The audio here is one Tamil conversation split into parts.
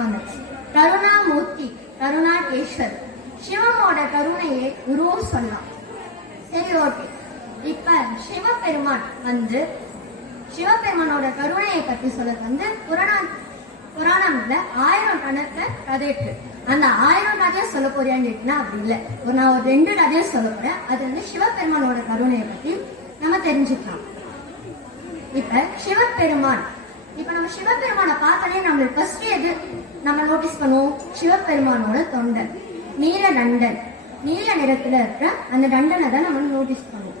வந்திருக்கேன். கருணாமூர்த்தி, கருணாகேஸ்வர், சிவனோட கருணையை உருவம் சொல்லலாம். சரி, ஓகே. இப்ப சிவபெருமான் வந்து சிவபெருமானோட கருணையை பத்தி சொல்றது புராணம்ல 1000 கணக்கு கதை இருக்கு. அந்த 1000 கதையை சொல்ல போறியான்னு கேட்டீங்கன்னா அப்படி இல்லை. நான் ஒரு 2 கதையை சொல்ல போறேன். அது வந்து சிவபெருமானோட கருணையை பத்தி நம்ம தெரிஞ்சுக்கலாம். இப்ப சிவபெருமான், இப்ப நம்ம சிவபெருமானை பார்த்தாலே நம்மளுக்கு ஃபர்ஸ்ட் எது நம்ம நோட்டீஸ் பண்ணுவோம்? சிவபெருமானோட தொண்டை நீலகண்டன், நீல நிறத்துல இருக்கிற அந்த தண்டனை தான் நம்ம நோட்டீஸ் பண்ணுவோம்.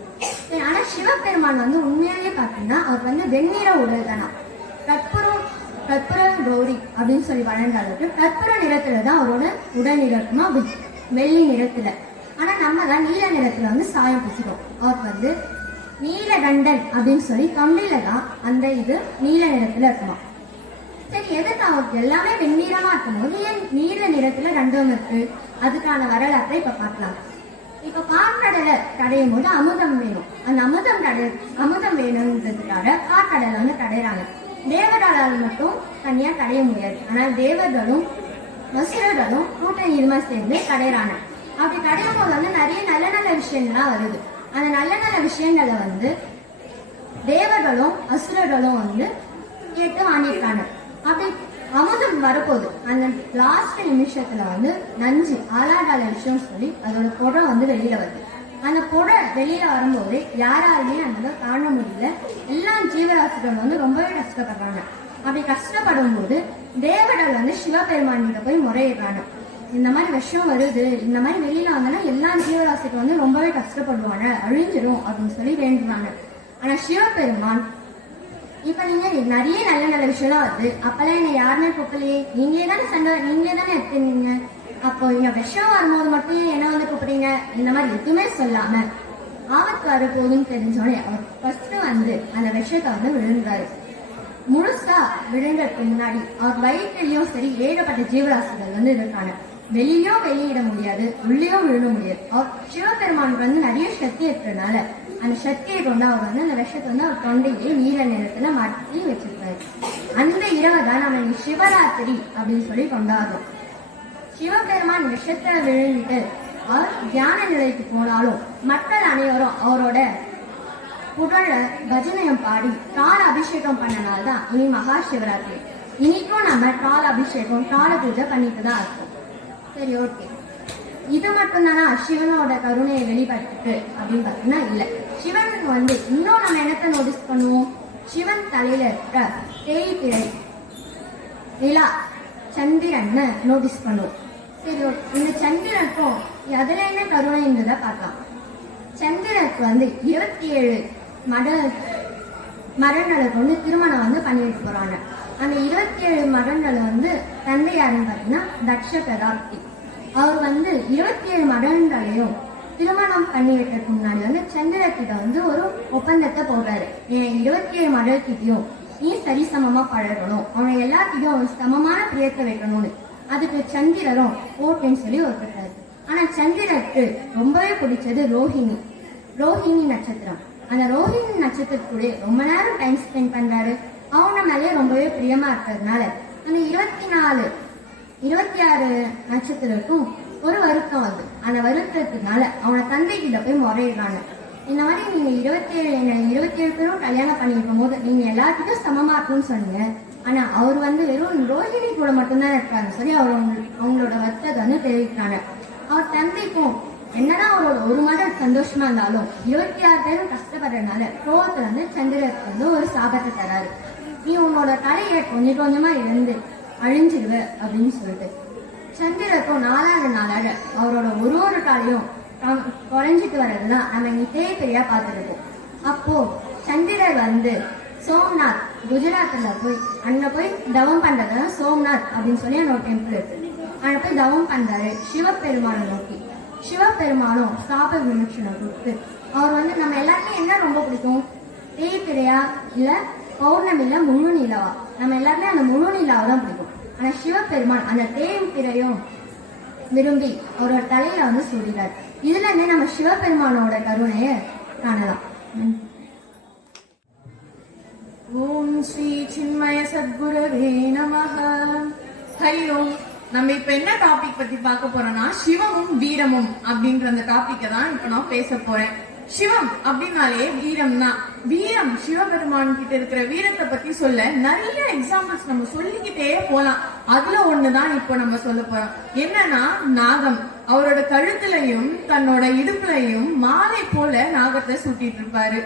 ஆனா சிவபெருமான் வந்து உண்மையாலே பாத்தீங்கன்னா அவர் வந்து வெண்ணிற உடல் தானா, கற்பூர கௌரி அப்படின்னு சொல்லி வளர்ந்த அளவுக்கு கற்பூர நிறத்துல தான் அவரோட உடல் நிறக்குமா, வெள்ளி நிறத்துல. ஆனா நம்ம தான் நீல நிறத்துல வந்து சாயம் பூசிடும். அவருக்கு வந்து நீலகண்டன் அப்படின்னு சொல்லி தொண்டையில தான் அந்த இது நீல நிறத்துல இருக்குமா. சரி, எதுக்கு அவருக்கு எல்லாமே வெண்ணிறமா இருக்கும்போது ஏன் நீல நிறத்துல ரெண்டும் இருக்கு? அதுக்கான வரலாற்றை இப்ப பார்க்கலாம். இப்ப பாற்கடலை கடையும் போது அமுதம் வேணும். அந்த அமுதம் வேணும்ன்றதுக்காக பாற்கடலை வந்து கடையிறாங்க. தேவரால் மட்டும் தனியா கடைய முடியாது. ஆனால் தேவர்களும் அசுரர்களும் கூட்டம் இருமா சேர்ந்து கடையிறாங்க. அப்படி கடையும் போது வந்து நிறைய நல்ல நல்ல விஷயங்கள்லாம் வருது. அந்த நல்ல நல்ல விஷயங்களை வந்து தேவர்களும் அசுரர்களும் வந்து கேட்டு வாங்கியிருக்காங்க. அப்படி அமுதம் வரப்போகுது. அந்த லாஸ்ட் நிமிஷத்துல வந்து நஞ்சு ஆளாடால விஷயம் சொல்லி அதோட புடை வந்து வெளியில வருது. அந்த புடை வெளியில வரும்போது யாராலுமே அந்த காண முடியல. எல்லா ஜீவராசிகள் வந்து ரொம்பவே கஷ்டப்படுறாங்க. அப்படி கஷ்டப்படும் போது தேவர்கள் வந்து சிவபெருமான் கிட்ட போய் முறையிடுறாங்க. இந்த மாதிரி விஷயம் வருது, இந்த மாதிரி வெளியில வந்தோன்னா எல்லா ஜீவராசிகள் வந்து ரொம்பவே கஷ்டப்படுவாங்க, அழிஞ்சிடும் அப்படின்னு சொல்லி வேண்டுறாங்க. ஆனா சிவபெருமான், இப்ப நீங்க நிறைய நல்ல நல்ல விஷயம்லாம் வருது, அப்பெல்லாம் என்ன யாருமே கூப்பிடலையே, நீங்களே தானே எடுத்துனீங்க, அப்போ இங்க விஷம் வரும்போது மட்டும் என்ன வந்து கூப்பிடுறீங்க, இந்த மாதிரி எதுவுமே சொல்லாம ஆபத்து வரப்போகுதுன்னு தெரிஞ்சோடனே அவர் ஃபர்ஸ்ட் வந்து அந்த விஷயத்தை வந்து விழுந்தாரு. முழுசா விழுந்ததுக்கு முன்னாடி அவர் வயிற்றுலயும் சரி ஏகப்பட்ட ஜீவராசிகள் வந்து இருக்காங்க. வெளியிலும் வெளியிட முடியாது, உள்ளேயும் விழுட முடியாது. அவர் சிவபெருமானுக்கு வந்து நிறைய சக்தி இருக்கிறதுனால அந்த சக்தியை கொண்டு அவர் வந்து அந்த விஷத்தை வந்து அவர் தொண்டையே நீல நிறத்துல மாற்றி வச்சிருக்காரு. அந்த இரவை தான் நம்ம சிவராத்திரி அப்படின்னு சொல்லி கொண்டாடுறோம். சிவபெருமான் விஷத்தை விழுந்துட்டு அவர் தியான நிலைக்கு போனாலும் மக்கள் அனைவரும் அவரோட புகழ பஜனையம் பாடி கால அபிஷேகம் பண்ணனால்தான் இனி மகா சிவராத்திரி. இன்னைக்கும் நம்ம கால அபிஷேகம் கால பூஜை பண்ணிட்டு தான் இருக்கோம். சரி, ஓகே. இது மட்டும் தானா சிவனோட கருணையை வெளிப்படுத்துக்கு அப்படின்னு பார்த்தீங்கன்னா இல்லை. சிவனுக்கு வந்து இன்னும் நம்ம என்னத்தை நோட்டீஸ் பண்ணுவோம்? சிவன் தலையில இருக்கிற தேய்பிறை, நிலா, சந்திரன்னு நோட்டீஸ் பண்ணுவோம். சரி, இந்த சந்திரனுக்கும் அதுல என்ன கருணைன்றதை பார்க்கலாம். சந்திரனுக்கு வந்து 27 மரங்களுக்கு வந்து திருமணம் வந்து பண்ணிட்டு போறாங்க. அந்த 27 மரங்களை வந்து தந்தை யாருன்னு பார்த்தீங்கன்னா தக்ஷ பிரதாப்தி. அவர் வந்து 27 மரங்களையும் திருமணம் பண்ணி வைக்கிறதுக்கு முன்னாடி வந்து சந்திரகிட்ட வந்து ஒரு ஒப்பந்தத்தை போடுறாரு. 27 மரக்கிட்டையும் நீ சரிசமமா பழகணும், அவனை எல்லாத்தையும் ஒரு சமமான பிரியத்தை வைக்கணும்னு. அதுக்கு சந்திரரும் ஓகேன்னு சொல்லி ஒத்துக்கிறாரு. ஆனா சந்திரனுக்கு ரொம்பவே பிடிச்சது ரோஹிணி நட்சத்திரம். அந்த ரோஹிணி நட்சத்திரத்துடைய ரொம்ப நேரம் டைம் ஸ்பெண்ட் பண்றாரு. அவங்க மேலேயே ரொம்பவே பிரியமா இருக்கிறதுனால அந்த 26 நட்சத்திரத்துக்கும் ஒரு வருத்தம் வருது. அந்த வருத்தத்தினால அவனை தந்தை கிட்ட போய் முறையிடுறாங்க. இந்த மாதிரி நீங்க 27 பேரும் கல்யாணம் பண்ணிருக்கும் போது நீங்க எல்லாத்துக்கும் சமமா இருக்குன்னு சொன்னீங்க. ஆனா அவர் வந்து வெறும் ரோஹிணி கூட மட்டும்தான் இருக்காங்க சொல்லி அவங்களோட வருத்தத்தை வந்து தெரிவிக்கிறாங்க. அவர் தந்தைக்கும் என்னதான் அவரோட ஒரு மதம் சந்தோஷமா இருந்தாலும் 26 பேரும் கஷ்டப்படுறதுனால கோவத்துல வந்து சந்திரனுக்கு வந்து ஒரு சாபத்தை தராரு. நீ உன்னோட தலையை கொஞ்சம் கொஞ்சமா இழந்து அழிஞ்சிடுவ அப்படின்னு சொல்லிட்டு சந்திரனுக்கும் நாளாக அவரோட ஒரு காலையும் குறைஞ்சிட்டு வர்றதுதான் நம்ம இங்க தேவையா பார்த்துருக்கோம். அப்போ சந்திரர் வந்து சோம்நாத் குஜராத்ல போய் அங்க போய் தவம் பண்றதுதான் சோம்நாத் அப்படின்னு சொல்லி அந்த ஒரு டெம்பிள் இருக்கு. அங்க போய் தவம் பண்றாரு சிவபெருமானை நோக்கி. சிவபெருமானும் சாப விமோசனம் கொடுத்து அவர் வந்து நம்ம எல்லாருமே என்ன ரொம்ப பிடிக்கும்? தேய்பிரையா இல்ல பௌர்ணமியில முழு நிலவா? நம்ம எல்லாருமே அந்த முழு நிலாவை தான் பிடிக்கும். ஆனா சிவபெருமான் அந்த தேய்பிரையும் விரும்பி அவரோட தலையில வந்து சூடினார். இதுல இருந்து நம்ம சிவபெருமானோட கருணைய காணலாம். ஓம் ஸ்ரீ சின்மய சத்குரவே நமஹ. ஹரி ஓம். நம்ம இப்ப என்ன டாபிக் பத்தி பார்க்க போறோம்னா சிவமும் வீரமும் அப்படின்ற அந்த டாபிக்க தான் இப்ப நான் பேச போறேன். சிவம் அப்படின்னாலே வீரம் தான். வீரம், சிவபெருமான் கிட்ட இருக்கிற வீரத்தை பத்தி சொல்ல நிறைய எக்ஸாம்பிள்ஸ் நம்ம சொல்லிக்கிட்டே போலாம். அதுல ஒண்ணுதான் இப்போ நம்ம சொல்ல போறோம். என்னன்னா நாகம். அவரோட கழுத்துலயும் தன்னோட இடுப்புலையும் மாலை போல நாகத்தை சூட்டிட்டு இருப்பாரு.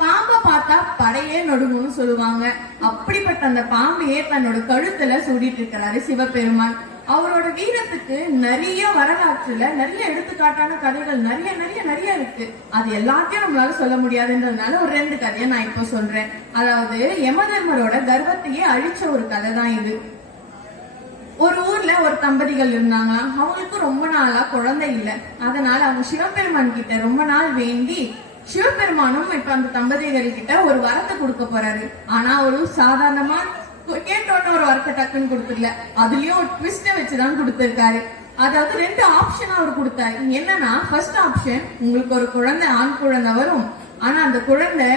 பாம்பை பார்த்தா படையே நடுங்கும்னு சொல்லுவாங்க. அப்படிப்பட்ட அந்த பாம்பையே தன்னோட கழுத்துல சூடிட்டு இருக்கிறாரு சிவபெருமான். அவரோட வீரத்துக்கு நிறைய வரலாற்றுல நிறைய எடுத்துக்காட்டான கதைகள் நிறைய நிறைய நிறைய இருக்கு. அது எல்லாத்தையும் நம்மளால சொல்ல முடியாதுன்றதுனால ஒரு 2 கதையை நான் இப்போ சொல்றேன். அதாவது யமதர்மரோட கர்வத்தையே அழிச்ச ஒரு கதை தான் இது. ஒரு ஊர்ல ஒரு தம்பதிகள் இருந்தாங்க. அவங்களுக்கு ரொம்ப நாளா குழந்தை இல்லை. அதனால அவங்க சிவபெருமான் கிட்ட ரொம்ப நாள் வேண்டி, சிவபெருமானும் இப்ப அந்த தம்பதிகள் கிட்ட ஒரு வரத்தை கொடுக்க போறாரு. ஆனா ஒரு சாதாரணமா கேட்டோன்னு ஒரு வரத்தை டக்குன்னு கொடுத்துடல. அதுலயும் ஒரு ட்விஸ்ட வச்சுதான் கொடுத்திருக்காரு. அதாவது 2 ஆப்ஷன் அவர் கொடுத்தாரு. என்னன்னா, ஃபர்ஸ்ட் ஆப்ஷன், உங்களுக்கு ஒரு குழந்தை, ஆண் குழந்தை வரும். ஆனா அந்த குழந்தை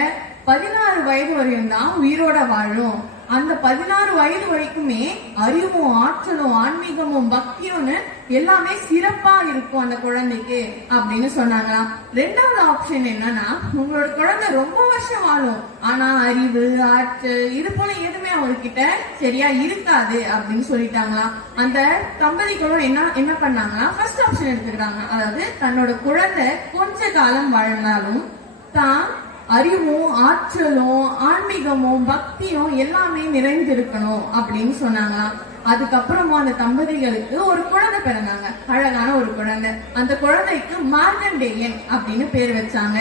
16 வயது வரையும் தான் உயிரோட வாழும். அந்த 16 வயது வரைக்குமே அறிவும் ஆற்றலும் ஆன்மீகமும் பக்தியும்னு எல்லாமே சிறப்பா இருக்கும் அந்த குழந்தைக்கு அப்படின்னு சொன்னாங்களாம். 2வது ஆப்ஷன் என்னன்னா, உங்களோட குழந்தை ரொம்ப வருஷம் வாழும். ஆனா அறிவு ஆற்றல் இது போல எதுவுமே அவர்கிட்ட சரியா இருக்காது அப்படின்னு சொல்லிட்டாங்களாம். அந்த தம்பதிகளும் என்ன பண்ணாங்கன்னா, ஃபர்ஸ்ட் ஆப்ஷன் எடுத்துக்கிறாங்க. அதாவது தன்னோட குழந்தை கொஞ்ச காலம் வாழ்ந்தாலும் தான் அறிவும் ஆற்றலும் ஆன்மீகமும் பக்தியும் எல்லாமே நிறைந்திருக்கணும் அப்படின்னு சொன்னாங்களாம். அதுக்கப்புறமா அந்த தம்பதிகளுக்கு ஒரு குழந்தை பிறந்தாங்க. அழகான ஒரு குழந்தை. அந்த குழந்தைக்கு மார்க்கண்டேயன் அப்படின்னு பேர் வச்சாங்க.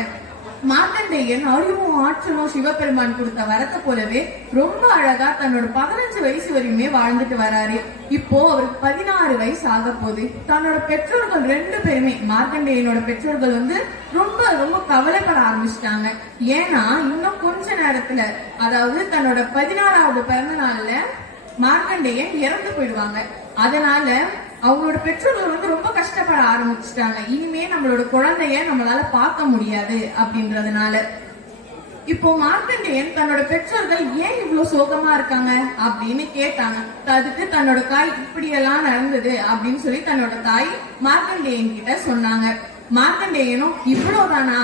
மார்க்கண்டேயன் அறிவும் ஆற்றலும் சிவபெருமான் கொடுத்த வரத்தை போலவே ரொம்ப அழகா தன்னோட 15 வயசு வரையுமே வாழ்ந்துட்டு வராரு. இப்போ அவருக்கு 16 வயசு ஆக போகுது. தன்னோட பெற்றோர்கள் 2 பேருமே, மார்க்கண்டேயனோட பெற்றோர்கள் ரொம்ப ரொம்ப கவலைப்பட ஆரம்பிச்சிட்டாங்க. ஏன்னா இன்னும் கொஞ்ச நேரத்துல, அதாவது தன்னோட 16வது பிறந்த நாள்ல மார்க்கண்டேயன் இறந்து போயிடுவாங்க. அதனால அவங்களோட பெற்றோர்கள் ரொம்ப கஷ்டப்பட ஆரம்பிச்சுட்டாங்க. இனிமே நம்மளோட குழந்தைய நம்மளால பார்க்க முடியாது அப்படின்றதுனால. இப்போ மார்க்கண்டேயன் தன்னோட பெற்றோர்கள் ஏன் இவ்வளவு சோகமா இருக்காங்க அப்படின்னு கேட்டாங்க. அதுக்கு தன்னோட தாய் இப்படியெல்லாம் நடந்தது அப்படின்னு சொல்லி தன்னோட தாய் மார்க்கண்டேயன் கிட்ட சொன்னாங்க. மார்க்கண்டேயனும் இவ்வளவுதானா,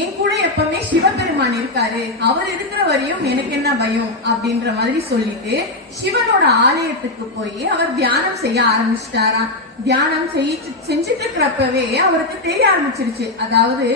என் கூட எப்பவுமே சிவபெருமான் இருக்காரு, அவர் இருக்கிற வரையும் எனக்கு என்ன பயம் அப்படின்ற மாதிரி சொல்லிட்டு சிவனோட ஆலயத்துக்கு போய் அவர் தியானம் செய்ய ஆரம்பிச்சிட்டாராம். தியானம் செஞ்சுட்டு இருக்கிறப்பவே அவருக்கு தெரிய ஆரம்பிச்சிருச்சு. அதாவது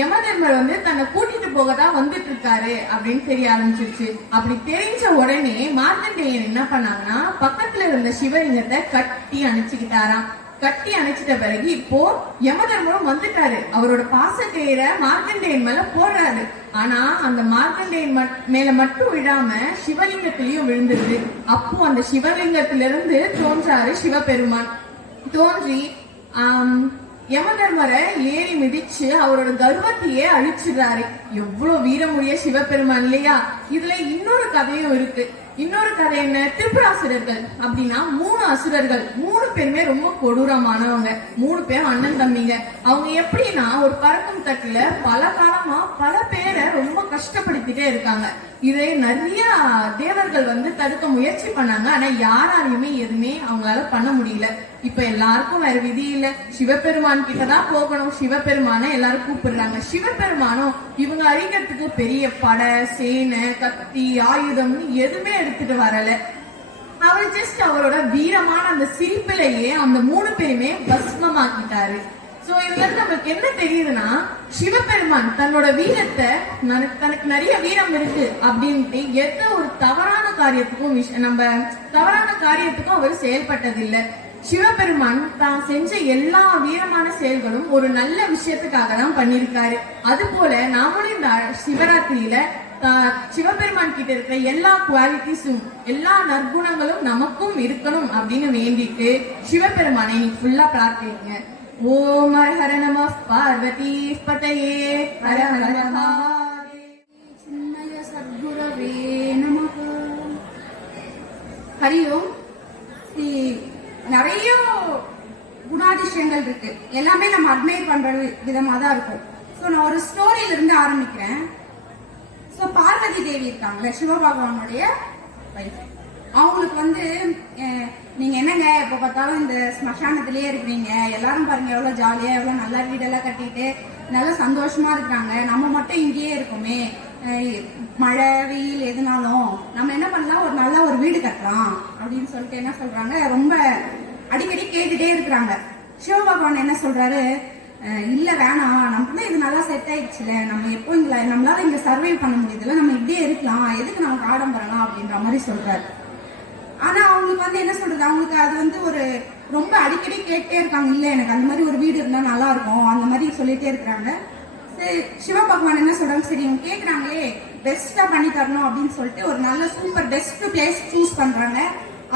யமதர்மர் தன்னை கூட்டிட்டு போகதான் வந்துட்டு இருக்காரு அப்படின்னு தெரிய ஆரம்பிச்சிருச்சு. அப்படி தெரிஞ்ச உடனே மார்க்கண்டேயன் என்ன பண்ணாங்கன்னா, பக்கத்துல இருந்த சிவலிங்கத்தை கட்டி அணைச்சுக்கிட்டாராம். கட்டி அணைச்சிட்ட பிறகு இப்போ யமதர்மரும் வந்துட்டாரு. அவரோட பாசக்கயிற மார்க்கண்டேயன் மேல போடுறாரு. ஆனா அந்த மார்க்கண்டேயன் மேல மட்டும் விழாம சிவலிங்கத்திலயும் விழுந்துருது. அப்போ அந்த சிவலிங்கத்திலிருந்து தோன்றாரு சிவபெருமான். தோன்றி யமதர்மரை ஏறி மிதிச்சு அவரோட கர்வத்தையே அழிச்சிடுறாரு. எவ்வளவு வீரமுடைய சிவபெருமான் இல்லையா? இதுல இன்னொரு கதையும் இருக்கு. இன்னொரு கதை என்ன, திரிபுராசுரர்கள் அப்படின்னா 3 அசுரர்கள். 3 பேருமே ரொம்ப கொடூரமானவங்க. 3 பேரும் அண்ணன் தம்பிங்க. அவங்க எப்படின்னா, ஒரு பறக்கும் தட்டுல பல காலமா பல பேரை ரொம்ப கஷ்டப்படுத்திட்டே இருக்காங்க. இதை நிறைய தேவர்கள் தடுக்க முயற்சி பண்ணாங்க. ஆனா யாராலையுமே எதுவுமே அவங்களால பண்ண முடியல. இப்ப எல்லாருக்கும் வேற விதி இல்ல, சிவபெருமான் கிட்டதான் போகணும். சிவபெருமான எல்லாரும் கூப்பிடுறாங்க. சிவபெருமானும் இவங்க அழிக்கிறதுக்கு பெரிய படை, சேனை, கத்தி, ஆயுதம் எதுவுமே எடுத்துட்டு வரல. அவர் ஜஸ்ட் அவரோட வீரமான அந்த சிரிப்பிலேயே அந்த 3 பேருமே பஸ்மமாக்கிட்டாரு. சோ இதுல நமக்கு என்ன தெரியுதுன்னா, சிவபெருமான் தன்னோட வீரத்தை, தனக்கு நிறைய வீரம் இருக்கு அப்படின்ட்டு எந்த ஒரு தவறான காரியத்துக்கும் அவர் செயல்பட்டது இல்ல. சிவபெருமான் தான் செஞ்ச எல்லா வீரமான செயல்களும் ஒரு நல்ல விஷயத்துக்காக தான் பண்ணிருக்காரு. அது போல நாமளும் இந்த சிவராத்திரியில சிவபெருமான் கிட்ட இருக்கிற எல்லா குவாலிட்டிஸும் எல்லா நற்குணங்களும் நமக்கும் இருக்கணும் அப்படின்னு வேண்டிட்டு சிவபெருமானை இன்னைக்கு ஃபுல்லா பிரார்த்திங்க. ஓம் ஹர ஹர நம பார்வதி பதையே ஹர ஹர சின்னய சத்குரவே நமஹ. ஹரி ஓம். நிறைய குணாதிசயங்கள் இருக்கு. எல்லாமே நம்ம அட்மையர் பண்ற விதமா தான் இருக்கும். சோ நான் ஒரு ஸ்டோரியில இருந்து ஆரம்பிக்கிறேன். சோ பார்வதி தேவி இருக்காங்க, சிவபகவானுடைய வைஃப். அவங்களுக்கு நீங்க எப்போ பார்த்தாலும் இந்த ஸ்மசானத்திலேயே இருக்கிறீங்க, எல்லாரும் பாருங்க எவ்வளவு ஜாலியா எவ்வளவு நல்லா வீடெல்லாம் கட்டிட்டு நல்லா சந்தோஷமா இருக்கிறாங்க, நம்ம மட்டும் இங்கேயே இருக்கோமே, மழை வெயில் எதுனாலும் நம்ம என்ன பண்ணலாம், ஒரு நல்ல ஒரு வீடு கட்டலாம் அப்படின்னு சொல்லிட்டு என்ன சொல்றாங்க, ரொம்ப அடிக்கடி கேட்டுட்டே இருக்கிறாங்க. சிவபகவான் என்ன சொல்றாரு, இல்ல வேணாம், நமக்கு இது நல்லா செட் ஆயிடுச்சுல, நம்ம எப்போ நம்மளால இங்க சர்வை பண்ண முடியுதுல, நம்ம இப்படியே இருக்கலாம், எதுக்கு நமக்கு ஆடம்பரலாம் அப்படின்ற மாதிரி சொல்றாரு. ஆனா அவங்களுக்கு வந்து என்ன சொல்றது, அவங்களுக்கு அது வந்து ஒரு ரொம்ப அடிக்கடி கேட்டே இருக்காங்க, இல்ல எனக்கு அந்த மாதிரி ஒரு வீடு இருந்தா நல்லா இருக்கும் அந்த மாதிரி சொல்லிட்டே இருக்கிறாங்க. சரி சிவபகவான் என்ன சொல்றாங்க, சரி இவங்க கேக்குறாங்களே பெஸ்டா பண்ணி தரணும் அப்படின்னு சொல்லிட்டு ஒரு நல்ல சூப்பர் பெஸ்ட் பிளேஸ் சூஸ் பண்றாங்க.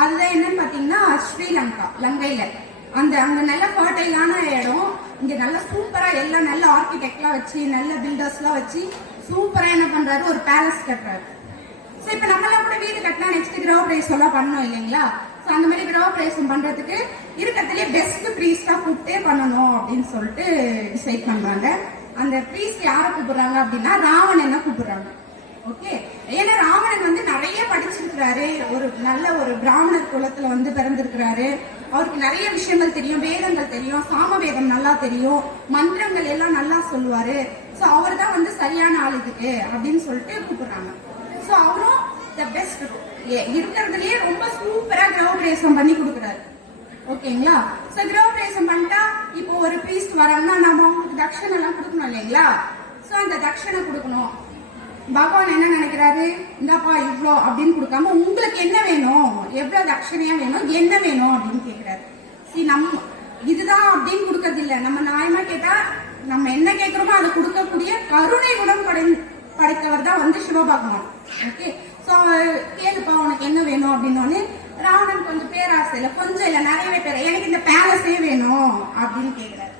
அதுதான் என்னன்னு பாத்தீங்கன்னா ஸ்ரீலங்கா, லங்கையில அங்க நல்ல ஃபர்டைலான இடம், இங்க நல்ல சூப்பரா எல்லாம் நல்ல ஆர்கிடெக்ட்லாம் வச்சு நல்ல பில்டர்ஸ் எல்லாம் வச்சு சூப்பரா என்ன பண்றாரு, ஒரு பேலஸ் கட்டுறாரு. சோ இப்ப நம்மளாம் கூட வீடு கட்டினா நெக்ஸ்ட் கிரக பிரவேசம் எல்லாம் பண்ணணும் இல்லைங்களா, சோ அந்த மாதிரி கிரக பிரவேசம் பண்றதுக்கு இருக்கிறதுலயே பெஸ்ட் ப்ரீஸ்டா கூப்பிட்டே பண்ணணும் அப்படின்னு சொல்லிட்டு டிசைட் பண்றாங்க. அந்த ப்ரீஸ்ட் யாரை கூப்பிடுறாங்க அப்படின்னா ராவணனை கூப்பிடுறாங்க. ஓகே, ஏன்னா ராவணன் வந்து நிறைய படிச்சிருக்கிறாரு, ஒரு நல்ல ஒரு பிராமணர் குலத்துல வந்து பிறந்திருக்கிறாரு, அவருக்கு நிறைய விஷயங்கள் தெரியும், வேதங்கள் தெரியும், சாம வேதம் நல்லா தெரியும், மந்திரங்கள் எல்லாம் நல்லா சொல்லுவாரு. சோ அவர் தான் வந்து சரியான ஆள் இதுக்கு அப்படின்னு சொல்லிட்டு கூப்பிடுறாங்க. சோ அவரும் த பெஸ்ட் இருக்கிறதுலயே ரொம்ப சூப்பரா கிரகப்பிரவேசம் பண்ணி கொடுக்குறாரு. ஓகேங்களா, சோ கிரகப்பிரவேசம் பண்ணிட்டா இப்போ ஒரு பிரீஸ்ட் வராங்கன்னா நம்ம அவங்களுக்கு தட்சணை எல்லாம் கொடுக்கணும் இல்லைங்களா, சோ அந்த தட்சணை கொடுக்கணும். பகவான் என்ன நினைக்கிறாரு, இந்தாப்பா இவ்வளோ அப்படின்னு கொடுக்காம உங்களுக்கு என்ன வேணும், எவ்வளவு தட்சணையா வேணும், என்ன வேணும் அப்படின்னு கேட்கிறாரு. சரி நம்ம இதுதான் அப்படின்னு கொடுக்கறது இல்ல, நம்ம நியாயமா கேட்டா நம்ம என்ன கேட்கிறோமோ அதை கொடுக்கக்கூடிய கருணை குணம் படைத்தவர் தான் வந்து சிவபகவான். ஓகே, சோ கேளுப்பா உனக்கு என்ன வேணும் அப்படின்னு ராவணன் கொஞ்சம் பேராசையில கொஞ்சம் இல்ல நிறையவே பேர் எனக்கு இந்த பேலஸே வேணும் அப்படின்னு கேட்கிறாரு.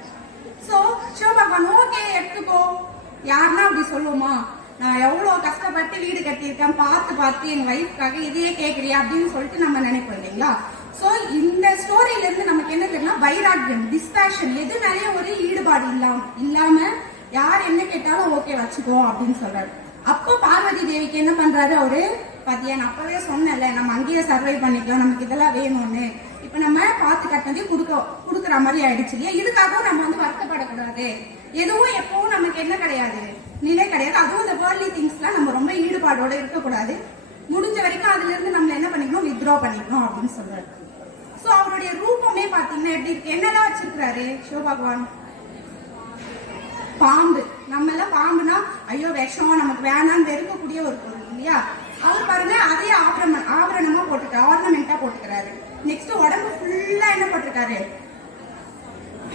சோ சிவபகவான் ஓகே எடுத்துக்கோ, யாருன்னா அப்படி சொல்லுவோமா, நான் எவ்வளவு கஷ்டப்பட்டு வீடு கட்டியிருக்கேன், பார்த்து என் வைஃப்காக இதையே கேட்கறியா அப்படின்னு சொல்லிட்டு நம்ம நினைப்போம் இல்லைங்களா. சோ இந்த ஸ்டோரியில இருந்து நமக்கு என்ன தெரியும்னா வைராக்கியம், டிஸ்பேஷன், எது நிறைய ஒரு ஈடுபாடு இல்லாம யார் என்ன கேட்டாலும் ஓகே வச்சுக்கோ அப்படின்னு சொல்றாரு. அப்போ பார்வதி தேவிக்கு என்ன பண்றாரு அவரு, பாத்தியா நான் அப்பவே சொன்னல நம்ம அங்கேயே சர்வை பண்ணிக்கலாம், நமக்கு இதெல்லாம் வேணும்னு, இப்ப நம்ம பார்த்து கட்டினதே குடுக்கற மாதிரி ஆயிடுச்சு இல்லையா, இதுக்காகவும் நம்ம வந்து வருத்தப்படக்கூடாது, எதுவும் எப்பவும் நமக்கு என்ன கிடையாது நிலை கிடையாது, அதுவும் இந்த வேர்ல்ட்லி திங்ஸ்லாம் நம்ம ரொம்ப ஈடுபாடோட இருக்கக்கூடாது, முடிஞ்ச வரைக்கும் அதுல இருந்து நம்ம என்ன பண்ணிக்கணும், வித்ட்ரா பண்ணிக்கணும் அப்படின்னு சொல்றாரு. சோ அவருடைய ரூபமே பாத்தீங்கன்னா எப்படி இருக்கு, என்னதான் வச்சிருக்கிறாரு சிவபகவான், பாம்பு. நம்ம எல்லாம் பாம்புனா ஐயோ விஷம் நமக்கு வேணான்னு வெறுக்கக்கூடிய ஒரு பொருள் இல்லையா, அவர் பாருங்க அதே ஆபரணமா போட்டுட்டு ஆர்னமெண்டா போட்டுக்கிறாரு. நெக்ஸ்ட் உடம்பு ஃபுல்லா என்ன போட்டிருக்காரு,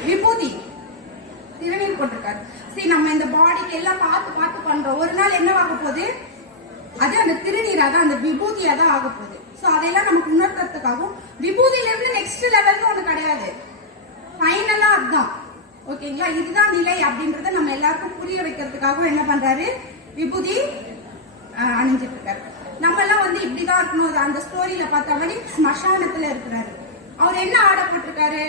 விபூதி திருநீர் போட்டிருக்காரு. சரி நம்ம இந்த பாடிக்கு எல்லாம் பார்த்து பண்றோம், ஒரு நாள் என்னவாக போகுது, அது அந்த திருநீராக அந்த விபூதியா தான் ஆக போகுது. சோ அதெல்லாம் நமக்கு உணர்த்துறதுக்காகவும் விபூதியில இருந்து நெக்ஸ்ட் லெவல்னு ஒண்ணு கிடையாது, ஃபைனலா அதுதான். ஓகேங்களா, இதுதான் நிலை அப்படின்றத நம்ம எல்லாருக்கும் புரிய வைக்கிறதுக்காகவும் என்ன பண்றாரு, விபூதி அணிஞ்சிட்டு இருக்காரு. நம்ம எல்லாம் வந்து இப்படிதான் இருக்கணும், அந்த ஸ்டோரியில பார்த்த மாதிரி ஸ்மசானத்துல இருக்கிறாரு. அவர் என்ன ஆடை போட்டிருக்காரு,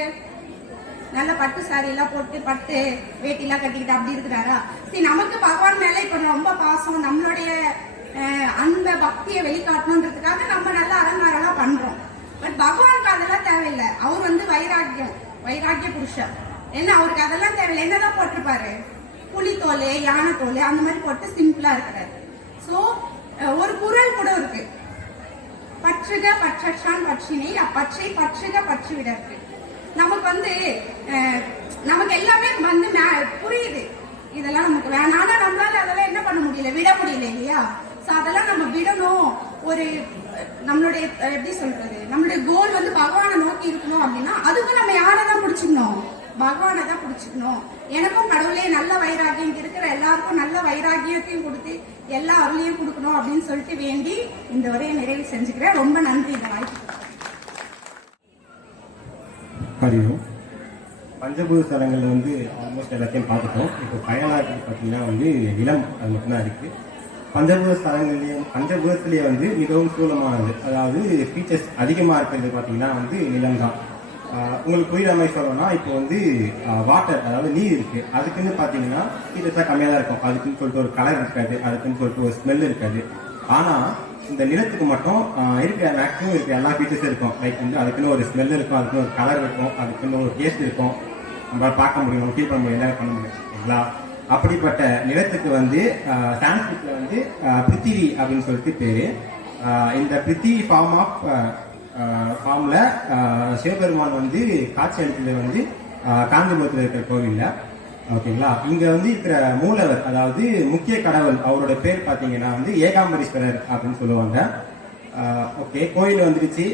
நல்ல பட்டு சாரி எல்லாம் போட்டு பட்டு வேட்டி எல்லாம் கட்டிக்கிட்டு அப்படி இருக்கிறாரா. சரி நமக்கு பகவான் மேல இப்ப ரொம்ப பாசம், நம்மளுடைய அந்த பக்தியை வெளிக்காட்டணுன்றதுக்காக நம்ம நல்ல அலங்காரம் எல்லாம் பண்றோம். பட் பகவானுக்கு அதெல்லாம் தேவையில்லை, அவர் வந்து வைராக்கிய புருஷர், என்ன அவருக்கு அதெல்லாம் தேவையில்லை. என்னதான் போட்டிருப்பாரு, புலித்தோல் யானை தோல் அந்த மாதிரி போட்டு சிம்பிளா இருக்கிறாரு. சோ ஒரு குரல் கூட இருக்கு, பற்றுக பற்றான் பற்றினை அப்பற்றை பற்றுக பற்று விட இருக்கு. நமக்கு வந்து நமக்கு எல்லாமே வந்து புரியுது, இதெல்லாம் நமக்கு வேணாம், ஆனா நம்மளால அதெல்லாம் என்ன பண்ண முடியல, விட முடியல இல்லையா. சோ அதெல்லாம் நம்ம விடணும். ஒரு நம்மளுடைய எப்படி சொல்றது, நம்மளுடைய கோல் வந்து பகவானை நோக்கி இருக்கணும் அப்படின்னா அதுக்கு நம்ம யாரதான் பிடிச்சிக்கணும், பகவானை தான் பிடிச்சிக்கணும். எனக்கும் கடவுளே நல்ல வைராகியம் இருக்கிற எல்லாருக்கும் நல்ல வைராகியத்தையும் கொடுத்து எல்லா அருளையும் கொடுக்கணும் அப்படின்னு சொல்லிட்டு வேண்டி இந்த உரையை நிறைவு செஞ்சுக்கிறேன். ரொம்ப நன்றி இந்த வாய்ப்பு. ஹரியும் பஞ்சபூத ஸ்தலங்கள் வந்து ஆல்மோஸ்ட் எல்லாத்தையும் பார்த்துட்டோம். இப்போ பயனாளர்கள் பார்த்தீங்கன்னா வந்து நிலம் அது மட்டும்தான் இருக்குது. பஞ்சபூதத்திலேயே வந்து மிகவும் ஸ்தூலமானது, அதாவது ஃபீச்சர்ஸ் அதிகமாக இருக்கிறது பார்த்தீங்கன்னா வந்து நிலம் தான். உங்களுக்கு புரியுற மாதிரி சொல்லணும்னா இப்போ வந்து வாட்டர், அதாவது நீர் இருக்குது, அதுக்குன்னு பார்த்தீங்கன்னா ஃபீச்சர்ஸாக கம்மியாக தான் இருக்கும். அதுக்குன்னு சொல்லிட்டு ஒரு கலர் இருக்காது, அதுக்குன்னு சொல்லிட்டு ஒரு ஸ்மெல் இருக்காது. ஆனால் இந்த நிலத்துக்கு மட்டும் இருக்கிற மேக்ஸிமம் இருக்கிற எல்லா ஃபீச்சர்ஸும் இருக்கும். லைக் வந்து அதுக்குன்னு ஒரு ஸ்மெல் இருக்கும், அதுக்குன்னு ஒரு கலர் இருக்கும், அதுக்குன்னு ஒரு டேஸ்ட் இருக்கும், நம்மளால பார்க்க முடியும், ஃபீல் பண்ண முடியும், எல்லாமே பண்ண முடியும். சரிங்களா? அப்படிப்பட்ட நிலத்துக்கு வந்து சான்ஸ்கிரிட்ல வந்து பிருத்திவி அப்படின்னு சொல்லிட்டு பேரு. இந்த பிருத்திவி ஃபார்ம்ல சிவபெருமான் வந்து காட்சி அளித்தது வந்து காஞ்சிபுரத்தில் இருக்கிற கோவில்ல. ஓகேங்களா? இங்க வந்து இருக்கிற மூலவர், அதாவது முக்கிய கடவுள், அவரோட பேர் பாத்தீங்கன்னா வந்து ஏகாம்பரீஸ்வரர் அப்படின்னு சொல்லுவாங்க. ஓகே, கோயில் வந்துருச்சு.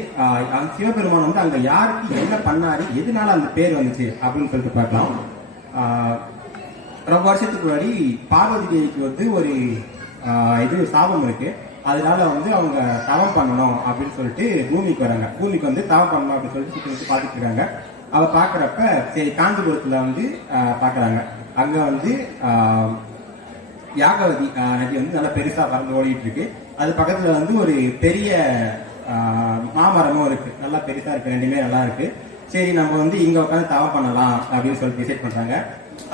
சிவபெருமான் வந்து அங்க யாருக்கு என்ன பண்ணாரு, எதனால அந்த பேர் வந்துச்சு அப்படின்னு சொல்லிட்டு பார்க்கலாம். ரொம்ப வருஷத்துக்கு முன்னாடி பார்வதி தேவிக்கு வந்து ஒரு இது சாபம் இருக்கு. அதனால வந்து அவங்க தவம் பண்ணணும் அப்படின்னு சொல்லிட்டு பூமிக்கு வராங்க. பூமிக்கு வந்து தவம் பண்ணணும் அப்படின்னு சொல்லிட்டு சுற்றி பார்த்துட்டு இருக்காங்க. அவ பாக்குறப்ப சரி காஞ்சிபுரத்துல வந்து பாக்குறாங்க. அங்க வந்து யாகவதி நதி வந்து நல்லா பெருசா பறந்து ஓடிட்டு இருக்கு. அது பக்கத்துல வந்து ஒரு பெரிய மாமரமும் இருக்கு, நல்லா பெருசா இருக்கு, ரெண்டுமே நல்லா இருக்கு. சரி நம்ம வந்து இங்க உட்காந்து தவம் பண்ணலாம் அப்படின்னு சொல்லி டிசைட் பண்றாங்க.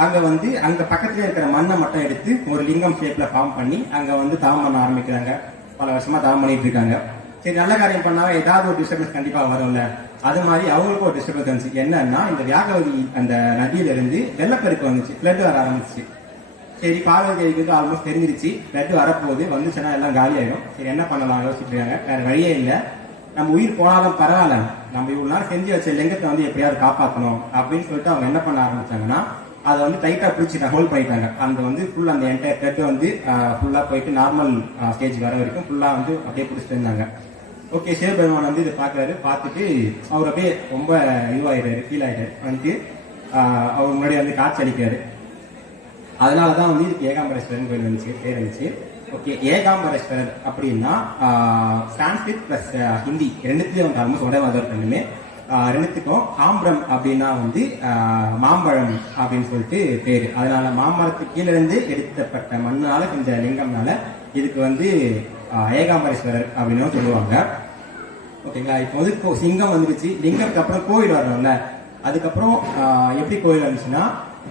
அங்க வந்து அங்க பக்கத்துல இருக்கிற மண்ணை மட்டும் எடுத்து ஒரு லிங்கம் ஷேப்ல ஃபார்ம் பண்ணி அங்க வந்து தவம் பண்ண ஆரம்பிக்கிறாங்க. பல வருஷமா தவம் பண்ணிட்டு இருக்காங்க. சரி, நல்ல காரியம் பண்ணாலும் ஏதாவது ஒரு டிஸ்டர்பன்ஸ் கண்டிப்பா வரும்ல. அது மாதிரி அவங்களுக்கும் ஒரு டிஸ்டர்பன்ஸ் வந்துச்சு. என்னன்னா, இந்த வியாகவதி அந்த நதியில இருந்து வெள்ளப்பெருக்கு வந்துச்சு, பிளட் வர ஆரம்பிச்சு. சரி, பார்வதி தேவிக்கு வந்து ஆல்மோஸ்ட் தெரிஞ்சிருச்சு பிளட் வரப்போகுது, வந்துச்சுன்னா எல்லாம் காலி ஆயிடும். சரி, என்ன பண்ணலாம் யோசிச்சுட்டு இருக்காங்க. வேற வழியே இல்லை, நம்ம உயிர் போனாலும் பரவாயில்ல, நம்ம இவ்வளவு நாள் செஞ்சு வச்ச லிங்கத்தை வந்து எப்படியாவது காப்பாற்றணும் அப்படின்னு சொல்லிட்டு அவங்க என்ன பண்ண ஆரம்பிச்சாங்கன்னா, அதை வந்து டைட்டா பிடிச்சி ஹோல்ட் பண்ணிட்டாங்க. அந்த வந்து ஃபுல்லா அந்த என்டையர் பிளட் வந்து ஃபுல்லா போயிட்டு நார்மல் ஸ்டேஜ் வர வரைக்கும் ஃபுல்லா வந்து அப்படியே பிடிச்சிட்டு இருந்தாங்க. ஓகே, சிவபெருமான் வந்து இதை பாக்குறாரு. பார்த்துட்டு அவர் அப்படியே ரொம்ப இதுவாயிட்டாரு, ஃபீல் ஆயிட்டாரு. வந்துட்டு அவர் முன்னாடி வந்து காட்சி அளிக்கிறாரு. அதனாலதான் வந்து இதுக்கு ஏகாம்பரேஸ்வரன் கோயில் வந்துச்சு, பேர் வந்துச்சு. ஓகே, ஏகாம்பரேஸ்வரர் அப்படின்னா சான்ஸ்கிரிட் பிளஸ் ஹிந்தி ரெண்டுத்துலயும் வந்து ஆல்மோஸ்ட் ஒரே மாதிரி ரெண்டுமே. ரெண்டுத்துக்கும் ஆம்பரம் அப்படின்னா வந்து மாம்பழம் அப்படின்னு சொல்லிட்டு பேரு. அதனால மாமரத்துக்கு கீழே இருந்து எடுக்கப்பட்ட மண்ணால இந்த லிங்கம்னால இதுக்கு வந்து ஏகாம்பரேஸ்வரர் அப்படின்னு சொல்லுவாங்க. ஓகேங்களா? இப்போ வந்து சிங்கம் வந்துருச்சு, லிங்கத்துக்கு அப்புறம் கோயில் வரணும்ல. அதுக்கப்புறம் எப்படி கோயில் வந்துச்சுன்னா,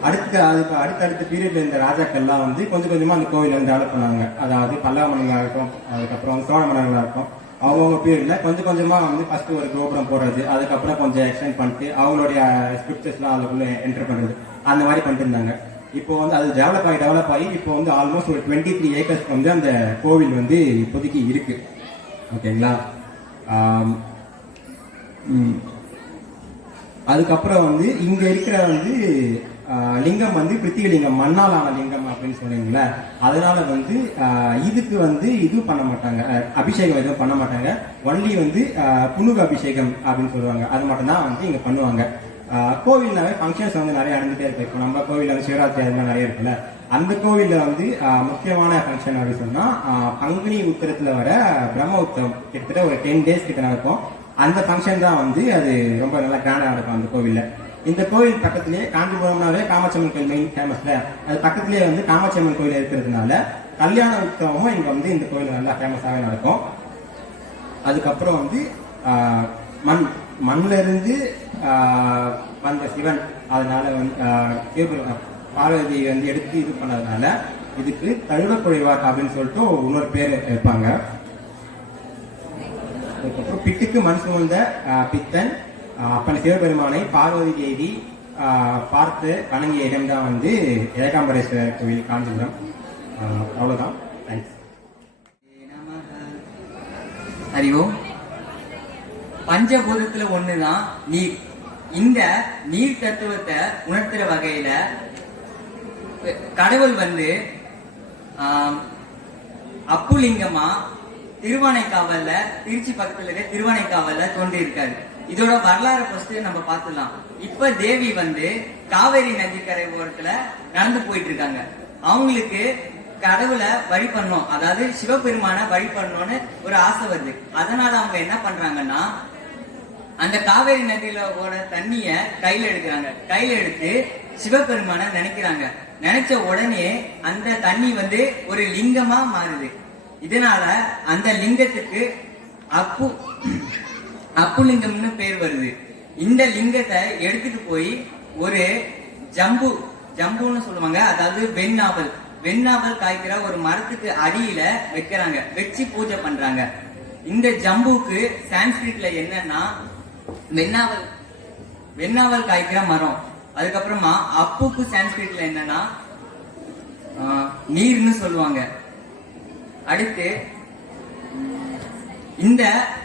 அடுத்த பீரியட்ல இந்த ராஜாக்கள்லாம் வந்து கொஞ்சம் கொஞ்சமா அந்த கோயில் வந்து டெவலப் பண்ணாங்க. அதாவது பல்லவ மன்னர்களா இருக்கும், அதுக்கப்புறம் சோழ மன்னர்களா இருக்கும். அவங்கவுங்க பீரியட்ல கொஞ்சம் கொஞ்சமா வந்து ஃபர்ஸ்ட் ஒரு கோபுரம் போடுறது, அதுக்கப்புறம் கொஞ்சம் எக்ஸ்டெண்ட் பண்ணிட்டு அவங்களுடைய ஸ்கிரிப்சர்ஸ் எல்லாம் அதுக்குள்ள என்டர் பண்றது, அந்த மாதிரி பண்ணிட்டு இருந்தாங்க. இப்போ வந்து அது டெவலப் ஆகி இப்போ வந்து ஆல்மோஸ்ட் ஒரு 23 ஏக்கர்ஸ் வந்து அந்த கோவில் வந்து இப்போதைக்கு இருக்கு. ஓகேங்களா? அதுக்கப்புறம் வந்து இங்க இருக்கிற வந்து லிங்கம் வந்து பிருத்திவிலிங்கம், மண்ணாலான லிங்கம் அப்படின்னு சொன்னீங்களா. அதனால வந்து இதுக்கு வந்து இது பண்ண மாட்டாங்க, அபிஷேகம் எதுவும் பண்ண மாட்டாங்க. ஒன்லி வந்து புனுக அபிஷேகம் அப்படின்னு சொல்லுவாங்க, அது மட்டும் தான் வந்து இங்க பண்ணுவாங்க. கோவில்னாவே ஃபங்க்ஷன்ஸ் வந்து நிறைய நடந்துட்டே இருக்கு. இப்போ நம்ம கோவில்ல வந்து சிவராத்திரி அது மாதிரி நிறைய இருக்குல்ல. அந்த கோவில்ல வந்து முக்கியமான ஃபங்க்ஷன் அப்படின்னு சொன்னா பங்குனி உத்திரத்துல வர பிரம்ம உத்திரம் கிட்டத்தட்ட ஒரு 10 days கிட்ட நடக்கும். அந்த ஃபங்க்ஷன் தான் வந்து அது ரொம்ப நல்லா கிராண்டா நடக்கும் அந்த கோவில்ல. இந்த கோவில் பக்கத்திலேயே காஞ்சிபுரம்னாவே காமாட்சியம்மன் கோயில் மெயின் ஃபேமஸ்ல, அது பக்கத்திலேயே வந்து காமாட்சியம்மன் கோயில் இருக்கிறதுனால கல்யாண உற்சவமும் இங்க வந்து இந்த கோயில் நல்லா ஃபேமஸாகவே நடக்கும். அதுக்கப்புறம் வந்து மண்ணில இருந்து வந்த சிவன், அதனால வந்து பார்வதி வந்து எடுத்து இது பண்ணதுனால இதுக்கு தழுவக்குழைவார் அப்படின்னு சொல்லிட்டு இன்னொரு பேர் இருப்பாங்க. அதுக்கப்புறம் பிட்டுக்கு மண் சுமந்த பித்தன் அப்பன் சிவபெருமானை பார்வதி தேவி பார்த்து வணங்கிய இடம்தான் வந்து ஏகாம்பரேஸ்வரர் கோவில் காஞ்சிபுரம். அவ்வளவுதான். தேங்க்ஸ். அறிவோம். பஞ்சபூதத்துல ஒண்ணுதான் நீர். இந்த நீர் தத்துவத்தை உணர்த்துற வகையில கடவுள் வந்து அப்புலிங்கமா திருவானைக்காவல்ல, திருச்சி பக்கத்துல இருக்க திருவானைக்காவல்ல தோன்றியிருக்காரு. இதோட வரலாறு ஃபர்ஸ்ட் நம்ம பார்த்துலாம். இப்ப தேவி வந்து காவேரி நதிக்கரை ஓரத்துல நடந்து போயிட்டு இருக்காங்க. அவங்களுக்கு கடவுளை வழிபடணும், அதாவது சிவபெருமான வழிபடணும்னு ஒரு ஆசை வருது. அதனால அவங்க என்ன பண்றாங்கன்னா, அந்த காவேரி நதியில ஓட தண்ணிய கையில எடுக்கிறாங்க. கையில எடுத்து சிவபெருமான நினைக்கிறாங்க. நினைச்ச உடனே அந்த தண்ணி வந்து ஒரு லிங்கமா மாறுது. இதனால அந்த லிங்கத்துக்கு அப்புலிங்கம்னு பேர் வருது. இந்த லிங்கத்தை எடுத்துட்டு போய் ஒரு ஜம்புன்னு சொல்லுவாங்க, அதாவது வெண்ணாவல் வெண்ணாவல் காய்க்கிற ஒரு மரத்துக்கு அடியில வைக்கிறாங்க, வச்சு பூஜை பண்றாங்க. இந்த ஜம்புக்கு சான்ஸ்கிரிட்ல என்னன்னா வெண்ணாவல் காய்க்கிற மரம். அதுக்கப்புறமா அப்புக்கு சான்ஸ்கிரிட்ல என்னன்னா நீர்னு சொல்லுவாங்க. அடுத்து இந்த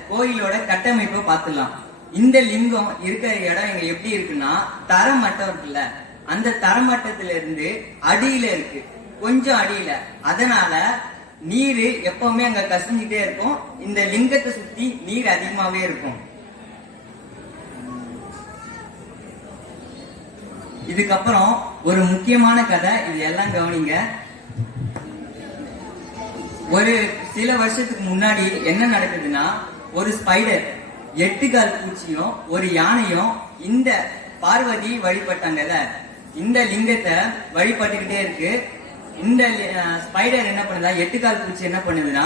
கோயிலோட கட்டமைப்பை பார்த்துலாம். இந்த லிங்கம் இருக்கிற இடம் இங்க எப்படி இருக்குன்னா தரமட்டம் இருக்குல்ல, அந்த தரமட்டத்தில இருந்து அடியில இருக்கு, கொஞ்சம் அடியில. அதனால நீர் எப்பவுமே அங்க கசிஞ்சிட்டே இருக்கும். இந்த லிங்கத்தை சுத்தி நீர் அதிகமாவே இருக்கும். இதுக்கப்புறம் ஒரு முக்கியமான கதை, இது எல்லாம் கவனிங்க. ஒரு சில வருஷத்துக்கு முன்னாடி என்ன நடக்குதுன்னா, ஒரு ஸ்பைடர் 8 கால் பூச்சியும் ஒரு யானையும் இந்த பார்வதி வழிபட்டாங்கல்ல, இந்த லிங்கத்தை வழிபட்டுக்கிட்டே இருக்கு. இந்த ஸ்பைடர் என்ன பண்ணுதா, 8 கால் பூச்சி என்ன பண்ணுதுன்னா,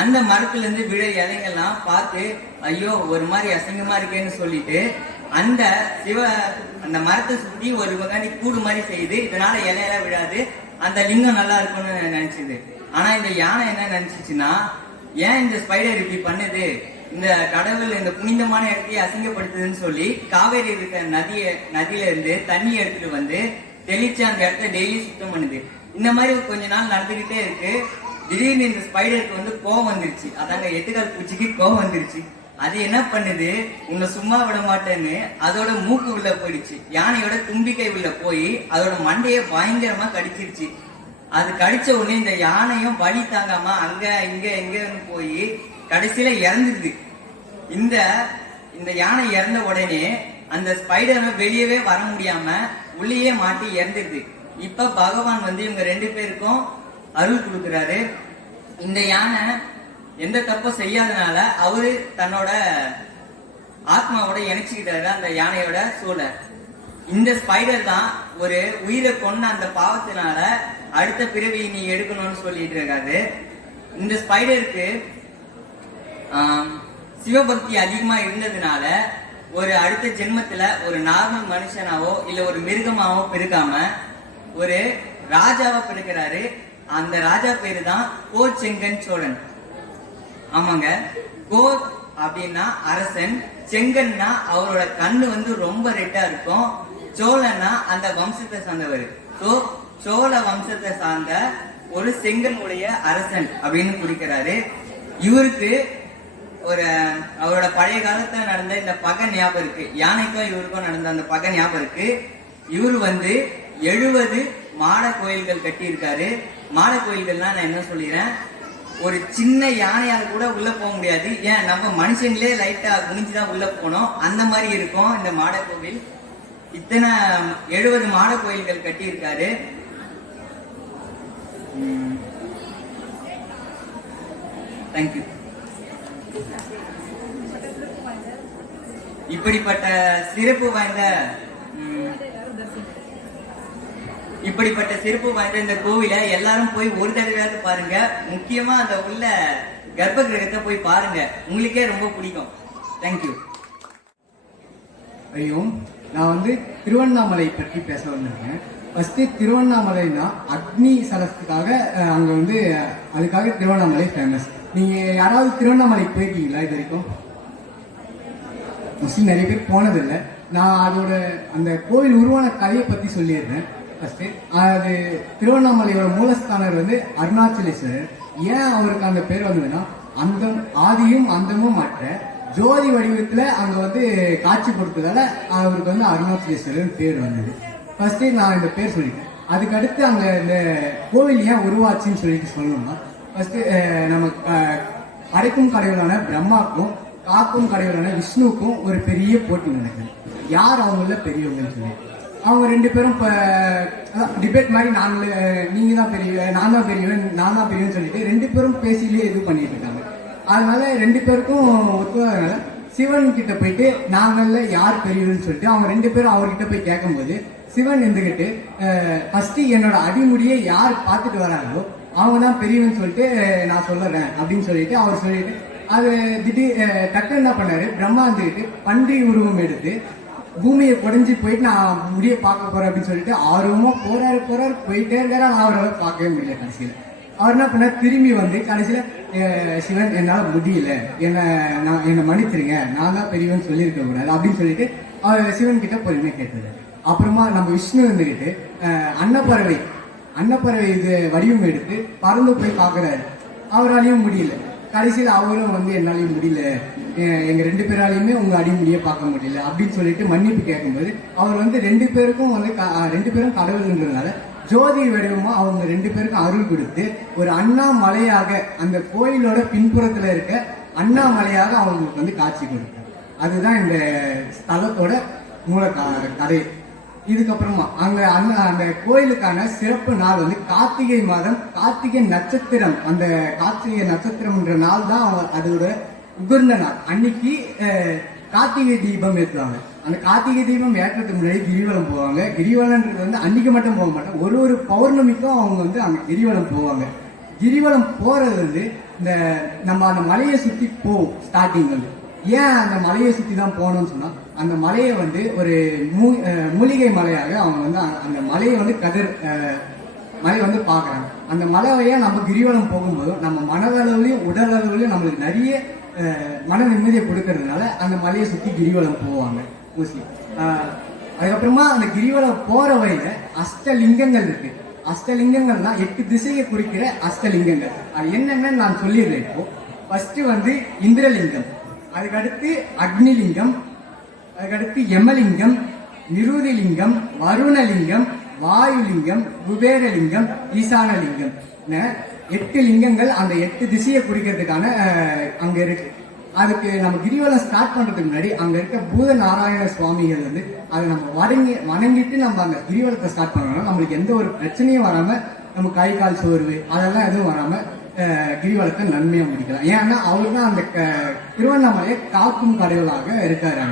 அந்த மரத்துல இருந்து விழ இலைங்கெல்லாம் பார்த்து ஐயோ ஒரு மாதிரி அசிங்கமா இருக்கேன்னு சொல்லிட்டு அந்த மரத்தை சுத்தி ஒரு வகை கூடு மாதிரி செய்யுது. இதனால இலையெல்லாம் விழாது, அந்த லிங்கம் நல்லா இருக்கும்னு நினைச்சது. ஆனா இந்த யானை என்ன நினைச்சிச்சுன்னா, ஏன் இந்த ஸ்பைடர் இப்படி பண்ணுது, இந்த கடவுள் இந்த புனிதமான இடத்தையே அசிங்கப்படுத்துதுன்னு சொல்லி காவேரி இருக்கிற நதியில இருந்து தண்ணி எடுத்துட்டு வந்து தெளிச்சு அந்த இடத்த டெய்லி சுத்தம் பண்ணுது. இந்த மாதிரி கொஞ்ச நாள் நடந்துகிட்டே இருக்கு. திடீர்னு இந்த ஸ்பைடருக்கு வந்து கோவம் வந்துருச்சு. அதாங்க 8 கால் பூச்சிக்கு கோவம் வந்துருச்சு. அது என்ன பண்ணுது, உன்னை சும்மா விட மாட்டேன்னு அதோட மூக்கு உள்ள போயிடுச்சு. யானையோட தும்பிக்கை உள்ள போய் அதோட மண்டையை பயங்கரமா கடிச்சிருச்சு. அது கடிச்ச உடனே இந்த யானையும் வலி தாங்காம அங்க இங்க எங்கன்னு போய் கடைசியில இறந்துருது. இந்த யானை இறந்த உடனே அந்த ஸ்பைடரை வெளியவே வர முடியாம உள்ளேயே மாட்டி இறந்துருது. இப்ப பகவான் வந்து இவங்க 2 பேருக்கும் அருள் கொடுக்கிறாரு. இந்த யானை எந்த தப்பும் செய்யாதனால அவரு தன்னோட ஆத்மாவோட இணைச்சுக்கிட்டாரு அந்த யானையோட சூழ. இந்த ஸ்பைடர் தான் ஒரு உயிரை கொண்ட அந்த பாவத்தினால அடுத்த பிறவி நீ எடுக்கணும்னு சொல்லிட்டு இருக்காரு. இந்த ஸ்பைடருக்கு சிவபக்தி அதிகமா இருந்ததுனால ஒரு அடுத்த ஜென்மத்துல ஒரு நார்மல் மனுஷனாவோ இல்ல ஒரு மிருகமாவோ பிறக்காம ஒரு ராஜாவா பிறக்கிறாரு. அந்த ராஜா பேரு தான் கோச்செங்கன் சோழன். ஆமாங்க, கோ அப்படின்னா அரசன், செங்கன்னா அவரோட கண்ணு வந்து ரொம்ப ரெட்டா இருக்கும், சோழன்னா அந்த வம்சத்தை சார்ந்தவர். சோழ வம்சத்தை சார்ந்த ஒரு செங்கனுடைய அரசன் அப்படின்னு குறிக்கிறாரு. இவருக்கு அவரோட பழைய காலத்துல நடந்த இந்த பகை ஞாபகம் இருக்கு. யானைக்கும் இவருக்கும் நடந்த அந்த பகை ஞாபகம் இருக்கு. இவர் வந்து 70 மாட கோயில்கள் கட்டி இருக்காரு. மாட கோயில்கள்னா நான் என்ன சொல்லிடுறேன், ஒரு சின்ன யானையால கூட உள்ள போக முடியாது. ஏன், நம்ம மனுஷங்களே லைட்டா குனிஞ்சுதான் உள்ள போனோம், அந்த மாதிரி இருக்கும் இந்த மாட கோவில். இத்தனை 70 மாட கோயில்கள் கட்டி இருக்காரு. தேங்க்யூ. இப்படிப்பட்ட சிறப்பு வாய்ந்த இந்த கோவிலை எல்லாரும் போய் ஒரு தடவையாவது பாருங்க. முக்கியமா அந்த உள்ள கர்ப்ப கிரகத்தை போய் பாருங்க, உங்களுக்கே ரொம்ப பிடிக்கும். தேங்க்யூ. ஐயோ, நான் வந்து திருவண்ணாமலை பற்றி பேச வந்திருக்கேன். ஃபர்ஸ்ட் திருவண்ணாமலைனா அக்னி சலத்துக்காக அங்க வந்து அதுக்காக திருவண்ணாமலை ஃபேமஸ். நீங்க யாராவது திருவண்ணாமலை போயிருக்கீங்களா இது வரைக்கும்? மோஸ்ட்லி நிறைய பேர் போனதில்லை. நான் அதோட அந்த கோவில் உருவான கதையை பத்தி சொல்லிடுறேன். ஃபர்ஸ்ட் அது திருவண்ணாமலையோட மூலஸ்தானர் வந்து அருணாச்சலேஸ்வரர். ஏன் அவருக்கு அந்த பேர் வந்ததுன்னா, அந்தம் ஆதியும் அந்தமும் மற்ற ஜோதி வடிவத்துல அங்க வந்து காட்சி கொடுத்ததால அவருக்கு வந்து அருணாச்சலேஸ்வரர் பேர் வந்தது. ஃபர்ஸ்ட் நான் இந்த பேர் சொல்லிட்டேன். அதுக்கு அடுத்து அங்க இந்த கோவில் ஏன் உருவாச்சுன்னு சொல்லிட்டு சொல்லணும்னா, ஃபர்ஸ்ட் நம்ம அடைக்கும் கடவுளான பிரம்மாக்கும் காக்கும் கடவுளான விஷ்ணுவுக்கும் ஒரு பெரிய போட்டி நடக்குது. யார் அவங்கள பெரியவங்கன்னு சொல்லி அவங்க 2 பேரும் டிபேட் மாதிரி நீங்க தான் பெரிய, நான் தான் பெரியவன், நான் தான் பெரியவன் சொல்லிட்டு 2 பேரும் பேசிலே இது பண்ணிட்டு இருக்காங்க. அதனால 2 பேருக்கும் ஒத்துவதனால சிவன் கிட்ட போயிட்டு நாங்கள்ல யார் பெரியவன்னு சொல்லிட்டு அவங்க 2 பேரும் அவர்கிட்ட போய் கேட்கும்போது சிவன் இருந்துகிட்டு ஃபர்ஸ்ட் என்னோட அடிமுடியை யார் பார்த்துட்டு வராங்களோ அவங்க தான் பெரியவன் சொல்லிட்டு நான் சொல்லுறேன் அப்படின்னு சொல்லிட்டு அவர் சொல்லிட்டு அது திடீர் டக்கு என்ன பண்ணாரு, பிரம்மா வந்துக்கிட்டு பன்றி உருவம் எடுத்து பூமியை குறைஞ்சி போயிட்டு நான் முடிய பார்க்க போறேன் அப்படின்னு சொல்லிட்டு ஆர்வமா போறாரு போயிட்டே இருக்காரு. ஆனா அவரால் பார்க்கவே முடியல. கடைசியில் அவர் என்ன பண்ண, திரும்பி வந்து கடைசியில சிவன் என்னால முடியல, என்னை மன்னிச்சிருங்க, நான் தான் பெரியவன் சொல்லியிருக்க கூடாது அப்படின்னு சொல்லிட்டு அவர் சிவன் கிட்ட பொறுமையா கேட்டது. அப்புறமா நம்ம விஷ்ணு வந்துகிட்டு அன்னப்பறவை இது வடிவம் எடுத்து பறந்து போய் பார்க்கறாரு. அவராலையும் முடியல. கடைசியில் அவரும் வந்து என்னாலையும் முடியல, எங்க 2 பேராலையுமே உங்க அடிமுடிய பார்க்க முடியல அப்படின்னு சொல்லிட்டு மன்னிப்பு கேட்கும்போது அவர் வந்து 2 பேருக்கும் வந்து 2 பேரும் கடவுள்ன்றதுனால ஜோதி வடிவமா அவங்க 2 பேருக்கும் அருள் கொடுத்து ஒரு அண்ணாமலையாக அந்த கோயிலோட பின்புறத்துல இருக்க அண்ணாமலையாக அவங்களுக்கு வந்து காட்சி கொடுத்தார். அதுதான் இந்த ஸ்தலத்தோட மூல கதை. இதுக்கப்புறமா அந்த கோயிலுக்கான சிறப்பு நாள் வந்து கார்த்திகை மாதம் கார்த்திகை நட்சத்திரம். அந்த கார்த்திகை நட்சத்திரம்ன்ற நாள் தான் அதோட உகர்ந்த நாள். அன்னைக்கு கார்த்திகை தீபம் ஏற்றுவாங்க. அந்த கார்த்திகை தீபம் ஏற்றத்துக்கு முன்னாடி கிரிவலம் போவாங்க. கிரிவலம்ன்றது வந்து அன்னைக்கு மட்டும் போக மாட்டாங்க, ஒரு பௌர்ணமிக்கும் அவங்க வந்து அங்க கிரிவலம் போவாங்க. கிரிவலம் போறது வந்து இந்த நம்ம அந்த மலையை சுத்தி போவோம். ஸ்டார்டிங் வந்து ஏன் அந்த மலையை சுத்தி தான் போகணும்னு சொன்னா, அந்த மலையை வந்து ஒரு மூலிகை மலையாக அவங்க வந்து அந்த மலையை வந்து மலையை வந்து பாக்குறாங்க. அந்த மலையை நம்ம கிரிவலம் போகும்போதும் நம்ம மனதளவுலயும் உடல் அளவுலயும் நம்மளுக்கு நிறைய மன நிம்மதியை கொடுக்கறதுனால அந்த மலையை சுத்தி கிரிவலம் போவாங்க மோஸ்ட்லி. அதுக்கப்புறமா அந்த கிரிவலம் போற வழியில அஷ்டலிங்கங்கள் இருக்கு. அஷ்டலிங்கங்கள்னா 8 திசையை குறிக்கிற அஷ்டலிங்கங்கள். அது என்னன்னு நான் சொல்லிடுறேன். இப்போ ஃபர்ஸ்ட் வந்து இந்திரலிங்கம், அதுக்கடுத்து அக்னிலிங்கம், அதுக்கடுத்து யமலிங்கம், நிருதிலிங்கம், வருணலிங்கம், வாயுலிங்கம், குபேரலிங்கம், ஈசானலிங்கம், 8 லிங்கங்கள் அந்த 8 திசையை குறிக்கிறதுக்கான அங்க இருக்கு. அதுக்கு நம்ம கிரிவலம் ஸ்டார்ட் பண்றதுக்கு முன்னாடி அங்க இருக்க பூத நாராயண சுவாமிகள் வந்து அதை நம்ம வணங்கிட்டு நம்ம அந்த கிரிவலத்தை ஸ்டார்ட் பண்ணோம்னா நம்மளுக்கு எந்த ஒரு பிரச்சனையும் வராம, நம்ம கை கால் சோர்வு அதெல்லாம் எதுவும் வராம கிரிவலத்தை நன்மையா முடிக்கலாம். ஏன்னா அவரு தான் அந்த திருவண்ணாமலையை காக்கும் கடவுளாக இருக்காரு.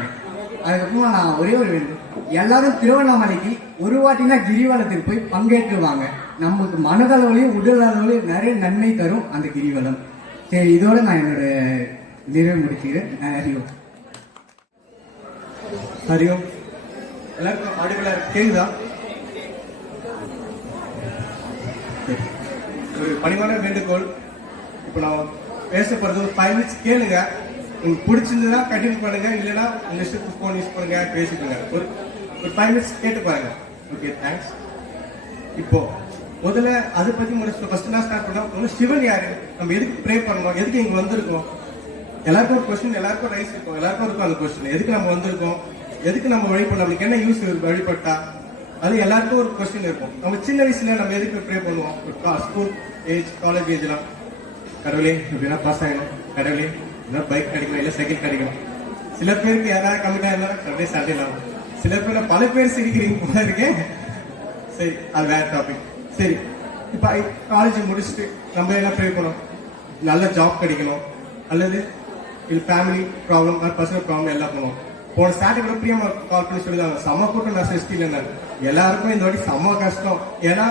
அதுக்கப்புறமா நான் ஒரே ஒரு வேண்டும், எல்லாரும் திருவண்ணாமலைக்கு ஒரு வாட்டினா கிரிவலத்துக்கு போய் பங்கேற்றுவாங்க. நமக்கு மனதளவுலையும் உடல் அளவுலையும் நிறைய நன்மை தரும் அந்த கிரிவலம். சரி, இதோட நான் என்னோட நிறைவு முடிச்சுக்கிறேன். ஹரியோம். எல்லாருக்கும் ஆடியோல கேக்குதா? ஒரு பணிவான வேண்டுகோள். இப்போ நான் பேச போறது ஒரு 5 minutes கேளுங்க. உங்களுக்கு பிடிச்சிருந்ததுன்னா கண்டினியூ பண்ணுங்க, இல்லைன்னா உங்க இஷ்டத்துக்கு போன் யூஸ் பண்ணுங்க, பேசிக்கோங்க. ஒரு 5 minutes கேட்டு பாருங்க. Okay, thanks. இப்போ முதல்ல அதை பத்தி முடிச்சு ஃபர்ஸ்ட் நான் ஸ்டார்ட் பண்ணோம். சிவன் யாரு, நம்ம எதுக்கு ப்ரே பண்ணணும், எதுக்கு இங்க வந்திருக்கோம்? எல்லாருக்கும் ஒரு கொஸ்டின், எல்லாருக்கும் ரைஸ் இருக்கும், எல்லாருக்கும் இருக்கும் அந்த கொஸ்டின். எதுக்கு நம்ம வந்திருக்கோம், எதுக்கு நம்ம வழிபடணும், நம்மளுக்கு என்ன யூஸ் வழிபட்டா, அது எல்லாருக்கும் ஒரு கொஸ்டின் இருக்கும். நம்ம சின்ன வயசுல நம்ம எதுக்கு ப்ரே பண்ணுவோம், ஸ்கூல் ஏஜ், காலேஜ் ஏஜ்லாம், கடவுளே இப்படின்னா பாஸ் ஆகணும், கடவுளே இல்லை பைக் கிடைக்கணும், இல்லை சைக்கிள் கிடைக்கணும். சில பேருக்கு யாராவது கம்மிட்டா இருந்தாலும் அப்படியே சாட்டிடலாம். சில பேர் பல பேர் சிரிக்கிறீங்க போல இருக்கேன். சரி, அது வேற டாபிக். சரி, இப்ப காலேஜ் முடிச்சுட்டு நம்ம என்ன ப்ரே பண்ணோம், நல்ல ஜாப் கிடைக்கணும், அல்லது இது ஃபேமிலி ப்ராப்ளம், பர்சனல் ப்ராப்ளம் எல்லாம் பண்ணுவோம். போன ஸ்டார்டிங் பிரியாம கால் பண்ணி சொல்லிதாங்க, செம்ம கூட்டம் நான் சிஸ்டில எல்லாருக்கும் இந்த வாட்டி செம்ம கஷ்டம். ஏன்னா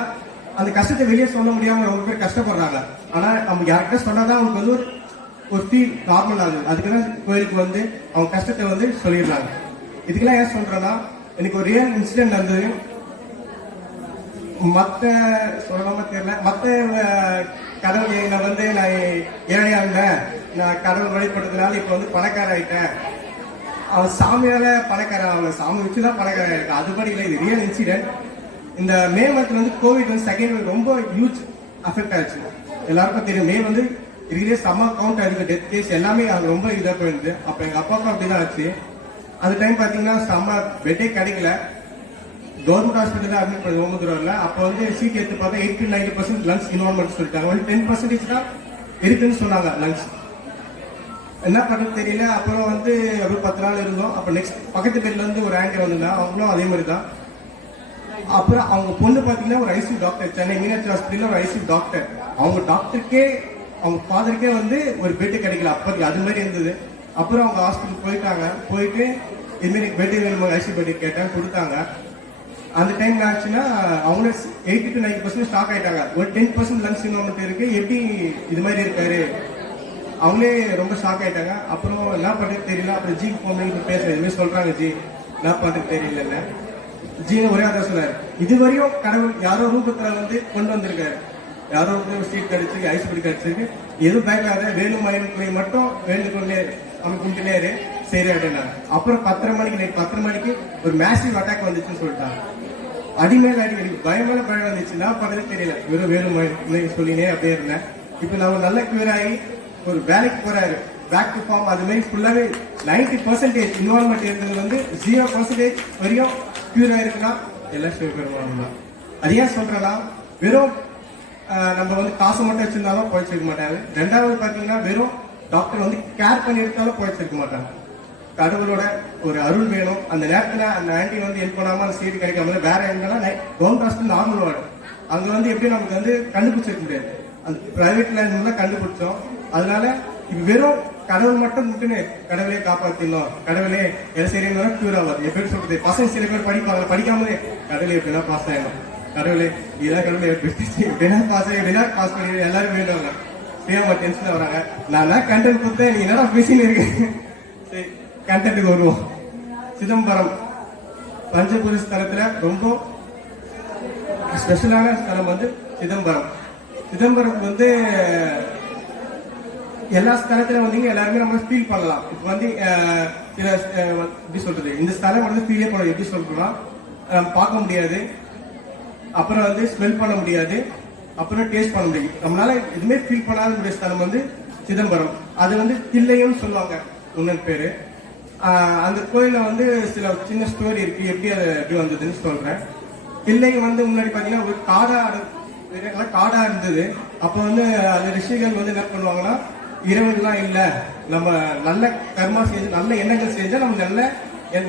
அந்த கஷ்டத்தை வெளியே சொல்ல முடியாம ரொம்ப பேர் கஷ்டப்படுறாங்க. ஆனா நம்ம யார்கிட்ட சொன்னாதான் அவங்களுக்கு வந்து ஒரு ஃபீல் நார்மல் ஆகுது. அதுக்குதான் கோயிலுக்கு வந்து அவங்க கஷ்டத்தை வந்து சொல்லிடுறாங்க. இதுக்கெல்லாம் ஏன் சொல்றேன்னா, எனக்கு ஒரு ரியல் இன்சிடென்ட் நடந்தது. மத்த சொல்லாம தெரியல, மத்த கடவுள் நான் வந்து நான் ஏழையா இருந்தேன், நான் கடவுள் வழிபடுறதுனால இப்ப வந்து பணக்கார ஆயிட்டேன், அவன் சாமியால பணக்காரன், அவனை சாமி வச்சுதான் பணக்காரன் ஆயிருக்கு. அதுபடி இல்லை, இது ரியல் இன்சிடென்ட். இந்த மே மந்த்ல வந்து கோவிட் வந்து செகண்ட் வேவ் ரொம்ப ஹியூஜ் அஃபெக்ட் ஆயிடுச்சு. எல்லாருக்கும் தெரியும், மே வந்து இருக்கிற செம்ம கவுண்ட் ஆயிருக்கு, டெத் கேஸ் எல்லாமே அது ரொம்ப இதா போயிருந்து. அப்ப எங்க அப்பாவுக்கும் அப்படிதான் ஆச்சு. அந்த டைம் பாத்தீங்கன்னா செம்ம பெட்டே கிடைக்கல, கவர்மெண்ட் ஹாஸ்பிட்டல் அட்மிட் பண்ணி ஓமதுராவில். அப்போ வந்து சீட் எடுத்து பார்த்தா 80-90% லங்ஸ் இன்வால்மெண்ட் சொல்லிட்டாங்க. வந்து 10% தான் இருக்குன்னு சொன்னாங்க லங்ஸ். என்ன பண்ணுறது தெரியல. அப்புறம் வந்து அப்படியே 10 நாள் இருந்தோம். அப்போ நெக்ஸ்ட் பக்கத்து பேர்ல இருந்து ஒரு ஆங்கர் வந்திருந்தாங்க, அவங்களும் அதே மாதிரி தான். அப்புறம் அவங்க பொண்ணு பார்த்தீங்கன்னா ஒரு ICU doctor, Chennai Meenakshi hospital ஒரு ஐசியூ டாக்டர். அவங்க டாக்டருக்கே அவங்க ஃபாதருக்கே வந்து ஒரு பெட்டு கிடைக்கல அப்போதைக்கு, அது மாதிரி இருந்தது. அப்புறம் அவங்க ஹாஸ்பிட்டல் போயிட்டு இதுமாரி பெட்டு வேணும், ஐசியூ பெட்டு கேட்டேன், கொடுத்தாங்க. அந்த டைம் ஆச்சுன்னா அவங்க 80-90% ஸ்டாக் ஆயிட்டாங்க. ஒரு 10% லங்ஸ் இன்வால்மெண்ட் இருக்கு, எப்படி இது மாதிரி இருக்காரு, அவங்களே ரொம்ப ஷாக் ஆயிட்டாங்க. அப்புறம் என்ன பண்ணுறது தெரியல. அப்புறம் ஜி போன் பேச எதுவுமே சொல்றாங்க, ஜி நான் பண்றது தெரியல. ஜீன ஒரே அதான் சொன்னாரு, இதுவரையும் கடவுள் யாரோ ரூபத்துல வந்து கொண்டு வந்திருக்காரு. யாரோ ஸ்ட்ரீட் கிடைச்சிருக்கு, ஐஸ் படி கிடைச்சிருக்கு, எதுவும் பயக்காத வேணும் மயனுக்குள்ளே மட்டும் வேண்டுகொண்டே அவன் கும்பிட்டுனே சரி அப்படின்னா. அப்புறம் 10:30 மணிக்கு நைட் 10:30 மணிக்கு ஒரு மேசிவ் அட்டாக் வந்துச்சுன்னு சொல்லிட்டாங்க. அடிமேல அடிக்கடி பயமான பயம் வந்துச்சு. நான் பண்றது தெரியல, வெறும் வேணும் சொல்லினே அப்படியே இருந்தேன். இப்ப நம்ம நல்ல கியூர் ஆகி ஒரு வேலைக்கு போறாரு, பேக் டு ஃபார்ம். அது மாதிரி ஃபுல்லாவே 90% இன்வால்மெண்ட் இருந்தது வந்து 0% வரையும் கியூர் ஆயிருக்குன்னா எல்லாம் சிவபெருமான் தான். அது ஏன் சொல்றேன்னா, வெறும் நம்ம வந்து காசு மட்டும் வச்சிருந்தாலும் போயிச்சிருக்க மாட்டாங்க. ரெண்டாவது பாத்தீங்கன்னா வெறும் டாக்டர் வந்து கேர் பண்ணி எடுத்தாலும் போயிச்சிருக்க மாட்டாங்க. கடவுளோட ஒரு அருள் வேணும். அந்த நேரத்துல அந்த ஆன்டி வந்து ஹெல்ப் பண்ணாம அந்த சீட் கிடைக்காம வேற எங்கன்னா கவர்மெண்ட் ஹாஸ்பிட்டல் நார்மல் வார்டு அங்க வந்து எப்படி நமக்கு வந்து கண்டுபிடிச்சிருக்க முடியாது. அந்த பிரைவேட்ல இருந்தா கண்டுபிடிச்சோம். அதனால இப்ப வெறும் கடவுள் மட்டும் முட்டுன்னு கடவுளே காப்பாத்திடணும், கடவுளே எதை சரியான கியூர் ஆகாது. எப்படி சொல்றது, பசங்க சில பேர் படிப்பாங்க, படிக்காமலே கடவுளே எப்படின்னா பாஸ் ஆயிடும், கடவுளே இதெல்லாம் கடவுளை எப்படின்னா பாஸ் ஆகி எப்படின்னா பாஸ் பண்ணி எல்லாரும் வேண்டுவாங்க. சேவா டென்ஷன் வராங்க. நான் கண்டென்ட் கொடுத்தேன், நீ என்னடா பேசின்னு இருக்கேன். சரி, கண்டென்ட்டுக்கு வருவோம். சிதம்பரம் பஞ்சபூரி ஸ்தலத்துல ரொம்ப ஸ்பெஷலான ஸ்தலம் வந்து சிதம்பரம். சிதம்பரம் வந்து எல்லா ஸ்தலத்திலும் வந்தீங்க எல்லாருமே நம்ம ஃபீல் பண்ணலாம். இப்ப வந்து சில எப்படி சொல்றது, இந்த ஸ்தலம் வந்து ஃபீலே பண்ண எப்படி சொல்றோம்னா பார்க்க முடியாது, அப்புறம் வந்து ஸ்மெல் பண்ண முடியாது, அப்புறம் டேஸ்ட் பண்ண முடியும். நம்மளால எதுவுமே ஃபீல் பண்ணாத முடிய ஸ்தலம் வந்து சிதம்பரம். அது வந்து தில்லையும் சொல்லுவாங்க இன்னொரு பேரு. அந்த கோயில வந்து சில சின்ன ஸ்டோரி இருக்கு, எப்படி அது எப்படி வந்ததுன்னு சொல்றேன். தில்லை வந்து முன்னாடி பாத்தீங்கன்னா ஒரு காடா இருந்தது. அப்ப வந்து அந்த ரிஷிகள் வந்து என்ன பண்ணுவாங்கன்னா, இறைவன்லாம் இல்ல, நம்ம நல்ல கர்மா செஞ்சு நல்ல எண்ணங்கள் செஞ்சா நம்ம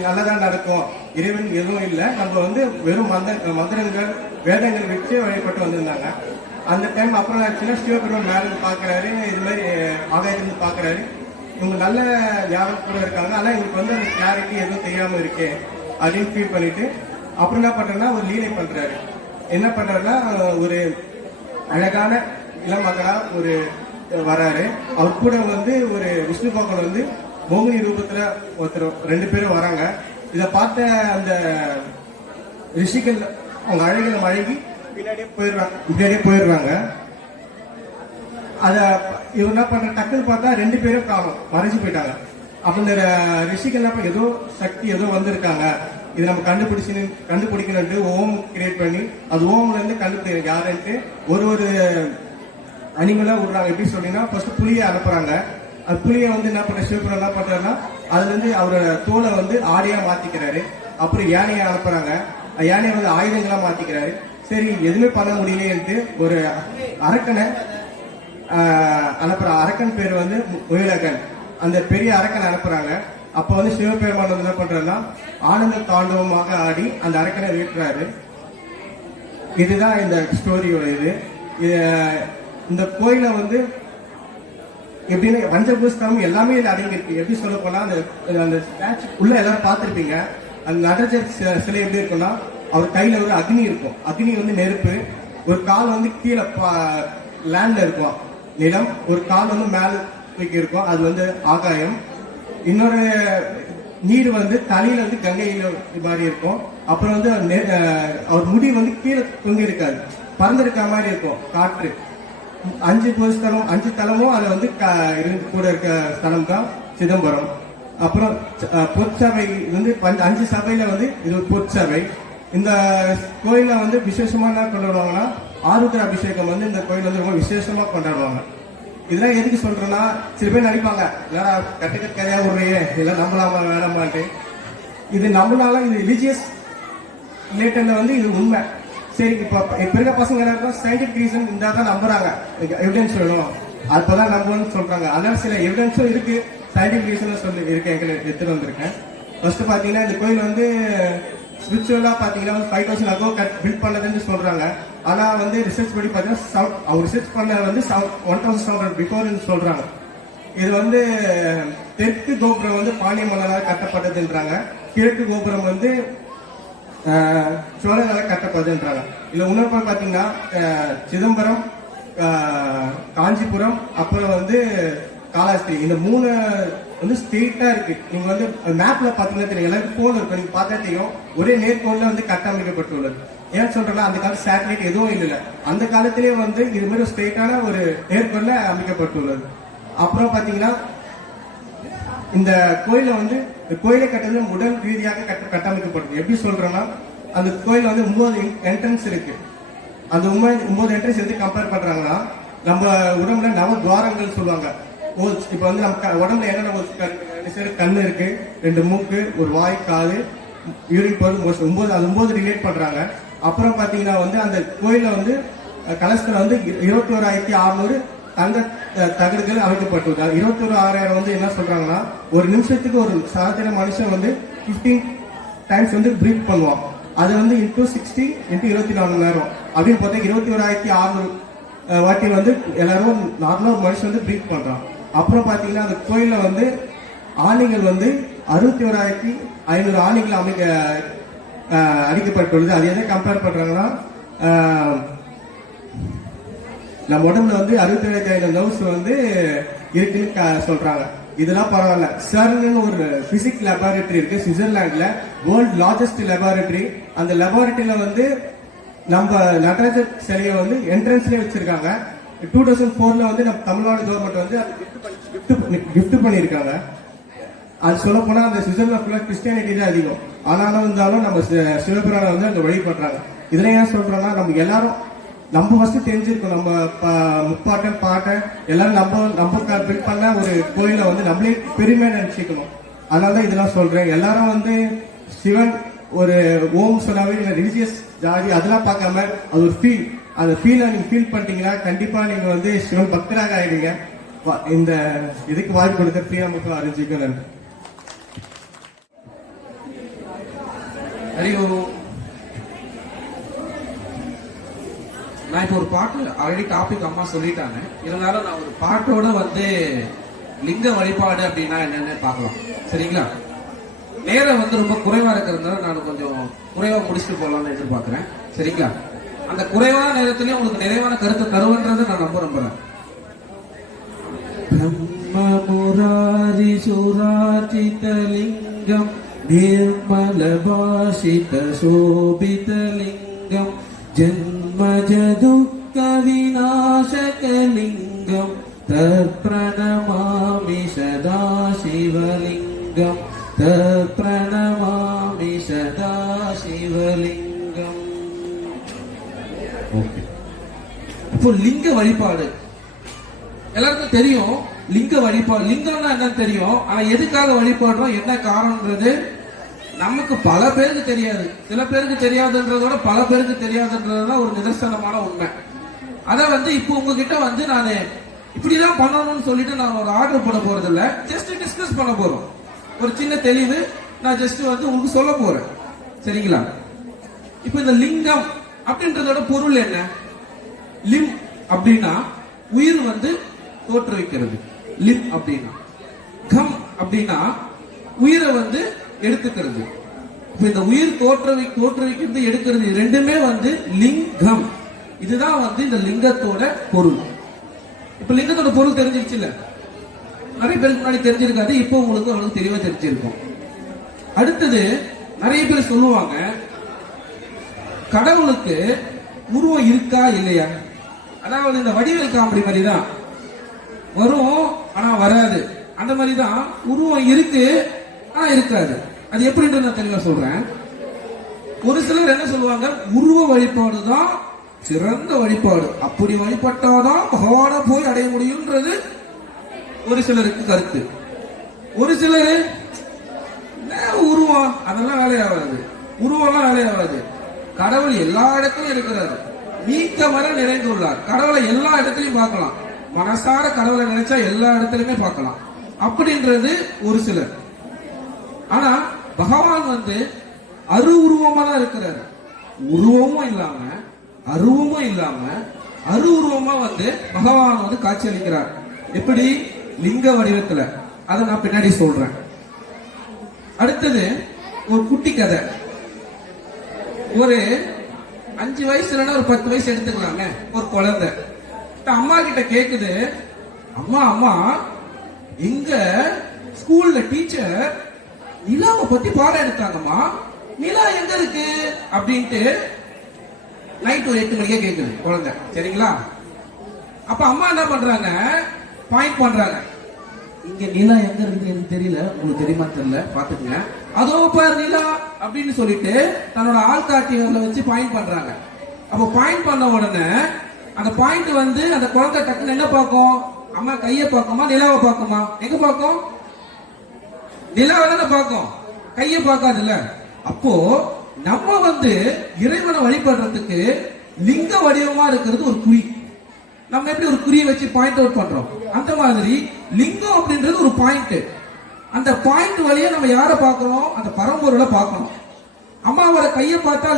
நல்லதான் நடக்கும், இறைவன் எதுவும் இல்ல, நம்ம வந்து வெறும் மந்திரங்கள் வேதங்கள் வச்சு வழிபட்டு வந்திருந்தாங்க. அந்த டைம் அப்புறம் ஆச்சுன்னா சிவபெருமான் மேல இருந்து பாக்குறாரு, இது மாதிரி ஆகாயத்திலிருந்து பாக்குறாரு, இவங்க நல்ல ஞாபகம் கூட இருக்காங்க, ஆனா இவங்களுக்கு வந்து அந்த கிளாரிட்டி எதுவும் தெரியாம இருக்கு அப்படின்னு ஃபீல் பண்ணிட்டு அப்புறம் என்ன பண்றேன்னா ஒரு லீலை பண்றாரு. என்ன பண்றாருன்னா, ஒரு அழகான இளமகனா ஒரு வராரு. அவர் கூட வந்து ஒரு விஷ்ணு பகவான் வந்து மோகினி ரூபத்துல ஒருத்தர் 2 பேரும் வராங்க. இத பார்த்த அந்த ரிஷிகள் அவங்க அழகில அழகி பின்னாடியே போயிடுறாங்க. அத இவர் என்ன பண்ற, டக்குன்னு பார்த்தா 2 பேரும் காணும், மறைஞ்சு போயிட்டாங்க. அப்ப இந்த ரிஷிகள் ஏதோ சக்தி ஏதோ வந்திருக்காங்க, இது நம்ம கண்டுபிடிக்கணும்ட்டு ஓம் கிரியேட் பண்ணி அது ஓம்ல இருந்து கண்டுபிடிக்க யாருன்ட்டு ஒரு அனிமலா விடுறாங்க. எப்படி சொன்னீங்கன்னா, ஃபர்ஸ்ட் புலியை அனுப்புறாங்க. அது புலியை வந்து என்ன பண்ற, சிவபெருமான் என்ன பண்றாருன்னா அதுல இருந்து அவரோட தோலை வந்து ஆடையா மாத்திக்கிறாரு. அப்புறம் யானையை அனுப்புறாங்க, யானையை வந்து ஆயுதங்களா மாத்திக்கிறாரு. சரி, எதுவுமே பண்ண முடியலையேன்ட்டு ஒரு அரக்கனை அனுப்புற. அரக்கன் பேர் வந்து முயலகன். அந்த பெரிய அரக்கனை அனுப்புறாங்க. அப்ப வந்து சிவபெருமான் வந்து என்ன பண்றாருன்னா ஆனந்த தாண்டவமாக ஆடி அந்த அரக்கனை வீட்டுறாரு. இதுதான் இந்த ஸ்டோரியோட இது. இந்த கோயில வந்து எப்படின்னா பஞ்சபூஸ்தலம் எல்லாமே இதுல அடங்கியிருக்கு. எப்படி சொல்ல போனா, அந்த ஸ்டாச்சு உள்ள எல்லாரும் பார்த்திருப்பீங்க. அந்த நடராஜர் சிலை எப்படி இருக்குன்னா, அவர் கையில ஒரு அக்னி இருக்கும், அக்னி வந்து நெருப்பு, ஒரு கால் வந்து கீழே லேண்ட்ல இருக்கும் நிலம், ஒரு கால் வந்து மேல தூக்கி இருக்கும், அது வந்து ஆகாயம். இன்னொரு நீர் வந்து தலையில வந்து கங்கையில மாதிரி இருக்கும். அப்புறம் வந்து அவர் முடி வந்து கீழே தொங்கி இருக்காது, பறந்திருக்க மாதிரி இருக்கும் காற்று. 5 பொருஸ்தலம் 5 தலமும் அதுல வந்து கூட இருக்க ஸ்தலம் தான் சிதம்பரம். அப்புறம் பொற்சபை வந்து 5 சபையில வந்து இது ஒரு பொற்சபை. இந்த கோயில வந்து விசேஷமா என்ன கொண்டாடுவாங்கன்னா, ஆருத்ர அபிஷேகம் வந்து இந்த கோயில் வந்து ரொம்ப விசேஷமா கொண்டாடுவாங்க. இதெல்லாம் எதுக்கு சொல்றேன்னா, சில பேர் நினைப்பாங்க இல்லடா கட்டுக்க கதையா விடுறையே, இல்ல நம்பலாமா வேணாமான்ட்டு. இது நம்மளால இது ரிலீஜியஸ் ரிலேட்டட்ல வந்து இது உண்மை. சரி, இப்ப இருக்க பசங்க எல்லாருக்கும் சயின்டிபிக் ரீசன் இருந்தா தான் நம்புறாங்க, எவிடன்ஸ் வேணும் அப்பதான் நம்புன்னு சொல்றாங்க. அதனால சில எவிடன்ஸும் இருக்கு, சயின்டிபிக் ரீசன் சொல்லி இருக்கு, எங்களுக்கு எடுத்துட்டு வந்திருக்கேன். ஃபர்ஸ்ட் பாத்தீங்கன்னா இந்த கோயில் வந்து ஸ்பிரிச்சுவலா பாத்தீங்கன்னா 5000 அகோ பில்ட் பண்ணதுன்னு சொல்றாங்க. ஆனா வந்து ரிசர்ச் படி பாத்தீங்கன்னா அவங்க ரிசர்ச் பண்ண வந்து 1700 பிஃபோர்னு சொல்றாங்க. இது வந்து தெற்கு கோபுரம் வந்து பாண்டிய மன்னரால் கட்டப்பட்டதுன்றாங்க, கிழக்கு கோபுரம் வந்து சோழர்களால் கட்டப்பட்டதுன்றாங்க. இல்ல இன்னொரு பாத்தீங்கன்னா சிதம்பரம், காஞ்சிபுரம், அப்புறம் வந்து காலாஸ்திரி, இந்த 3 வந்து ஸ்ட்ரெயிட்டா இருக்கு. நீங்க வந்து மேப்ல பாத்தீங்கன்னா தெரியும், எல்லாருக்கும் போன் இருக்கும், நீங்க பார்த்தா தெரியும், ஒரே நேர்கோண்ல வந்து கட்டமைக்கப்பட்டுள்ளது. ஏன் சொல்றேன்னா அந்த காலத்து சேட்டலைட் எதுவும் இல்ல, அந்த காலத்திலேயே வந்து இது மாதிரி ஸ்ட்ரெயிட்டான ஒரு நேர்கோண்ல அமைக்கப்பட்டுள்ளது. அப்புறம் பாத்தீங்கன்னா இந்த கோயில வந்து கோயிலை கட்டது உடல் ரீதியாக கட்டமைக்கப்பட்டது. எப்படி சொல்றேன்னா அந்த கோயில வந்து 9 என்ட்ரன்ஸ் இருக்கு. அந்த 9 என்ட்ரன்ஸ் எது கம்பேர் பண்றாங்கன்னா நம்ம உடம்புல நவத்வாரங்கள் சொல்லுவாங்க. இப்ப வந்து நம்ம உடம்புல என்னென்ன கண்ணு இருக்கு, 2 மூக்கு, ஒரு வாய், காது, யூரின் போது மோஷன், 9 ரிலேட் பண்றாங்க. அப்புறம் பாத்தீங்கன்னா வந்து அந்த கோயில வந்து கலசத்துல வந்து 21,600 தங்க தகடுகள் அமைக்கப்பட்டுள்ளது. 21,600 வந்து என்ன சொல்றாங்கன்னா ஒரு நிமிஷத்துக்கு ஒரு சாதாரண மனுஷன் வந்து 15 டைம்ஸ் வந்து பிரீத் பண்ணுவான். அது வந்து இன்டூ 60 இன்டூ 24 மணி நேரம் அப்படின்னு பார்த்தா 21,600 வாட்டி வந்து எல்லாரும் நார்மலா ஒரு மனுஷன் வந்து பிரீத் பண்றான். அப்புறம் பாத்தீங்கன்னா அந்த கோயில்ல வந்து ஆணிகள் வந்து 61,500 ஆணிகள் அடிக்கப்பட்டுள்ளது. அது எதை கம்பேர் பண்றாங்கன்னா நம்ம உடம்புல வந்து 67,500 நர்வ்ஸ் வந்து இருக்குன்னு சொல்றாங்க. இதெல்லாம் பரவாயில்ல. சர்ன்னு ஒரு பிசிக்ஸ் லேபரேட்டரி இருக்கு சுவிட்சர்லாந்துல, வேர்ல்ட் லார்ஜஸ்ட் லேபரேட்டரி. அந்த லேபரேட்டரியில வந்து நம்ம நடராஜர் சிலையை வந்து என்ட்ரன்ஸ்லயே வச்சிருக்காங்க. 2004ல வந்து நம்ம தமிழ்நாடு கவர்மெண்ட் வந்து கிஃப்ட் பண்ணிருக்காங்க. அது சொல்ல போனா அந்த சுவிட்சர்லாந்து கிறிஸ்டியானிட்டி தான் அதிகம். ஆனாலும் இருந்தாலும் நம்ம சிவபிரானை வந்து அங்க வழிபடுறாங்க. இதுல ஏன் சொல்றோம்னா நம்ம எல்லாரும் நம்ம ஃபர்ஸ்ட் தெரிஞ்சிருக்கோம், நம்ம முப்பாட்டன் பாட்டன் எல்லாரும் நம்ம பில்ட் பண்ண ஒரு கோயிலை வந்து நம்மளே பெருமையா நினைச்சுக்கணும். அதனாலதான் இதெல்லாம் சொல்றேன். எல்லாரும் வந்து சிவன் ஒரு ஓம் சொன்னாவே ரிலிஜியஸ் ஜாதி அதெல்லாம் பார்க்காம அது ஒரு ஃபீல், அந்த ஃபீலை நீங்க ஃபீல் பண்ணிட்டீங்கன்னா கண்டிப்பா நீங்க வந்து சிவன் பக்தராக ஆயிடுங்க. இந்த இதுக்கு வாய்ப்பு கொடுக்க பிரியா மக்கள் அறிஞ்சிக்க நன்றி. ஹரி ஓம். நான் இப்போ ஒரு பாட்டு ஆல்ரெடி டாபிக் அம்மா சொல்லிட்டாங்க, இருந்தாலும் நான் ஒரு பாட்டோட வந்து லிங்க வழிபாடு அப்படின்னா என்னன்னு பார்க்கலாம். சரிங்களா? நேரம் வந்து ரொம்ப குறைவா இருக்கிறதுனால நான் கொஞ்சம் குறைவா முடிச்சுட்டு போகலாம்னு எதிர்பார்க்கிறேன். சரிங்களா? அந்த குறைவான நேரத்திலேயே உங்களுக்கு நிறைவான கருத்தை தருவன்றதை நான் நம்புறேன். பிரம்ம முராரி சுரார்ச்சித லிங்கம் நிர்மல பாஷித சோபித லிங்கம் ஜன்மஜ துக்க விநாசக லிங்கம் தப்ரணமாமி சதா சிவலிங்கம் தப்ரணமாமி சதா சிவலிங்கம். ஓகே, இப்போ லிங்க வழிபாடு எல்லாருக்கும் தெரியும். லிங்க வழிபாடு, லிங்கம்னா என்னன்னு தெரியும். ஆனா எதுக்காக வழிபாடுறோம், என்ன காரணம்ன்றது நமக்கு பல பேருக்கு தெரியாது. சில பேருக்கு தெரியாதுன்றதோட பல பேருக்கு தெரியாதுன்றதுதான் ஒரு நிதர்சனமான உண்மை. அத வந்து இப்போ உங்ககிட்ட வந்து நான் இப்படிதான் பண்ணணும்னு சொல்லிட்டு நான் ஒரு ஆர்டர் போட போறது இல்ல, ஜஸ்ட் டிஸ்கஸ் பண்ண போறோம். ஒரு சின்ன தெளிவு நான் ஜஸ்ட் வந்து உங்களுக்கு சொல்ல போறேன். சரிங்களா? இப்ப இந்த லிங்கம் அப்படின்றதோட பொருள் என்ன? லிம் அப்படின்னா உயிர் வந்து தோற்றுவிக்கிறது. லிம் அப்படின்னா கம் அப்படின்னா உயிரை வந்து எடுத்துக்கிறது. இப்ப இந்த உயிர் தோற்றுவிக்கிறது எடுக்கிறது ரெண்டுமே வந்து லிங்கம். இதுதான் வந்து இந்த லிங்கத்தோட பொருள். இப்ப லிங்கத்தோட பொருள் தெரிஞ்சிருச்சு இல்ல? நிறைய பேருக்கு முன்னாடி தெரிஞ்சிருக்காது, இப்போ உங்களுக்கு அவ்வளவு தெளிவா தெரிஞ்சிருக்கும். அடுத்தது நிறைய பேர் சொல்லுவாங்க கடவுளுக்கு உருவம் இருக்கா இல்லையா. அதாவது இந்த வடிவேல் காமெடி மாதிரி தான் வரும் ஆனா வராது, அந்த மாதிரி தான் உருவம் இருக்கு ஆனா இருக்காது. அது எப்படின்றது நான் தெளிவா சொல்றேன். ஒரு சிலர் என்ன சொல்லுவாங்க, உருவ வழிபாடு தான் சிறந்த வழிபாடு, அப்படி வழிபட்டாதான் பகவான போய் அடைய முடியும்ன்றது ஒரு சிலருக்கு கருத்து. ஒரு சிலர் உருவம் அதெல்லாம் வேலையாகாது, உருவம்லாம் வேலையாகாது. கடவுள் எல்லா இடத்திலும் இருக்கிறாரு, நீக்க வர நிறைந்துள்ளார். கடவுளை எல்லா இடத்துலயும் பார்க்கலாம், மனசார கடவுளை நினைச்சா எல்லா இடத்துலயுமே பார்க்கலாம் அப்படின்றது ஒரு சிலர். ஆனா பகவான் வந்து அரு உருவமா தான் இருக்கிறாரு. உருவமும் இல்லாம அருவமும் இல்லாம அரு உருவமா வந்து பகவான் வந்து காட்சி அளிக்கிறார். எப்படி? லிங்க வடிவத்துல. அதை நான் பின்னாடி சொல்றேன். அடுத்தது ஒரு குட்டி கதை. ஒரு 5 வயசு இல்லைன்னா ஒரு 10 வயசு எடுத்துக்கலாங்க. ஒரு குழந்தை அம்மா கிட்ட கேக்குது, அம்மா அம்மா எங்க ஸ்கூல்ல டீச்சர் நிலாவை பத்தி பாடம் எடுத்தாங்கம்மா. நிலா எங்க இருக்கு அப்படின்ட்டு நைட் ஒரு 8 மணிக்கே கேக்குது குழந்தை. சரிங்களா? அப்ப அம்மா என்ன பண்றாங்க, பாயிண்ட் பண்றாங்க. இங்க நிலா எங்க இருக்குது எனக்கு தெரியல, உங்களுக்கு தெரியுமா தெரியல, பாத்துக்கங்க. அதோ பாரு நிலா அப்படின்னு சொல்லிட்டு தன்னோட ஆள்காட்டியர்ல வச்சு பாயிண்ட் பண்றாங்க. அப்ப பாயிண்ட் பண்ண உடனே அந்த பாயிண்ட் வந்து அந்த குழந்தை டக்குன்னு என்ன பார்க்கும், அம்மா கையை பார்க்குமா நிலாவை பார்க்குமா? எங்க பார்க்கும்? நிலாவை தானே பார்க்கும், கையை பார்க்காதுல்ல. அப்போ நம்ம வந்து இறைவனை வழிபடுறதுக்கு லிங்க வடிவமா இருக்கிறது ஒரு குறி. நம்ம எப்படி ஒரு குறியை வச்சு பாயிண்ட் அவுட் பண்றோம், அந்த மாதிரி லிங்கம் அப்படின்றது ஒரு பாயிண்ட். அந்த பாயிண்ட் வழியா நம்ம யாரை பார்க்கணும், அந்த பரம்பொருளை பார்க்கணும். அம்மாவோட கையை பார்த்தா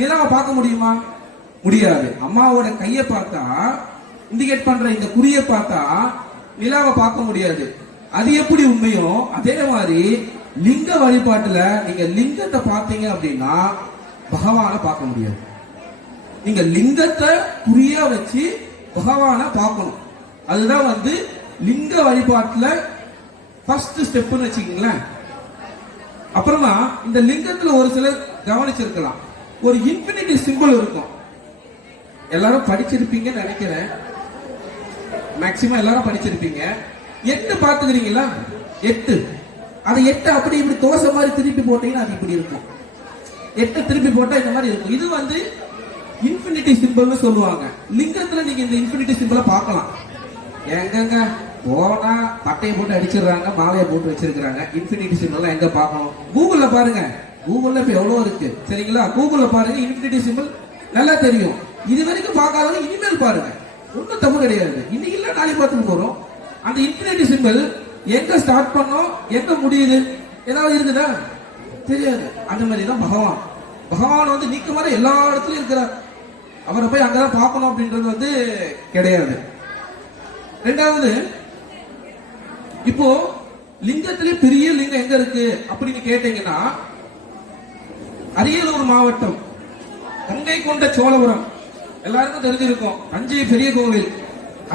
நிலாவை பார்க்க முடியுமா? முடியாது. அம்மாவோட கையை பார்த்தா, இண்டிகேட் பண்ற இந்த குறியை பார்த்தா நிலாவை பார்க்க முடியாது. அது எப்படி உண்மையோ அதே மாதிரி லிங்க வழிபாட்டுல நீங்க லிங்கத்தை பார்த்தீங்க அப்படின்னா பகவானை பார்க்க முடியாது. நீங்க லிங்கத்தை குறியா வச்சு பகவானை பார்க்கணும். அதுதான் வந்து லிங்க வழிபாட்டுல ஃபர்ஸ்ட் ஸ்டெப்னு வச்சுக்கீங்களேன். அப்புறமா இந்த லிங்கத்துல ஒரு சிலர் கவனிச்சிருக்கலாம், ஒரு இன்ஃபினிட்டி சிம்பிள் இருக்கும். எல்லாரும் படிச்சிருப்பீங்கன்னு நினைக்கிறேன், மேக்சிமம் எல்லாரும் படிச்சிருப்பீங்க. 8 பாத்துக்கிறீங்களா? 8 அது 8 அப்படி இப்படி தோசை மாதிரி திருப்பி போட்டீங்கன்னா அது இப்படி இருக்கும். 8 திருப்பி போட்டா இந்த மாதிரி இருக்கும். இது வந்து இன்ஃபினிட்டி சிம்பிள்னு சொல்லுவாங்க. லிங்கத்துல நீங்க இந்த இன்ஃபினிட்டி சிம்பிளை பார்க்கலாம். எங்கங்க போனா பட்டையை போட்டு அடிச்சிடுறாங்க, மாலையை போட்டு வச்சிருக்காங்க. இன்ஃபினிட்டி சிம்பிள் எங்க பார்க்கணும்? கூகுள்ல பாருங்க. கூகுள்ல இப்ப எவ்வளவு இருக்கு சரிங்களா? கூகுள்ல பாருங்க, இன்ஃபினிட்டி சிம்பிள் நல்லா தெரியும். இது வரைக்கும் பார்க்காதவங்க இனிமேல் பாருங்க, ஒன்னும் தப்பு கிடையாது. இன்னைக்கு இல்ல நாளைக்கு பார்த்துட்டு போறோம். அந்த இன்ஃபினிட்டி சிம்பிள் எங்க ஸ்டார்ட் பண்ணோம், எங்க முடியுது, ஏதாவது இருக்குதா? தெரியாது. அந்த மாதிரி தான் பகவான். பகவான் வந்து நீக்கமான எல்லா இடத்துலயும் இருக்கிறார். அவரை போய் அங்கதான் பார்க்கணும் அப்படின்றது வந்து கிடையாது. ரெண்டாவது, இப்போ லிங்கத்திலே பெரிய லிங்கம் எங்க இருக்கு அப்படின்னு கேட்டீங்கன்னா, அரியலூர் மாவட்டம் கங்கை கொண்ட சோழபுரம் எல்லாருக்கும் தெரிஞ்சிருக்கும், தஞ்சை பெரிய கோவில்.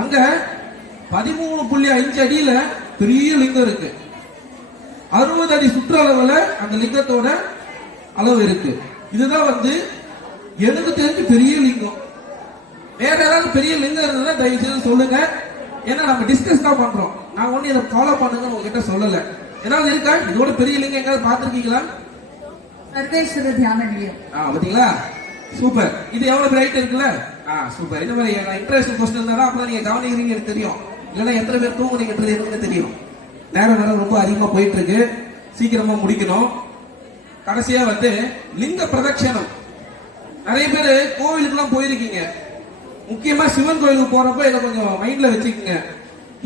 அங்க 13.5 அடியில பெரிய லிங்கம் இருக்கு. 60 அடி சுற்றளவுல அந்த லிங்கத்தோட அளவு இருக்கு. இதுதான் வந்து எனக்கு தெரிஞ்சு பெரிய லிங்கம். வேற ஏதாவது பெரிய லிங்கம் இருந்ததுன்னா தயவு செய்து சொல்லுங்க. ஏன்னா நம்ம டிஸ்கஸ் தான் பண்றோம். நான் ஒண்ணு இதை ஃபாலோ பண்ணுங்க உங்ககிட்ட சொல்லல. ஏதாவது இருக்கா இதோட பெரிய லிங்கம் எங்காவது பாத்துருக்கீங்களா? சர்வேஸ்வர தியான நிலையம். பாத்தீங்களா? சூப்பர். இது எவ்வளவு பிரைட் இருக்குல்ல? சூப்பர். இந்த மாதிரி இன்ட்ரெஸ்டிங் கொஸ்டின் இருந்தா அப்புறம் நீங்க கவனிக்கிறீங்க எனக்கு தெரியும். இல்லைன்னா எத்தனை பேர் தூங்குறீங்கன்றது எனக்கு தெரியும். நேரம் ரொம்ப அதிகமா போயிட்டு இருக்கு, சீக்கிரமா முடிக்கணும். கடைசியா வந்து லிங்க பிரதட்சணம். நிறைய பேர் கோவிலுக்கு எல்லாம் போயிருக்கீங்க. முக்கியமா சிவன் கோயிலுக்கு போறப்ப இதை கொஞ்சம் மைண்ட்ல வச்சுக்கோங்க.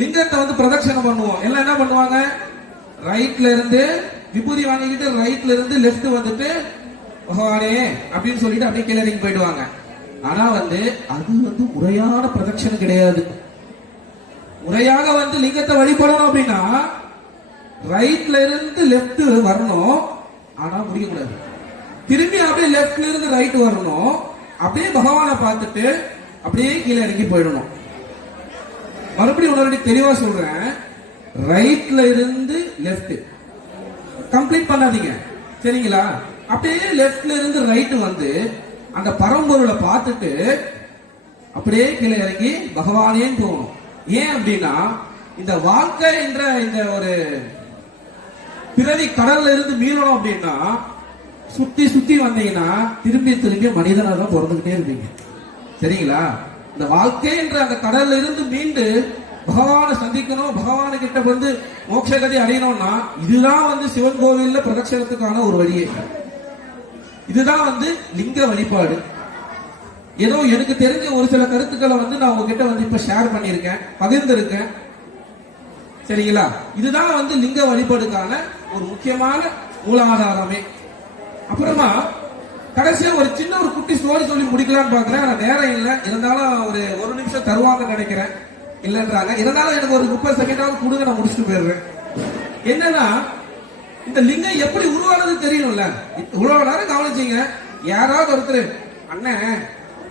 லிங்கத்தை வந்து பிரதட்சணம் பண்ணுவோம். எல்லாம் என்ன பண்ணுவாங்க, ரைட்ல இருந்து விபூதி வாங்கிக்கிட்டு ரைட்ல இருந்து லெஃப்ட் வந்துட்டு பகவானே அப்படின்னு சொல்லிட்டு அப்படியே கீழே இறங்கி போயிடுவாங்க. ஆனா வந்து அது வந்து முறையான பிரதட்சணம் கிடையாது. முறையாக வந்து லிங்கத்தை வழிபடணும் அப்படின்னா ரைட்ல இருந்து லெஃப்ட் வரணும், ஆனா முடிக்க கூடாது. திரும்பி அப்படியே லெஃப்ட்ல இருந்து ரைட் வரணும், அப்படியே பகவானை பார்த்துட்டு அப்படியே கீழே இறங்கி போயிடணும். மறுபடியும் உடனடி தெளிவா சொல்றேன், ரைட்ல இருந்து லெஃப்ட் கம்ப்ளீட் பண்ணாதீங்க சரிங்களா? அப்படியே லெஃப்ட்ல இருந்து ரைட் வந்து அந்த பரம்பொருளை பார்த்துட்டு அப்படியே கீழே இறங்கி பகவானே போகணும். ஏன் அப்படின்னா இந்த வாழ்க்கை என்ற இந்த ஒரு பிறவி கடல்ல இருந்து மீளணும் அப்படின்னா சுத்தி சுத்தி வந்தீங்கன்னா திரும்பி திரும்பி மனிதனா தான் பிறந்துகிட்டே இருப்பீங்க சரிங்களா? இந்த வாழ்க்கை என்ற அந்த கடல்ல இருந்து மீண்டு பகவானை சந்திக்கணும், பகவான கிட்ட வந்து மோட்சகதி அடையணும்னா இதுதான் வந்து சிவன் கோவில்ல பிரதட்சணத்துக்கான ஒரு வழியே. இதுதான் வந்து லிங்க வழிபாடு. ஏதோ எனக்கு தெரிஞ்ச ஒரு சில கருத்துக்களை வந்து நான் உங்ககிட்ட வந்து இப்ப ஷேர் பண்ணியிருக்கேன், பகிர்ந்திருக்கேன் சரிங்களா? இதுதான் வந்து லிங்க வழிபாடுக்கான ஒரு முக்கியமான மூலாதாரமே. அப்புறமா கடைசியா ஒரு சின்ன ஒரு குட்டி ஸ்டோரி சொல்லி முடிக்கலாம்னு பாக்குறேன். ஆனா நேரம் இல்லை, இருந்தாலும் ஒரு நிமிஷம் தருவாங்கன்னு நினைக்கிறேன். இல்லன்றாங்க, இருந்தாலும் எனக்கு ஒரு 30 செகண்டாவது கொடுங்க, நான் முடிச்சுட்டு போயிடுறேன். என்னன்னா இந்த லிங்கம் எப்படி உருவானது தெரியணும்ல. இவ்வளவு நேரம் கவனிச்சீங்க, யாராவது ஒருத்தர் அண்ணன்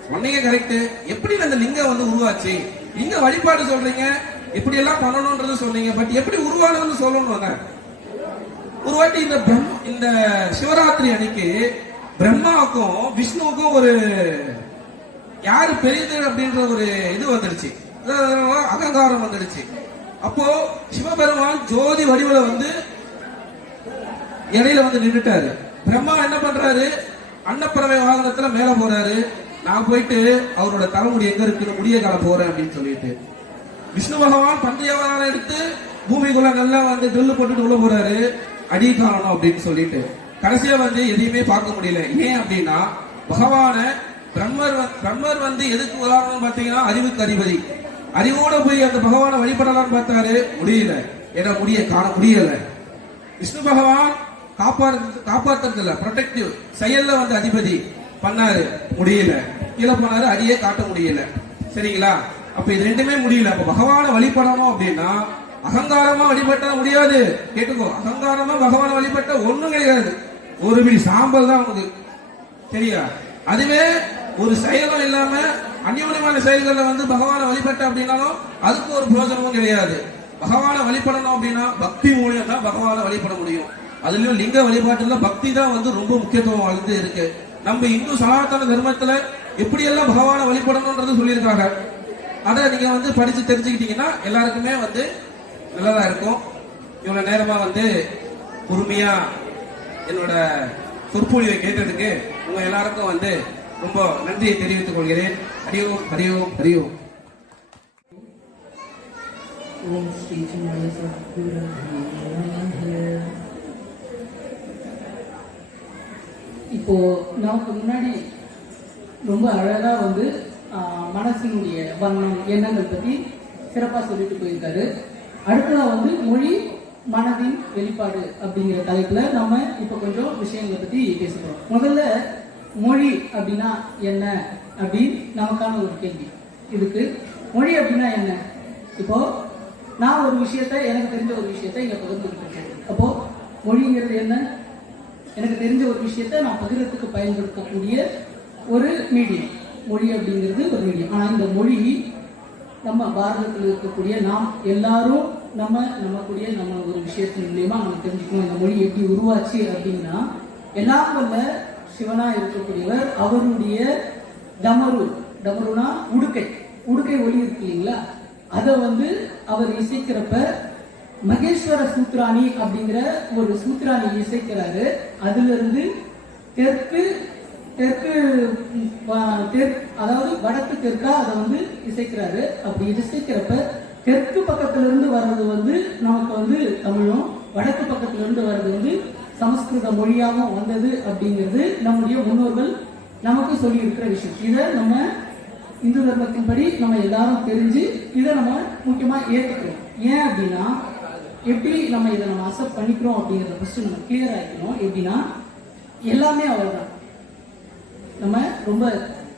சொன்னீங்க கரெக்ட், எப்படி அந்த லிங்கம் வந்து உருவாச்சு, லிங்க வழிபாடு சொல்றீங்க, எப்படி எல்லாம் பண்ணணும்ன்றது சொன்னீங்க. பட் எப்படி உருவானதுன்னு சொல்லணும். ஒரு வாட்டி இந்த சிவராத்திரி அன்னைக்கு பிரம்மாவுக்கும் விஷ்ணுவுக்கும் ஒரு யாரு பெரியது அப்படின்ற ஒரு இது வந்துடுச்சு, அகங்காரம் வந்துடுச்சு. அப்போ சிவபெருமான் ஜோதி வடிவுல வந்து இடையில வந்து நின்றுட்டாரு. பிரம்மா என்ன பண்றாரு, அன்னப்பறவை வாகனத்துல மேல போறாரு. நான் போயிட்டு அவரோட தலைமுடி எங்க இருக்குன்னு முடிய கால போறேன் அப்படின்னு சொல்லிட்டு, விஷ்ணு பகவான் பந்தயவாளம் எடுத்து பூமிக்குள்ள நல்லா வந்து ட்ரில்லு போட்டுட்டு உள்ள போறாரு, அடி காணணும் அப்படின்னு சொல்லிட்டு. கடைசியா வந்து எதையுமே பார்க்க முடியல. ஏன் அப்படின்னா பகவான பிரம்மர் வந்து எதுக்கு உதாரணம் பாத்தீங்கன்னா அறிவுக்கு அதிபதி. அறிவோட போய் அந்த பகவானை வழிபடலாம்னு பார்த்தாரு, முடியல. ஏன்னா முடிய காண முடியல. விஷ்ணு பகவான் காப்பாற்றுறதுல ப்ரொடெக்டிவ் செயல்ல வந்து அதிபதி பண்ணாரு, முடியல. கீழே போனாரு, அடியே காட்ட முடியல. சரிங்களா? அப்ப இது ரெண்டுமே முடியல. அப்ப பகவானை வழிபடணும் அப்படின்னா அகங்காரமா வழிபட்ட முடியாது. கேட்டுக்கோ, அகங்காரமா பகவானை வழிபட்ட ஒண்ணும் கிடையாது. ஒரு பிடி சாம்பல் தான் உனக்கு. சரியா? அதுவே ஒரு செயலும் இல்லாம அந்யோன்யமான செயல்களை வந்து பகவானை வழிபட்ட அப்படின்னாலும் அதுக்கு ஒரு பிரயோஜனமும் கிடையாது. பகவானை வழிபடணும் அப்படின்னா பக்தி மூலியம் தான் பகவானை வழிபட முடியும். அதுலயும் லிங்க வழிபாட்டுல பக்தி தான் வந்து ரொம்ப முக்கியத்துவம் வந்து இருக்கு. நம்ம இந்து சனாதன தர்மத்துல எப்படியெல்லாம் பகவானை வழிபடணும்ன்றது சொல்லியிருக்காங்க. அதை நீங்க வந்து படிச்சு தெரிஞ்சுக்கிட்டீங்கன்னா எல்லாருக்குமே வந்து நல்லதா இருக்கும். இவ்வளவு நேரமா வந்து பொறுமையா என்னோட சொற்பொழிவை கேட்டதுக்கு உங்க எல்லாருக்கும் வந்து ரொம்ப நன்றியை தெரிவித்துக் கொள்கிறேன். ஹரியோம் ஹரியோம் ஹரியோம். ஓம் ஸ்ரீ சின்மய சத்குரு இப்போ நமக்கு முன்னாடி ரொம்ப அழகா வந்து மனசினுடைய வண்ணம் எண்ணங்கள் பத்தி சிறப்பா சொல்லிட்டு போயிருக்காரு. அடுத்ததா வந்து மொழி மனதின் வெளிப்பாடு அப்படிங்கிற தலைப்புல நம்ம இப்ப கொஞ்சம் விஷயங்களை பத்தி பேசுறோம். முதல்ல மொழி அப்படின்னா என்ன அப்படின்னு நமக்கான ஒரு கேள்வி. இதுக்கு மொழி அப்படின்னா என்ன? இப்போ நான் ஒரு விஷயத்த, எனக்கு தெரிஞ்ச ஒரு விஷயத்த இங்க பகிர்ந்துகிட்டு இருக்கேன். அப்போ மொழிங்கிறது என்ன? எனக்கு தெரிஞ்ச ஒரு விஷயத்த நான் பகிர்றதுக்கு பயன்படுத்தக்கூடிய ஒரு மீடியம். மொழி அப்படிங்கிறது ஒரு மீடியம். ஆனா இந்த மொழி நம்ம பாரதத்தில் இருக்கக்கூடிய நாம் எல்லாரும் நம்ம ஒரு விஷயத்தின் மூலியமா நம்ம தெரிஞ்சுக்கணும். இந்த மொழி எப்படி உருவாச்சு அப்படின்னா, எல்லாம் வல்ல சிவனா இருக்கக்கூடியவர் அவருடைய டமருனா உடுக்கை ஒலி இருக்கு இல்லைங்களா, அதை வந்து அவர் இசைக்கிறப்ப மகேஸ்வர சூத்ராணி அப்படிங்கிற ஒரு சூத்ராணி இசைக்கிறாரு. அதுல இருந்து தெற்கு அதாவது வடக்கு தெற்கா அதை வந்து இசைக்கிறாரு. அப்படி இசைக்கிறப்ப தெற்கு பக்கத்துல இருந்து வர்றது வந்து நமக்கு வந்து தமிழும், வடக்கு பக்கத்துல இருந்து வர்றது வந்து சமஸ்கிருத மொழியாகவும் வந்தது அப்படிங்கிறது நம்முடைய முன்னோர்கள் நமக்கு சொல்லி இருக்கிற விஷயம். இதை நம்ம இந்து தர்மத்தின்படி நம்ம எல்லாரும் தெரிஞ்சு இதை நம்ம முக்கியமா ஏற்றுக்கிறோம். ஏன் அப்படின்னா, எப்படி நம்ம இதை நம்ம அக்செப்ட் பண்ணிக்கிறோம் அப்படிங்கிறத ஃபர்ஸ்ட் நம்ம கிளியர் ஆகிக்கணும். எப்படின்னா, எல்லாமே அவர் தான். நம்ம ரொம்ப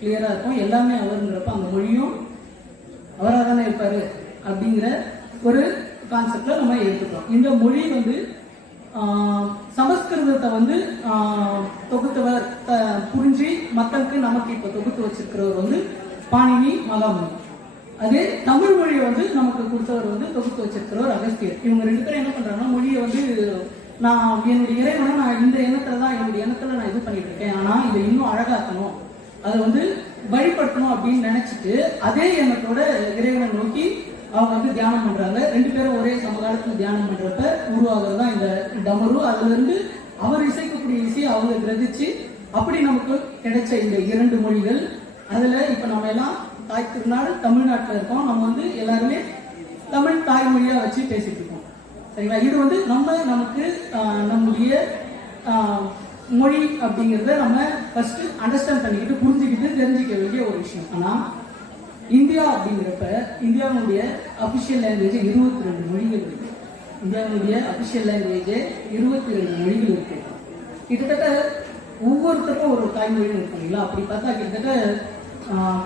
கிளியரா இருக்கும். எல்லாமே அவருங்கிறப்ப அந்த மொழியும் அவராக தானே இருப்பாரு அப்படிங்கிற ஒரு கான்செப்ட்ல நம்ம எடுத்துக்கிறோம். இந்த மொழி வந்து சமஸ்கிருதத்தை வந்து தொகுத்தவர் புரிஞ்சு மக்களுக்கு நமக்கு இப்ப தொகுத்து வச்சிருக்கிறவர் வந்து பாணினி மகாமுனி. அதே தமிழ் மொழியை வந்து நமக்கு கொடுத்தவர் வந்து தொகுத்து வச்சிருக்கிறவர் அகஸ்தியர். இவங்க ரெண்டு பேரும் என்ன பண்றாங்கன்னா, மொழியை வந்து நான் என்னுடைய இறைவனை நான் இந்த எண்ணத்துல தான் என்னுடைய எண்ணத்துல நான் இது பண்ணிட்டு இருக்கேன், ஆனா இதை இன்னும் அழகாக்கணும், அதை வந்து வழிபடுத்தணும் அப்படின்னு நினைச்சிட்டு அதே எண்ணத்தோட இறைவனை நோக்கி அவங்க வந்து தியானம் பண்றாங்க. ரெண்டு பேரும் ஒரே சமகாலத்துல தியானம் பண்றப்ப உருவாகிறது தான் இந்த டமரு. அதுல இருந்து அவர் இசைக்கக்கூடிய இசையை அவங்க கிரகிச்சு அப்படி நமக்கு கிடைச்ச இந்த இரண்டு மொழிகள். அதுல இப்ப நம்ம எல்லாம் தாய் திருநாடு தமிழ்நாட்டில் இருக்கோம். நம்ம வந்து எல்லாருமே தமிழ் தாய்மொழியா வச்சு பேசிட்டு இருக்கோம். சரிங்களா? இது வந்து நமக்கு நம்முடைய மொழி அப்படிங்கிறத நம்ம ஃபர்ஸ்ட் அண்டர்ஸ்டாண்ட் பண்ணிக்கிட்டு புரிஞ்சுக்கிட்டு தெரிஞ்சுக்க வேண்டிய ஒரு விஷயம். ஆனா இந்தியா அப்படிங்கிறப்ப இந்தியாவுடைய அபிஷியல் லாங்குவேஜ் 22 மொழிகள் இருக்கு. இந்தியாவுடைய அபிஷியல் லாங்குவேஜ் 22 மொழிகள் இருக்கு. கிட்டத்தட்ட ஒவ்வொருத்தருக்கும் ஒரு தாய்மொழி இருக்குங்களா? அப்படி பார்த்தா கிட்டத்தட்ட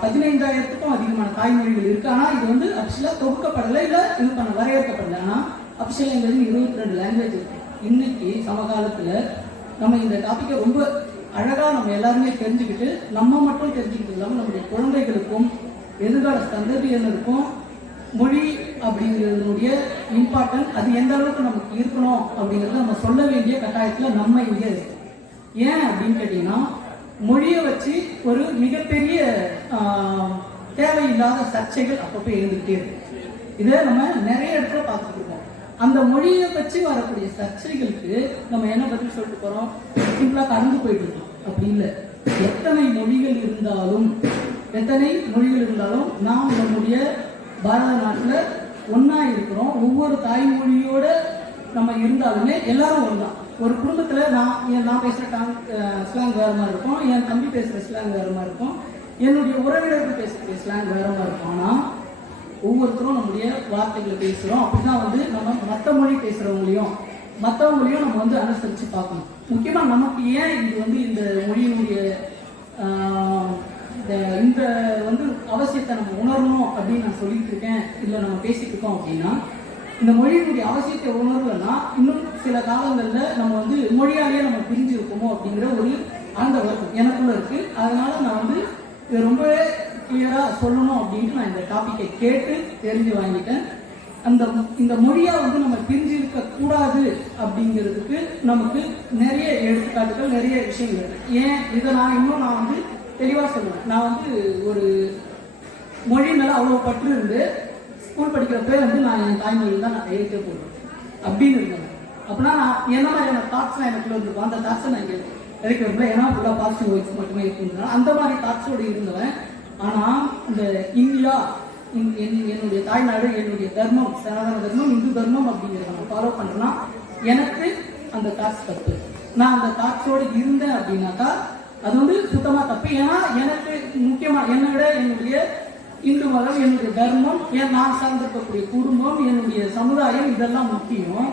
15,000க்கும் அதிகமான தாய்மொழிகள் இருக்கு. ஆனா இது வந்து அபிஷியலா தொகுக்கப்படலை, இல்ல இது பண்ண வரையறுக்கப்படலை. ஆனா அபிஷியல் லாங்குவேஜ் 22 லாங்குவேஜ் இருக்கு. இன்னைக்கு சமகாலத்துல நம்ம இந்த டாபிக்கை ரொம்ப அழகா நம்ம எல்லாருமே தெரிஞ்சுக்கிட்டு, நம்ம மட்டும் தெரிஞ்சுக்கிட்டு இல்லாம நம்முடைய குழந்தைகளுக்கும் எதிர்கால சந்ததியினருக்கும் மொழி அப்படிங்கிறதுடைய இம்பார்ட்டன்ட் அது எந்த அளவுக்கு நமக்கு இருக்கணும் அப்படிங்கிறத நம்ம சொல்ல வேண்டிய கட்டாயத்தில் நம்ம இங்கே இருக்கு. ஏன் அப்படின்னு கேட்டீங்கன்னா, மொழியை வச்சு ஒரு மிகப்பெரிய தேவையில்லாத சர்ச்சைகள் அப்பப்போ எழுந்துகிட்டே இருக்கு. இதை நம்ம நிறைய இடத்துல பார்த்துட்டு இருக்கோம். அந்த மொழியை வச்சு வரக்கூடிய சர்ச்சைகளுக்கு நம்ம என்ன பதில் சொல்லிட்டு போறோம்? சிம்பிளா கடந்து போயிட்டு இருக்கோம். அப்படி இல்லை. எத்தனை மொழிகள் இருந்தாலும் நாம் நம்முடைய பாரத நாட்டுல ஒன்னா இருக்கிறோம். ஒவ்வொரு தாய்மொழியோட நம்ம இருந்தாலுமே எல்லாரும் ஒன்றுதான். ஒரு குடும்பத்துல நான் பேசுற ஸ்லாங் வேற மாதிரி இருக்கும், என் தம்பி பேசுற ஸ்லாங் வேற மாதிரி இருக்கும், என்னுடைய உறவினர்கள் பேசுற ஸ்லாங் வேற மாதிரி இருக்கும். ஆனா ஒவ்வொருத்தரும் நம்முடைய வார்த்தைகளை பேசுறோம். அப்படிதான் நம்ம மற்ற மொழி பேசுறவங்களையும் மற்றவங்களையும் நம்ம அனுசரிச்சு பார்க்கணும். முக்கியமா நமக்கு ஏன் இது இந்த மொழியினுடைய இந்த அவசியத்தை நம்ம உணரணும் அப்படின்னு நான் சொல்லிட்டு இருக்கேன், இல்லை நம்ம பேசிட்டு இருக்கோம் அப்படின்னா, இந்த மொழியினுடைய அவசியத்தை உணர்வுனா இன்னும் சில காலங்கள்ல நம்ம மொழியாலேயே நம்ம பிரிஞ்சிருக்கோமோ அப்படிங்கிற ஒரு ஆழ்ந்த வருத்தம் எனக்குள்ள இருக்கு. அதனால நான் இதை ரொம்பவே கிளியரா சொல்லணும் அப்படின்ட்டு நான் இந்த டாபிக்கை கேட்டு தெரிஞ்சு வாங்கிட்டேன். இந்த மொழியா நம்ம பிரிஞ்சிருக்க கூடாது அப்படிங்கிறதுக்கு நமக்கு நிறைய எடுத்துக்காட்டுகள், நிறைய விஷயங்கள் இருக்கு. ஏன் இதை நான் தெளிவா சொல்லுவேன். நான் ஒரு மொழி மேல அவ்வளவு பற்று இருந்து ஸ்கூல் படிக்கிறப்ப நான் என் தாய்மொழியில் தான் நான் கையெழுத்தே போடுவேன் அப்படின்னு இருக்கேன். அப்படின்னா நான் என்ன மாதிரியான தாட்ஸ்லாம் எனக்குள்ள இருந்திருக்கும், அந்த தாட்ஸை நான் இங்கே இறக்கி வைப்பேன். ஏன்னா ஃபுல்லாக பாசிட்டிவ் வைஸ் மட்டுமே இருக்குங்க. அந்த மாதிரி தாட்ஸோடு இருந்தவன். ஆனா இந்த இந்தியா, என்னுடைய தாய்நாடு, என்னுடைய தர்மம், சனாதன தர்மம், இந்து தர்மம் அப்படிங்கிறத நான் ஃபாலோ பண்றேன்னா எனக்கு அந்த தாட்ஸ் தப்பு. நான் அந்த தாட்ஸோடு இருந்தேன் அப்படின்னாக்கா அது சுத்தமா தப்பு. ஏன்னா எனக்கு முக்கியமா என்னை விட என்னுடைய இந்து மதம், என்னுடைய தர்மம், நான் சார்ந்திருக்கக்கூடிய குடும்பம், என்னுடைய சமுதாயம் இதெல்லாம் முக்கியம்.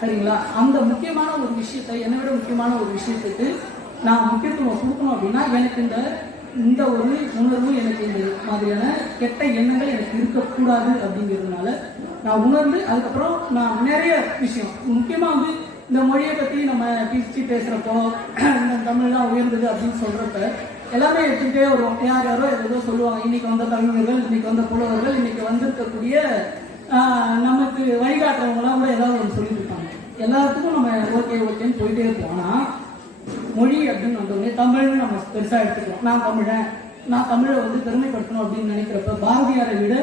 சரிங்களா? அந்த முக்கியமான ஒரு விஷயத்தை, என்னை விட முக்கியமான ஒரு விஷயத்துக்கு நான் முக்கியத்துவம் கொடுக்கணும் அப்படின்னா எனக்கு இந்த ஒரு உணர்வு, எனக்கு இந்த மாதிரியான கெட்ட எண்ணங்கள் எனக்கு இருக்கக்கூடாது அப்படிங்கிறதுனால நான் உணர்ந்து அதுக்கப்புறம் நான் நிறைய விஷயம் முக்கியமா இந்த மொழியை பத்தி நம்ம பிரிச்சு பேசுறப்போ இந்த தமிழ் தான் உயர்ந்தது அப்படின்னு சொல்றப்ப எல்லாமே எடுத்துக்கிட்டே வரும். யாரோ ஏதோ சொல்லுவாங்க. இன்னைக்கு வந்த கவிஞர்கள், இன்னைக்கு வந்த புலவர்கள், இன்னைக்கு வந்திருக்கக்கூடிய நமக்கு வழிகாட்டுறவங்களாம் கூட ஏதாவது ஒன்று சொல்லிட்டு இருப்பாங்க. எல்லாத்துக்கும் நம்ம ஓகேன்னு போயிட்டே இருப்போம். ஆனா மொழி அப்படின்னு வந்தோடனே தமிழ்னு நம்ம பெருசா எடுத்துக்கிறோம். நான் தமிழை பெருமைப்படுத்தணும் அப்படின்னு நினைக்கிறப்ப பாரதியாரை விட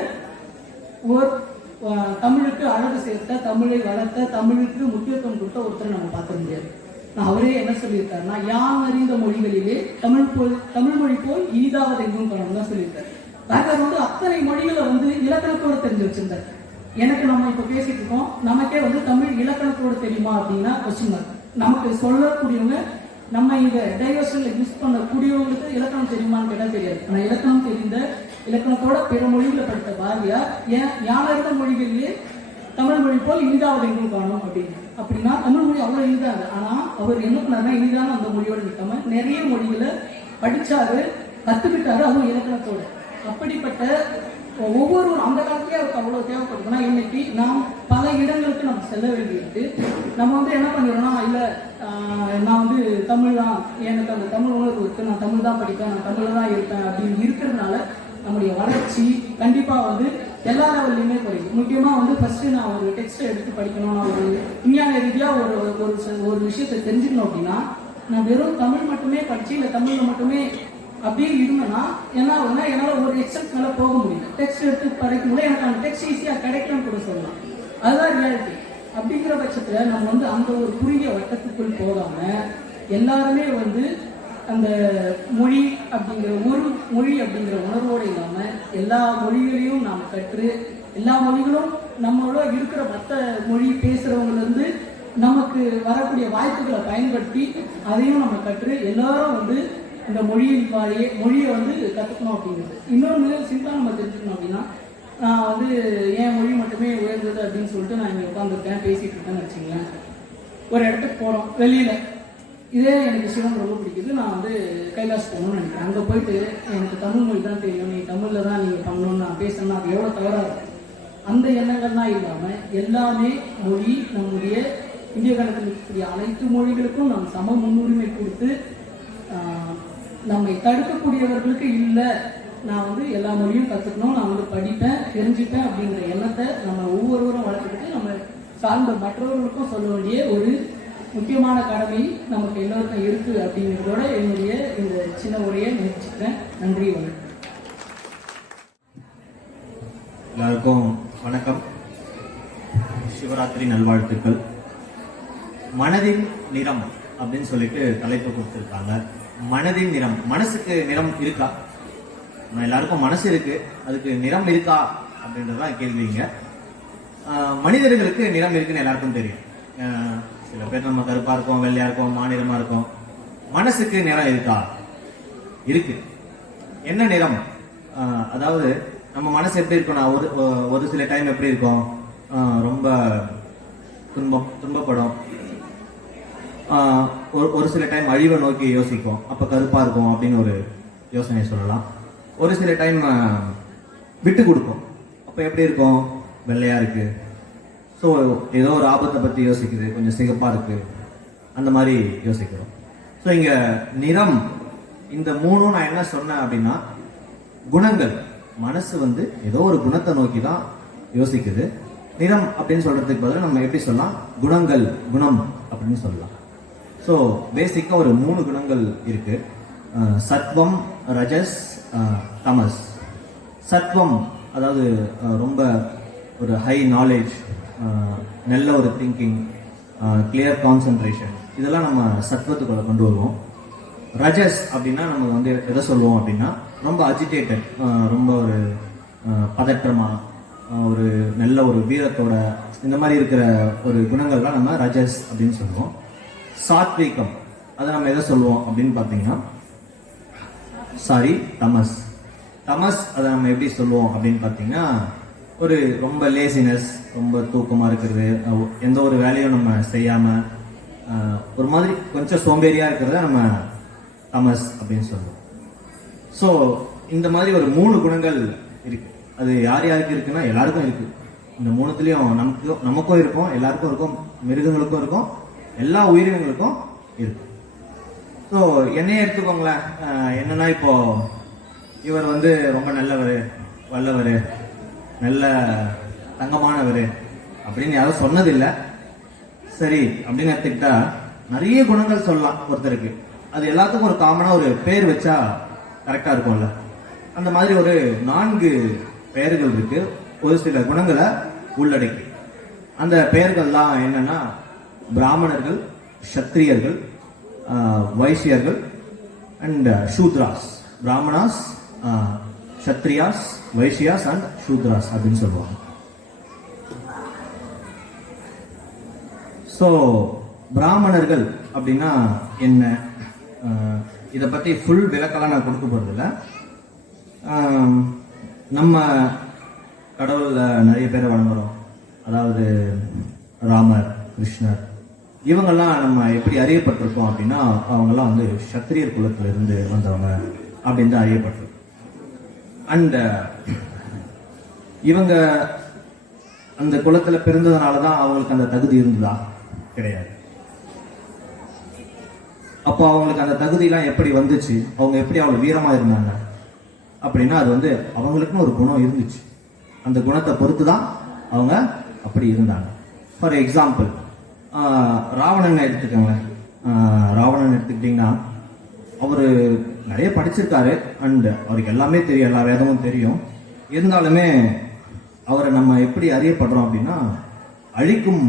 ஒரு தமிழுக்கு அழகு சேர்த்த, தமிழை வளர்த்த, தமிழுக்கு முக்கியத்துவம் கொடுத்த ஒருத்தரை நம்ம பார்க்க முடியாது. அவரே என்ன சொல்லியிருக்காருன்னா, யான் அறிந்த மொழிகளிலே தமிழ் மொழி போல் ஈதாவது எங்கும் தான் சொல்லியிருக்காரு. பாரதியார் அத்தனை மொழிகளை இலக்கணத்தோடு தெரிஞ்சு வச்சிருந்தார். எனக்கு நம்ம இப்ப பேசிட்டு இருக்கோம், நமக்கே தமிழ் இலக்கணத்தோடு தெரியுமா அப்படின்னா கொஸ்டின். நமக்கு சொல்லக்கூடியவங்க, நம்ம இந்த டைவர்ஷன்ல யூஸ் பண்ணக்கூடியவங்களுக்கு இலக்கணம் தெரியுமான்னு கேட்டா தெரியாது. ஆனா இலக்கணம் தெரிந்த, இலக்கணத்தோட பிற மொழிகளை படித்த பாரதியார் யான் அறிந்த மொழிகளிலே தமிழ் மொழி போல் இனிதாவது எங்கும் காணும் அப்படின்னா தமிழ் மொழி அவ்வளவு இனிதாது. ஆனா அவர் என்ன பண்ணாருன்னா, இனிதான அந்த மொழியோட நிற்காம நிறைய மொழிகளை படிச்சாரு, கத்துக்கிட்டாரு, அதுவும் இலக்கணத்தோட. அப்படிப்பட்ட ஒவ்வொரு அந்த காலத்திலேயே அவருக்கு அவ்வளவு தேவைப்படுதுன்னா, இன்னைக்கு நாம் பல இடங்களுக்கு நம்ம செல்ல வேண்டியிருக்கு. நம்ம என்ன பண்ணிடுறோம்னா, இல்ல நான் தமிழ் தான், எனக்கு அந்த தமிழ் உணர்வு இருக்கு, நான் தமிழ் தான் படிப்பேன், நான் தமிழ்ல தான் இருப்பேன் அப்படின்னு இருக்கிறதுனால நம்முடைய வளர்ச்சி கண்டிப்பா எல்லா லெவல்லையுமே குறையும். முக்கியமா ஃபர்ஸ்ட் நான் ஒரு டெக்ஸ்ட் எடுத்து படிக்கணும், நான் ஒரு விஞ்ஞான ரீதியா ஒரு விஷயத்தை தெரிஞ்சுக்கணும் அப்படின்னா நான் வெறும் தமிழ் மட்டுமே படிச்சு, இல்லை தமிழ்ல மட்டுமே அப்படியே இருந்தேன்னா என்ன ஆகுதுன்னா, என்னால் ஒரு எக்ஸப்ட் மேலே போக முடியல. டெக்ஸ்ட் எடுத்து படிக்க முடியல, எனக்கு அந்த டெக்ஸ்ட் ஈஸியாக கிடைக்கலன்னு கூட சொல்லலாம். அதுதான் ரியாலிட்டி. அப்படிங்கிற பட்சத்தில் நம்ம அந்த ஒரு குறுகிய வட்டத்துக்குள் போகாம எல்லாருமே அந்த மொழி அப்படிங்கிற ஒரு மொழி அப்படிங்கிற உணர்வோடு இல்லாமல் எல்லா மொழிகளையும் நாம் கற்று, எல்லா மொழிகளும் நம்மளோட இருக்கிற மற்ற மொழி பேசுறவங்க நமக்கு வரக்கூடிய வாய்ப்புகளை பயன்படுத்தி அதையும் நம்ம கற்று எல்லாரும் இந்த மொழியை கற்றுக்கணும் அப்படிங்கிறது. இன்னொன்று சிம்பிளா நம்ம தெரிஞ்சுக்கணும் அப்படின்னா, நான் என் மொழி மட்டுமே உயர்ந்தது அப்படின்னு சொல்லிட்டு நான் இங்கே உட்காந்துருக்கேன், பேசிட்டு இருக்கேன்னு வச்சுங்களேன். ஒரு இடத்துக்கு போகிறோம் வெளியில, இதே எனக்கு சிவன் ரொம்ப பிடிக்குது, நான் கைலாஸ் போகணும்னு நினைக்கிறேன். அங்கே போயிட்டு எனக்கு தமிழ் மொழி தான் தெரியும், நீ தமிழில் தான் நீங்கள் பண்ணணும்னு நான் பேசணும்னா அது எவ்வளோ தவறாக இருக்கும். அந்த எண்ணங்கள்லாம் இல்லாமல் எல்லாமே மொழி, நம்முடைய இந்திய கணக்கில் இருக்கக்கூடிய அனைத்து மொழிகளுக்கும் நாம் சம முன்னுரிமை கொடுத்து நம்மை தடுக்கக்கூடியவர்களுக்கு இல்லை நான் வந்து எல்லா மொழியும் கற்றுக்கணும், நான் வந்து படிப்பேன், தெரிஞ்சுப்பேன் அப்படிங்கிற எண்ணத்தை நம்ம ஒவ்வொருவரும் வளர்த்துக்கிட்டு நம்ம சார்ந்த மற்றவர்களுக்கும் சொல்ல வேண்டிய ஒரு முக்கியமான கடமை நமக்கு எல்லோருக்கும் இருக்கு அப்படிங்கிறதோட என்னுடைய இந்த சின்ன உரையை நிகழ்ச்சிக்கிறேன். நன்றி, வணக்கம். எல்லாருக்கும் வணக்கம், சிவராத்திரி நல்வாழ்த்துக்கள். மனதின் நிறம் அப்படின்னு சொல்லிட்டு தலைப்பு கொடுத்துருக்காங்க. மனதின் நிறம், மனசுக்கு நிறம் இருக்கா? எல்லாருக்கும் மனசு இருக்கு, அதுக்கு நிறம் இருக்கா அப்படின்றதுதான் கேள்விங்க. மனிதர்களுக்கு நிறம் இருக்குன்னு எல்லாருக்கும் தெரியும். சில பேர் நம்ம கருப்பா இருக்கோம், வெள்ளையா இருக்கோம், மாநிலமா இருக்கோம். மனசுக்கு நிறம் இருக்கா? இருக்கு. என்ன நிறம்? அதாவது நம்ம மனசு எப்படி இருக்கும்னா, ஒரு சில டைம் எப்படி இருக்கும், ரொம்ப துன்பப்படும். ஒரு சில டைம் அழிவை நோக்கி யோசிக்கும், அப்ப கருப்பா இருக்கும் அப்படின்னு ஒரு யோசனை சொல்லலாம். ஒரு சில டைம் விட்டு கொடுக்கும், அப்ப எப்படி இருக்கும், வெள்ளையா இருக்கு. ஸோ ஏதோ ஒரு ஆபத்தை பத்தி யோசிக்குது, கொஞ்சம் சிகப்பா இருக்கு, அந்த மாதிரி யோசிக்கிறோம். ஸோ இங்க நிறம், இந்த மூணும் நான் என்ன சொன்னேன் அப்படின்னா குணங்கள். மனசு வந்து ஏதோ ஒரு குணத்தை நோக்கி தான் யோசிக்குது. நிறம் அப்படின்னு சொல்றதுக்கு பதிலாக நம்ம எப்படி சொல்லலாம், குணங்கள், குணம் அப்படின்னு சொல்லலாம். ஸோ பேசிக்கா ஒரு 3 குணங்கள் இருக்கு. சத்வம், ரஜஸ், தமஸ். சத்வம் அதாவது ரொம்ப ஒரு ஹை நாலேஜ், நல்ல ஒரு திங்கிங், கிளியர் கான்சென்ட்ரேஷன், இதெல்லாம் நம்ம சத்வத்துக்குள்ள கொண்டு வருவோம். ரஜஸ் அப்படின்னா நம்ம வந்து எதை சொல்லுவோம் அப்படின்னா ரொம்ப அஜிடேட்டட், ரொம்ப ஒரு பதற்றமா, ஒரு நல்ல ஒரு வீரத்தோட, இந்த மாதிரி இருக்கிற ஒரு குணங்கள்லாம் நம்ம ரஜஸ் அப்படின்னு சொல்லுவோம். சாத்வீகம் அதை நம்ம எதை சொல்லுவோம் அப்படின்னு பார்த்தீங்கன்னா தமஸ். தமஸ் அதை நம்ம எப்படி சொல்லுவோம் அப்படின்னு பார்த்தீங்கன்னா ஒரு ரொம்ப லேசினஸ், ரொம்ப தூக்கமா இருக்கிறது, எந்த ஒரு வேலையும் நம்ம செய்யாம ஒரு மாதிரி கொஞ்சம் சோம்பேறியா இருக்கிறத நம்ம தமஸ் அப்படின்னு சொல்லுவோம். ஸோ இந்த மாதிரி ஒரு 3 குணங்கள் இருக்கு. அது யார் யாருக்கு இருக்குன்னா எல்லாருக்கும் இருக்கு. இந்த 3துலயும் நமக்கும் இருக்கும், எல்லாருக்கும் இருக்கும், மிருகங்களுக்கும் இருக்கும், எல்லா உயிரினங்களுக்கும் இருக்கு. ஸோ என்னையே எடுத்துக்கோங்களேன். என்னன்னா இப்போ இவர் வந்து ரொம்ப நல்லவர், வல்லவர், நல்ல தங்கமானவர் அப்படின்னு யாரும் சொன்னதில்லை. சரி அப்படின்னு எடுத்துக்கிட்டா நிறைய குணங்கள் சொல்லலாம் ஒருத்தருக்கு. அது எல்லாத்துக்கும் ஒரு காமனா ஒரு பேர் வச்சா கரெக்டா இருக்கும்ல. அந்த மாதிரி ஒரு 4 பெயர்கள் இருக்கு, ஒரு சில குணங்களை உள்ளடக்கி. அந்த பெயர்கள்லாம் என்னன்னா பிராமணர்கள், சத்திரியர்கள், வைசியர்கள் அண்ட் சூத்ராஸ். பிராமணாஸ், சத்ரியாஸ், வைசியாஸ் அண்ட் சூத்ராஸ் அப்படின்னு சொல்லுவாங்க. ஸோ பிராமணர்கள் அப்படின்னா என்ன, இதை பற்றி ஃபுல் விளக்கெல்லாம் நான் கொடுக்க போறதில்ல. நம்ம கடவுள்ல நிறைய பேரை வணங்குறோம். அதாவது ராமர், கிருஷ்ணர், இவங்கெல்லாம் நம்ம எப்படி அறியப்பட்டிருக்கோம் அப்படின்னா அவங்கெல்லாம் வந்து சத்திரியர் குலத்துல இருந்து வந்தவங்க அப்படின்னு தான் அறியப்பட்டிருக்கோம். அண்ட் இவங்க அந்த குலத்துல பிறந்ததுனாலதான் அவங்களுக்கு அந்த தகுதி இருந்ததா? கிடையாது. அப்போ அவங்களுக்கு அந்த தகுதியெல்லாம் எப்படி வந்துச்சு, அவங்க எப்படி அவ்வளவு வீரமா இருந்தாங்க அப்படின்னா அது வந்து அவங்களுக்குன்னு ஒரு குணம் இருந்துச்சு. அந்த குணத்தை பொறுத்து தான் அவங்க அப்படி இருந்தாங்க. ஃபார் எக்ஸாம்பிள் ராவணன் எடுத்துக்கோங்களேன். ராவணன் எடுத்துக்கிட்டீங்கன்னா அவரு நிறைய படிச்சிருக்காரு அண்ட் அவருக்கு எல்லாமே தெரியும், எல்லா வேதமும் தெரியும். இருந்தாலுமே அவரை நம்ம எப்படி அறியப்படுறோம் அப்படின்னா அழிக்கும்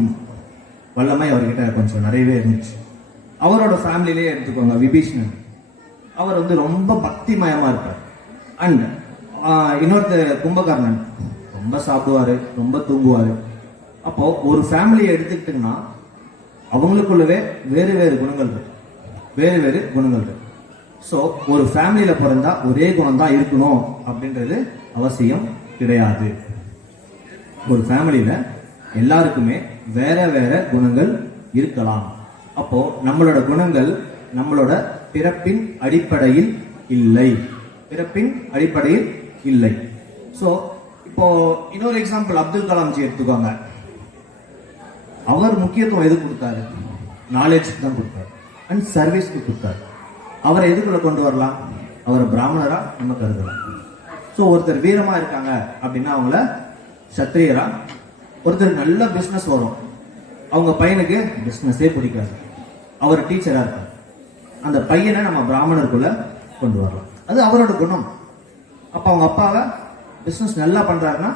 வல்லமை அவர்கிட்ட கொஞ்சம் நிறையவே இருந்துச்சு. அவரோட ஃபேமிலியிலே எடுத்துக்கோங்க, விபீஷ்ணன். அவர் வந்து ரொம்ப பக்திமயமா இருப்பார். அண்ட் இன்னொருத்தர் கும்பகர்ணன், ரொம்ப சாப்பிடுவாரு, ரொம்ப தூங்குவாரு. அப்போ ஒரு ஃபேமிலியை எடுத்துக்கிட்டீங்கன்னா அவங்களுக்குள்ளவே வேறு வேறு குணங்கள் இருக்கு. ஸோ ஒரு ஃபேமிலியில பிறந்தா ஒரே குணம் தான் இருக்கணும் அப்படின்றது அவசியம் கிடையாது. ஒரு ஃபேமிலியில எல்லாருக்குமே வேற வேற குணங்கள் இருக்கலாம். அப்போ நம்மளோட குணங்கள் நம்மளோட பிறப்பின் அடிப்படையில் இல்லை. ஸோ இப்போ இன்னொரு எக்ஸாம்பிள் அப்துல் கலாம் ஜி எடுத்துக்கோங்க. அவர் முக்கியத்துவம் எது கொடுத்தாரு? நாலேஜ்க்கு தான் கொடுத்தாரு அண்ட் சர்வீஸ்க்கு கொடுத்தாரு. அவரை எதுக்குள்ள கொண்டு வரலாம்? அவரை பிராமணரா நம்ம கருதலாம். ஸோ ஒருத்தர் வீரமா இருக்காங்க அப்படின்னா அவங்கள சத்திரியரா, ஒருத்தர் நல்ல பிசினஸ் வரும், அவங்க பையனுக்கு பிசினஸே பிடிக்காது, அவர் டீச்சரா இருக்கார், அந்த பையனை நம்ம பிராமணருக்குள்ள கொண்டு வரலாம், அது அவரோட குணம். அப்ப அவங்க அப்பாவை பிசினஸ் நல்லா பண்றாருன்னா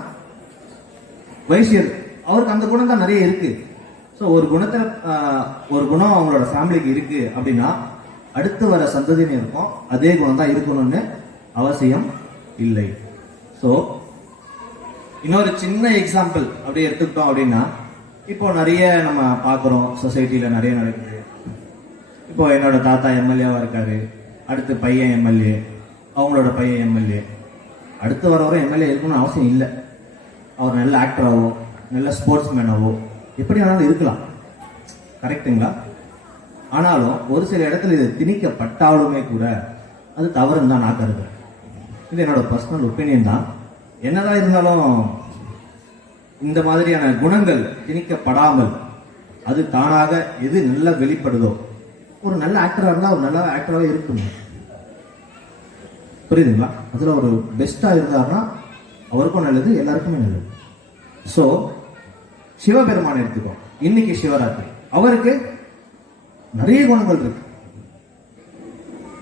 வைசியர், அவருக்கு அந்த குணம் தான் நிறைய இருக்கு. ஸோ ஒரு குணம் அவங்களோட ஃபேமிலிக்கு இருக்கு அப்படின்னா அடுத்து வர சந்ததியினர் இருக்கும் அதே குணம் தான் இருக்கணும்னு அவசியம் இல்லை. ஸோ இன்னொரு சின்ன எக்ஸாம்பிள் அப்படியே எடுத்துக்கிட்டோம் அப்படின்னா, இப்போ நிறைய நம்ம பார்க்குறோம் சொசைட்டில நிறைய நடக்குது. இப்போ என்னோட தாத்தா எம்எல்ஏவா இருக்காரு, அடுத்து பையன் எம்எல்ஏ, அவங்களோட பையன் எம்எல்ஏ, அடுத்து வரவரும் எம்எல்ஏ இருக்கணும்னு அவசியம் இல்லை. அவர் நல்ல ஆக்டராகவோ நல்ல ஸ்போர்ட்ஸ் மேனாவோ எப்படி வேணாலும் இருக்கலாம், கரெக்டுங்களா? ஆனாலும் ஒரு சில இடத்துல இது திணிக்கப்பட்டாலுமே கூட அது தவறுன்னு தான் நான் கருதுறேன். இது என்னோட பர்சனல் ஒப்பீனியன் தான். என்னதான் இருந்தாலும் இந்த மாதிரியான குணங்கள் திணிக்கப்படாமல் அது தானாக எது நல்லா வெளிப்படுதோ, ஒரு நல்ல ஆக்டரா இருந்தா ஒரு நல்ல ஆக்டராகவே இருக்கணும், புரியுதுங்களா? அதுல ஒரு பெஸ்டா இருந்தாருன்னா அவருக்கும் நல்லது, எல்லாருக்குமே நல்லது. ஸோ சிவபெருமான் எடுத்துக்கோ, இன்னைக்கு சிவராத்திரி, அவருக்கு நிறைய குணங்கள் இருக்கு.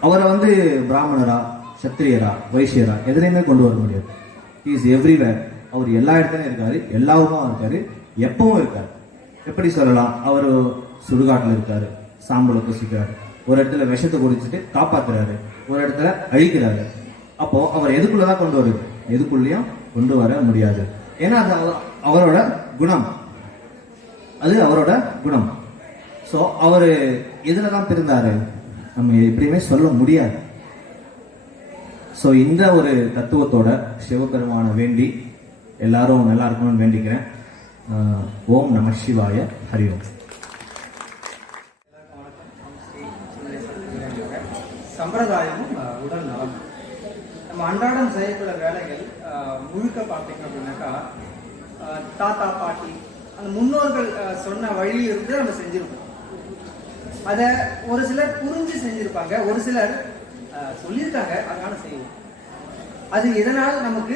அவரை வந்து பிராமணரா, சத்திரியரா, வைசியரா எதுலையுமே கொண்டு வர முடியாது. இஸ் எவ்ரிவேர், அவர் எல்லா இடத்துலையும் இருக்காரு, எல்லாவுமா இருக்காரு, எப்பவும் இருக்காரு. எப்படி சொல்லலாம், அவர் சுடுகாட்டில் இருக்காரு, சாம்பலை பூசிக்கிறாரு, ஒரு இடத்துல விஷத்தை குடிச்சிட்டு காப்பாத்துறாரு, ஒரு இடத்துல அழிக்கிறாரு. அப்போ அவர் எதுக்குள்ளதான் கொண்டு வருது, எதுக்குள்ளேயும் கொண்டு வர முடியாது. ஏன்னா அது அவரோட குணம், அது அவரோட குணம். ஸோ அவரு எதுலதான் பிறந்தாரு நம்ம எப்படியுமே சொல்ல முடியாது. ஸோ இந்த ஒரு தத்துவத்தோட சிவபெருமான வேண்டி எல்லாரும் நல்லா இருக்கணும்னு வேண்டிக்கிறேன். ஓம் நம சிவாய, ஹரி ஓம். சம்பிரதாயமும் உடல் நலம். நம்ம அன்றாடம் செய்யக்கூடிய வேலைகள் முழுக்க பார்த்தீங்க அப்படின்னாக்கா தாத்தா பாட்டி அந்த முன்னோர்கள் சொன்ன வழியிலிருந்து நம்ம செஞ்சிருப்போம். அதை ஒரு சிலர் புரிஞ்சு செஞ்சிருப்பாங்க, ஒரு சிலர் சொல்லியிருக்காங்க, அதனால செய்வோம். அது எதனால் நமக்கு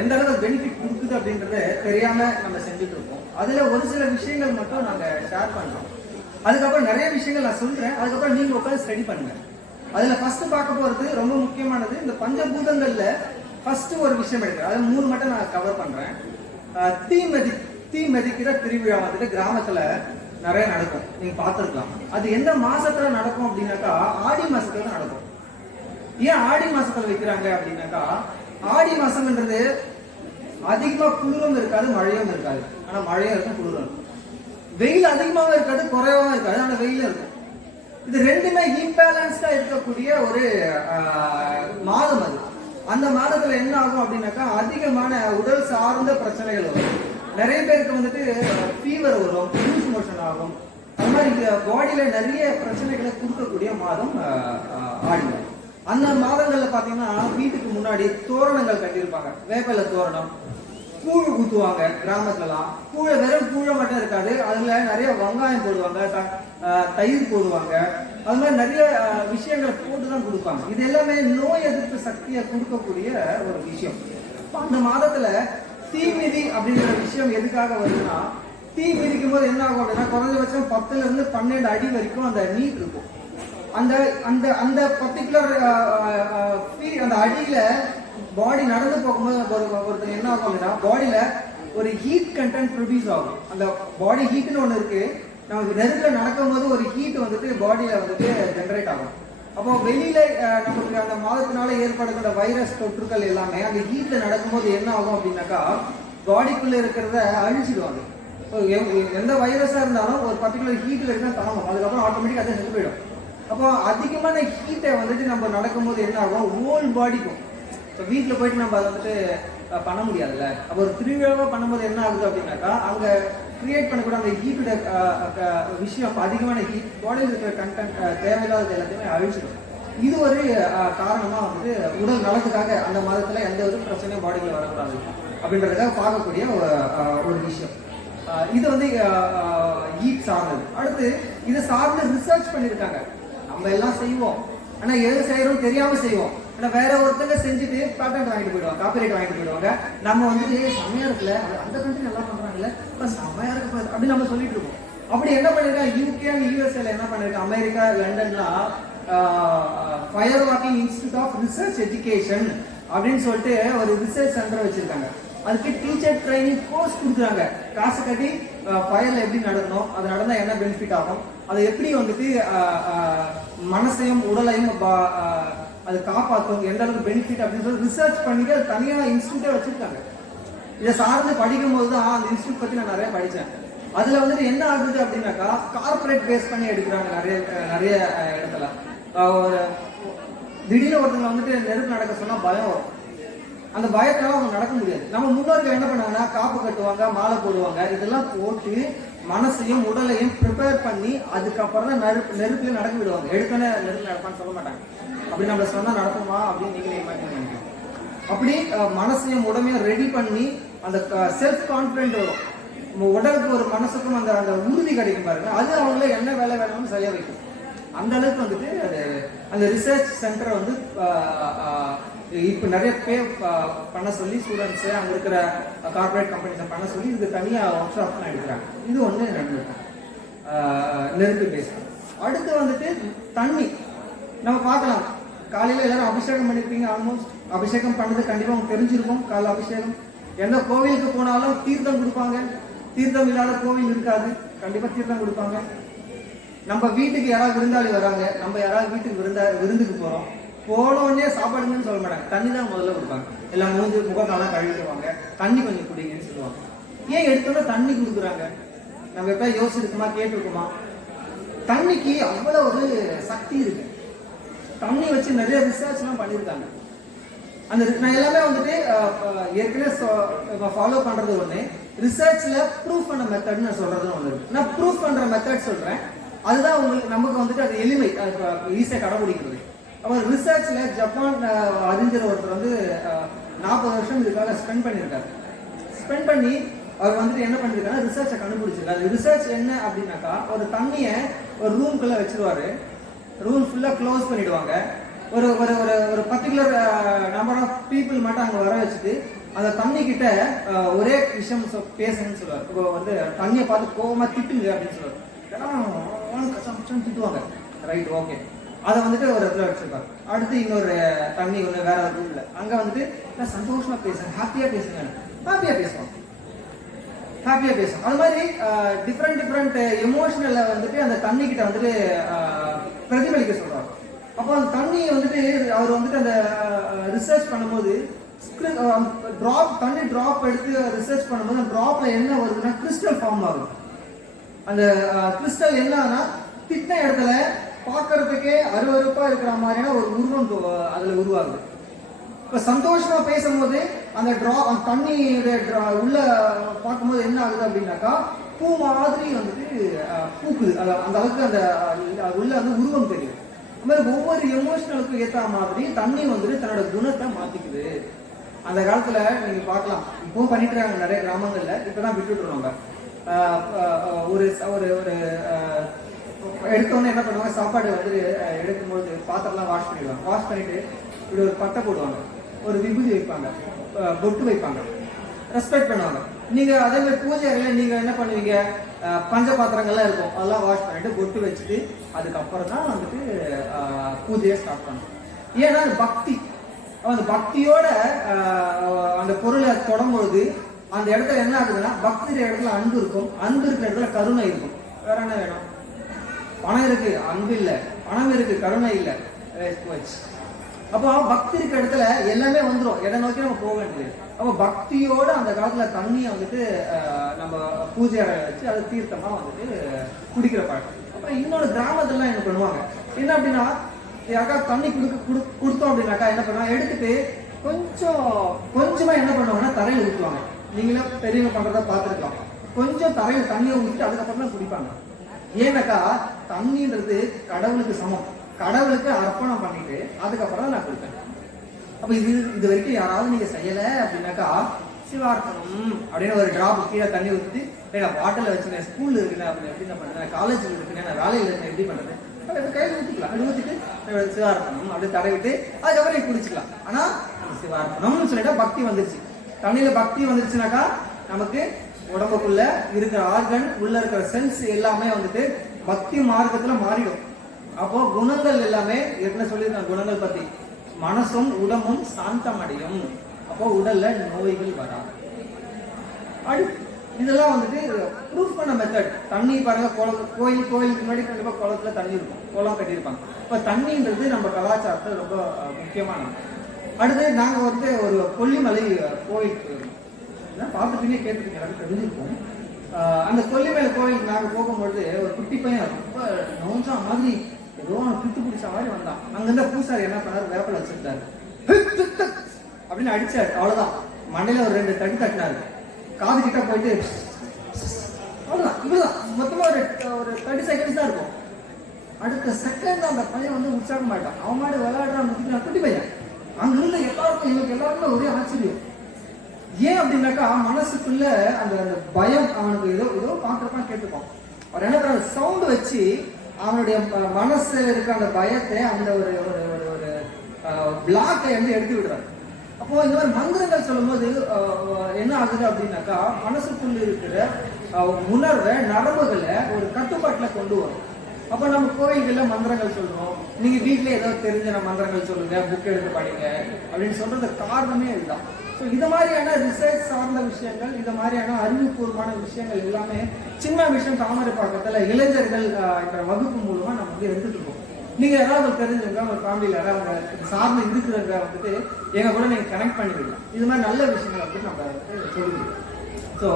எந்த அளவு பெனிஃபிட் கொடுக்குது அப்படின்றத தெரியாம நம்ம செஞ்சுட்டு இருக்கோம். அதுல ஒரு சில விஷயங்கள் மட்டும் நாங்க ஷேர் பண்றோம். அதுக்கப்புறம் நிறைய விஷயங்கள் நான் சொல்றேன், அதுக்கப்புறம் நீங்க உட்காந்து ஸ்டடி பண்ணுங்க. அதுல ஃபர்ஸ்ட் பார்க்க போறது ரொம்ப முக்கியமானது, இந்த பஞ்சபூதங்கள்ல ஃபர்ஸ்ட் ஒரு விஷயம் எடுக்கிறேன். அது 3 மட்டும் நான் கவர் பண்றேன். தீ மிதிக்கிற திருவிழா வந்துட்டு கிராமத்துல நிறைய நடக்கும், நீங்க பார்த்துருக்கலாம். அது எந்த மாசத்துல நடக்கும் அப்படின்னாக்கா ஆடி மாசத்துல நடக்கும். ஏன் ஆடி மாசத்துல வைக்கிறாங்க அப்படின்னாக்கா, ஆடி மாசம்ன்றது அதிகமா குளிரும் இருக்காது, மழையும் இருக்காது. ஆனா மழையும் இருக்கும், குளிரும் இருக்கும். வெயில் அதிகமாகவும் இருக்காது, குறைவாகவும் இருக்காது, ஆனா வெயிலும் இருக்கும். இது ரெண்டுமே இம்பேலன்ஸ்டா இருக்கக்கூடிய ஒரு மாதம் அது. அந்த மாதத்துல என்ன ஆகும் அப்படின்னாக்கா அதிகமான உடல் சார்ந்த பிரச்சனைகள் வரும். நிறைய பேருக்கு வந்துட்டு ஃபீவர் வரும், லூஸ் மோஷன் ஆகும். அது மாதிரி பாடியில நிறைய பிரச்சனைகளை கொடுக்கக்கூடிய மாதம் ஆடி. அந்த மாதங்கள்ல பாத்தீங்கன்னா வீட்டுக்கு முன்னாடி தோரணங்கள் கட்டியிருப்பாங்க, வேப்பல தோரணம், கூழ் ஊத்துவாங்க. கிராமத்துலாம் வெறும் கூழ மட்டும் இருக்காது, அதுல நிறைய வெங்காயம் போடுவாங்க, தயிர் போடுவாங்க. அது மாதிரி நிறைய விஷயங்களை போட்டுதான் கொடுப்பாங்க. இது எல்லாமே நோய் எதிர்ப்பு சக்தியை கொடுக்கக்கூடிய ஒரு விஷயம். அந்த மாதத்துல தீமிதி அப்படிங்கிற விஷயம் எதுக்காக வருதுன்னா, தீ மிதிக்கும் போது என்ன ஆகும் அப்படின்னா குறைஞ்சபட்சம் 10 இருந்து 12 அடி வரைக்கும் அந்த நீட் இருக்கும். அந்த அந்த அந்த பர்டிகுலர் அந்த அடியில பாடி நடந்து போகும்போது ஒருத்தர் என்ன ஆகும் அப்படின்னா பாடியில ஒரு ஹீட் கண்டென்ட் ப்ரொடியூஸ் ஆகும். அந்த பாடி ஹீட்னு ஒன்று இருக்கு, நமக்கு நெருப்புல நடக்கும் போது ஒரு ஹீட் வந்துட்டு பாடியில வந்துட்டு ஜென்ரேட் ஆகும். அப்போ வெளியில நமக்கு அந்த மாதத்தினால ஏற்படுகிற வைரஸ் தொற்றுக்கள் எல்லாமே அந்த ஹீட்ல நடக்கும்போது என்ன ஆகும் அப்படின்னாக்கா பாடிக்குள்ள இருக்கிறத அழிச்சிடுவாங்க. எந்த வைரஸா இருந்தாலும் ஒரு பர்டிகுலர் ஹீட்ல இருந்தா தாங்கும், அதுக்கப்புறம் ஆட்டோமேட்டிக் அதை செத்து போயிடும். அப்போ அதிகமான ஹீட்டை வந்துட்டு நம்ம நடக்கும்போது என்ன ஆகும், ஹோல் பாடிக்கும். ஸோ வீட்டில் போயிட்டு நம்ம அதை வந்துட்டு பண்ண முடியாதுல்ல. அப்போ ஒரு திருவிழாவாக பண்ணும்போது என்ன ஆகுது அப்படின்னாக்கா அங்கே கிரியேட் பண்ணக்கூட அந்த ஹீட்டோட விஷயம், அதிகமான ஹீட் பாடியில் இருக்கிற கண்டென்ட் தேவையில்லாதது எல்லாத்தையுமே அழிச்சிடும். இது ஒரு காரணமா வந்துட்டு உடல் நலத்துக்காக அந்த மாதத்துல எந்த ஒரு பிரச்சனையும் பாடிக்குள்ள வரக்கூடாது அப்படின்றதுக்காக பார்க்கக்கூடிய ஒரு விஷயம். இது வந்து ஹீட் சார்ந்தது. அடுத்து இதை சார்ந்து ரிசர்ச் பண்ணியிருக்காங்க. நம்ம எல்லாம் செய்வோம், ஆனா எது செய்யறோம் தெரியாம செய்வோம். ஆனா வேற ஒருத்தங்க செஞ்சுட்டு பேட்டன்ட் வாங்கிட்டு போயிடுவாங்க, காப்பிரைட் வாங்கிட்டு போயிடுவாங்க. நம்ம வந்துட்டு செம்மையா இருக்குல்ல, அந்த கண்ட்ரி நல்லா பண்றாங்கல்ல, இப்ப செம்மையா இருக்கு அப்படின்னு நம்ம சொல்லிட்டு இருக்கோம். அப்படி என்ன பண்ணிருக்காங்க யூகே அண்ட் யூஎஸ்ஏல என்ன பண்ணிருக்காங்க, அமெரிக்கா லண்டன்லாம் fire walking institute of research education அப்படின்னு சொல்லிட்டு ஒரு ரிசர்ச் சென்டர் வச்சிருக்காங்க. அதுக்கு டீச்சர் ட்ரைனிங் கோர்ஸ் கொடுக்குறாங்க. காசு கட்டி ஃபயர்ல எப்படி நடக்கணும், அது நடந்தா என்ன பெனிஃபிட் ஆகும், அதை எப்படி வந்துட்டு மனசையும் உடலையும் அது காப்பாற்றும், எந்த அளவுக்கு பெனிஃபிட் அப்படின்னு சொல்லி ரிசர்ச் பண்ணிட்டு அது தனியான இன்ஸ்டியூட்டே வச்சிருக்காங்க. இதை சார்ந்து படிக்கும் போது தான் அந்த இன்ஸ்டியூட் பத்தி நான் நிறைய படித்தேன். அதுல வந்துட்டு என்ன ஆகுது அப்படின்னாக்கா கார்பரேட் பேஸ் பண்ணி எடுக்கிறாங்க நிறைய இடத்துல. ஒரு திடீர்னு ஒருத்தவங்க வந்துட்டு நெருப்பு நடக்க சொன்னா பயம் வரும். அந்த பயத்தால அவங்க நடக்க முடியாது. நம்ம முன்னோர்கள் என்ன பண்ணாங்கன்னா காப்பு கட்டுவாங்க, மாலை போடுவாங்க, இதெல்லாம் போட்டு மனசையும் உடலையும் ப்ரிப்பேர் பண்ணி அதுக்கப்புறம் தான் நெருப்புல நடக்க விடுவாங்க. எடுத்தோன்னே நெருப்பு நடப்பான்னு சொல்ல மாட்டாங்க. அப்படி நம்ம சொன்னா நடக்குமா அப்படின்னு நீங்களே இமேஜின் பண்ணிக்கலாம். அப்படி மனசையும் உடம்பையும் ரெடி பண்ணி அந்த செல்ஃப் கான்பிடென்ட் வரும். உடலுக்கு ஒரு மனசுக்கும் அந்த அந்த உறுதி கிடைக்கும் பாருங்க, அது அவங்கள என்ன வேலை வேணும்னு செய்ய வைக்கும். அந்த அளவுக்கு வந்துட்டு அது அந்த ரிசர்ச் சென்டரை வந்து இப்போ நிறைய பே பண்ண சொல்லி ஸ்டூடெண்ட்ஸு அங்கே இருக்கிற கார்பரேட் கம்பெனிஸை பண்ண சொல்லி இதுக்கு தனியாக ஒர்க் ஷாப்லாம் எடுக்கிறாங்க. இது ஒன்று நடந்திருக்கும் நெருப்பு பேசுகிறோம். அடுத்து வந்துட்டு தண்ணி நம்ம பார்க்கலாம். காலையில் எல்லாரும் அபிஷேகம் பண்ணியிருப்பீங்க. ஆல்மோஸ்ட் அபிஷேகம் பண்ணது கண்டிப்பாக உங்களுக்கு தெரிஞ்சிருக்கும். காலை அபிஷேகம் எந்த கோவிலுக்கு போனாலும் தீர்த்தம் கொடுப்பாங்க. தீர்த்தம் இல்லாத கோவில் இருக்காது, கண்டிப்பாக தீர்த்தம் கொடுப்பாங்க. நம்ம வீட்டுக்கு யாராவது விருந்தாளி வராங்க, நம்ம யாராவது வீட்டுக்கு விருந்துக்கு போகிறோம், போனோடனே சாப்பாடுங்கன்னு சொல்ல மாட்டாங்க, தண்ணி தான் முதல்ல கொடுப்பாங்க. எல்லாம் முகக்காலாம் கழுவிடுவாங்க, தண்ணி கொஞ்சம் குடிங்கன்னு சொல்லுவாங்க. ஏன் எடுத்தோன்னா தண்ணி கொடுக்குறாங்க? நம்ம எப்ப யோசிச்சிருக்குமா, கேட்டிருக்குமா? தண்ணிக்கு அவ்வளோ ஒரு சக்தி இருக்கு. தண்ணி வச்சு நிறைய ரிசர்ச்லாம் பண்ணியிருக்காங்க. அந்த நான் எல்லாமே வந்துட்டு ஏற்கனவே ஃபாலோ பண்றது ஒன்று, ரிசர்ச்ல ப்ரூஃப் பண்ண மெத்தட்னு நான் சொல்றது ஒன்று இருக்கு. நான் ப்ரூஃப் பண்ற மெத்தட் சொல்றேன், அதுதான் உங்களுக்கு நமக்கு வந்துட்டு அது எளிமை, ஈஸியாக கடைபிடிக்கிறது. அப்புறம் ரிசர்ச்ல ஜப்பான் அறிஞர் ஒருத்தர் வந்து 40 வருஷம் இதுக்காக ஸ்பெண்ட் பண்ணியிருக்காரு. ஸ்பெண்ட் பண்ணி அவர் வந்துட்டு என்ன பண்ணிருக்காரு, ரிசர்ச்சை கண்டுபிடிச்சிருக்காரு. ரிசர்ச் என்ன அப்படின்னாக்கா, ஒரு தண்ணியை ஒரு ரூம்குள்ள வச்சிருவாரு, ரூம் ஃபுல்லா க்ளோஸ் பண்ணிடுவாங்க. ஒரு ஒரு ஒரு பர்டிகுலர் நம்பர் ஆஃப் பீப்புள் மட்டும் அங்கே வர வச்சுட்டு அந்த தண்ணி கிட்ட ஒரே விஷயம் பேசுங்கன்னு சொல்லுவார். இப்போ வந்து தண்ணியை பார்த்து கோவமா திட்டுங்க அப்படின்னு சொல்லுவார். திட்டுவாங்க, ரைட், ஓகே. அதை வந்துட்டு ஒரு இடத்துல வச்சிருப்பாரு. அடுத்து இன்னொரு தண்ணி ஒன்று வேற ஒரு ரூம்ல, அங்க வந்துட்டு நான் சந்தோஷமா பேசுறேன், ஹாப்பியா பேசுங்க, ஹாப்பியா பேசுவோம், ஹாப்பியா பேசுவோம். அது மாதிரி டிஃப்ரெண்ட் எமோஷனல்ல வந்துட்டு அந்த தண்ணி கிட்ட வந்துட்டு பிரதிபலிக்க சொல்றாரு. அப்போ அந்த தண்ணியை வந்துட்டு அவர் வந்துட்டு அந்த ரிசர்ச் பண்ணும்போது தண்ணி டிராப் எடுத்து ரிசர்ச் பண்ணும்போது அந்த டிராப்ல என்ன வருதுன்னா கிறிஸ்டல் ஃபார்ம் ஆகும். அந்த கிறிஸ்டல் என்னன்னா திட்ட இடத்துல பார்க்கறதுக்கே அருவருப்பா இருக்கிற மாதிரியான ஒரு உருவம் அதுல உருவாகுது. இப்ப சந்தோஷமா பேசும்போது அந்த தண்ணியுடைய உள்ள பார்க்கும்போது என்ன ஆகுது அப்படின்னாக்கா பூ மாதிரி வந்துட்டு பூக்குது. அந்த அளவுக்கு அந்த உள்ள வந்து உருவம் தெரியும். அது மாதிரி ஒவ்வொரு எமோஷனலுக்கும் ஏற்ற மாதிரி தண்ணி வந்துட்டு தன்னோட குணத்தை மாத்திக்குது. அந்த காலத்துல நீங்க பார்க்கலாம், இப்பவும் பண்ணிட்டு இருக்காங்க நிறைய கிராமங்கள்ல, இப்பதான் விட்டுட்டு நம்ம ஒரு ஒரு ஒரு எடுத்தோடனே என்ன பண்ணுவாங்க, சாப்பாடு வந்து எடுக்கும்போது பாத்திரம்லாம் வாஷ் பண்ணிடுவாங்க. வாஷ் பண்ணிட்டு இப்படி ஒரு பட்டை போடுவாங்க, ஒரு விபூதி வைப்பாங்க, பொட்டு வைப்பாங்க, ரெஸ்பெக்ட் பண்ணுவாங்க. நீங்க அதே மாதிரி பூஜை அறையில நீங்க என்ன பண்ணுவீங்க, பஞ்ச பாத்திரங்கள்லாம் இருக்கும், அதெல்லாம் வாஷ் பண்ணிட்டு பொட்டு வச்சுட்டு அதுக்கப்புறம் தான் வந்துட்டு பூஜையை ஸ்டார்ட் பண்ணும். ஏன்னா அது பக்தி. அந்த பக்தியோட அந்த பொருளை தொடங்கும்போது அந்த இடத்துல என்ன ஆகுதுன்னா, பக்தி இடத்துல அன்பு இருக்கும், அன்பு இருக்கிற இடத்துல கருணை இருக்கும். வேற என்ன வேணும்? பணம் இருக்கு, அன்பு இல்லை, பணம் இருக்கு, கருணை இல்லை. அப்போ பக்தி இருக்கிற இடத்துல எல்லாமே வந்துடும், எதை நோக்கி நம்ம போக வேண்டியது. அப்போ பக்தியோட அந்த காலத்துல தண்ணியை வந்துட்டு நம்ம பூஜை அறை வச்சு அது தீர்த்தமா வந்துட்டு குடிக்கிற பழக்கம். அப்புறம் இன்னொரு கிராமத்துலாம் என்ன பண்ணுவாங்க, என்ன அப்படின்னா யாருக்கா தண்ணி கொடுத்தோம் அப்படின்னாக்கா என்ன பண்ணுவாங்க, எடுத்துட்டு கொஞ்சமா என்ன பண்ணுவாங்கன்னா தரையில ஊற்றுவாங்க. நீங்களே பெரியவங்க பண்றதா பார்த்துருக்கலாம். கொஞ்சம் தரையில தண்ணியை ஊற்றிட்டு அதுக்கப்புறம் தான் குடிப்பாங்க. ஏன்னாக்கா தண்ணின்றது கடவுளுக்கு சமம், கடவுளுக்கு அர்ப்பணம் பண்ணிட்டு அதுக்கப்புறம் தான் நான் கொடுப்பேன். அப்ப இது வரைக்கும் யாராவது நீங்க செய்யல அப்படின்னாக்கா சிவார்ப்பணம் அப்படின்னு ஒரு டிராப் கீழே தண்ணி ஊற்றிட்டு நான் பாட்டில் வச்சுருக்கேன், ஸ்கூல்ல இருக்குண்ணே அப்படின்னு எப்படி நான் பண்றேன், காலேஜ்ல இருக்குண்ணே, நான் வேலையில இருக்கேன், எப்படி பண்றது, கையில் ஊற்றிக்கலாம். அப்படி ஊற்றிட்டு சிவார்ப்பணம் அப்படி தடவிட்டு அதுக்கப்புறம் நீ குடிச்சுக்கலாம். ஆனா சிவார்ப்பணம்னு சொல்லிட்டா பக்தி வந்துருச்சு. தண்ணியில பக்தி வந்துருச்சுனாக்கா நமக்கு உடம்புக்குள்ள இருக்கிற ஆர்கன், உள்ள இருக்கிற சென்ஸ் எல்லாமே வந்துட்டு பக்தி மார்க்கத்துல மாறிடும். அப்போ குணங்கள் எல்லாமே என்ன சொல்லியிருக்காங்க குணங்கள் பத்தி, மனசும் உடம்பும் சாந்தம் அடையும். அப்போ உடல்ல நோய்கள் வராது. அடுத்து இதெல்லாம் வந்துட்டு ப்ரூஃப் பண்ண மெத்தட். தண்ணி பாருங்க, கோயிலுக்கு முன்னாடி கண்டிப்பா குளத்துல தண்ணி இருக்கும், குளம் கட்டியிருப்பாங்க. இப்ப தண்ணின்றது நம்ம கலாச்சாரத்துல ரொம்ப முக்கியமானது. அடுத்து நாங்க வந்து ஒரு கொல்லிமலை கோயில் பார்த்துட்டீங்க, கேட்டுருக்கீங்க, எல்லாரும் தெரிஞ்சிருக்கோம். அந்த கொல்லிமலை கோயில் நாங்க போகும்பொழுது ஒரு குட்டி பையன் ரொம்ப நோஞ்சா மாதிரி ஏதோ பித்து பிடிச்ச மாதிரி வந்தான். அங்கிருந்த பூசாரி என்ன பண்ணாரு, வேப்பல வச்சிருந்தாரு, அப்படின்னு அடிச்சாரு. அவ்வளவுதான், மண்டையில ஒரு 2 தட்டு தட்டினாரு. காது கிட்ட போயிட்டு அவ்வளவுதான், இவ்வளவுதான், மொத்தமா ஒரு 30 செகண்ட்ஸ் தான் இருக்கும். அடுத்த செகண்ட் அந்த பையன் வந்து உற்சாகம் ஆயிட்டான். அவன் மாதிரி விளையாடுறான் குட்டி பையன். அங்க இருந்த எல்லாருக்கும் இவங்க எல்லாருக்குமே ஒரே ஆச்சரியம். ஏன் அப்படின்னாக்கா மனசுக்குள்ள அந்த பயம், அவனுக்கு ஏதோ பாக்குறப்பான் கேட்டுப்பான். அவர் என்ன பண்ற, சவுண்ட் வச்சு அவனுடைய மனசுல இருக்க அந்த பயத்தை, அந்த ஒரு பிளாக்கை வந்து எடுத்து விடுறாரு. அப்போ இந்த மாதிரி மந்திரங்கள் சொல்லும் போது என்ன ஆகுது அப்படின்னாக்கா மனசுக்குள்ள இருக்கிற உணர்வை, நரம்புகளை ஒரு கட்டுப்பாட்டுல கொண்டு வரும். அப்ப நம்ம கோயில்கள்ல மந்திரங்கள் சொல்றோம், நீங்க வீட்டுல ஏதோ தெரிஞ்ச மந்திரங்கள் சொல்லுங்க, புக் எடுத்து படிங்க அப்படின்னு சொல்றது காரணமே இதுதான். ஸோ இது மாதிரியான ரிசர்ச் சார்ந்த விஷயங்கள், இந்த மாதிரியான அறிவுபூர்வமான விஷயங்கள் எல்லாமே சின்ன விஷயம் தாமரைப்பாக்கத்துல இளைஞர்கள் என்ற வகுப்பு மூலமா நம்ம வந்து எடுத்துட்டு இருக்கோம். நீங்க யாராவது தெரிஞ்சவங்க, ஒரு ஃபேமிலியில யாராவது சார்ந்து இருக்கிறவங்க வந்துட்டு எங்க கூட நீங்க கனெக்ட் பண்ணிக்கலாம். இது மாதிரி நல்ல விஷயங்களை வந்து நம்ம சொல்லுவோம். ஸோ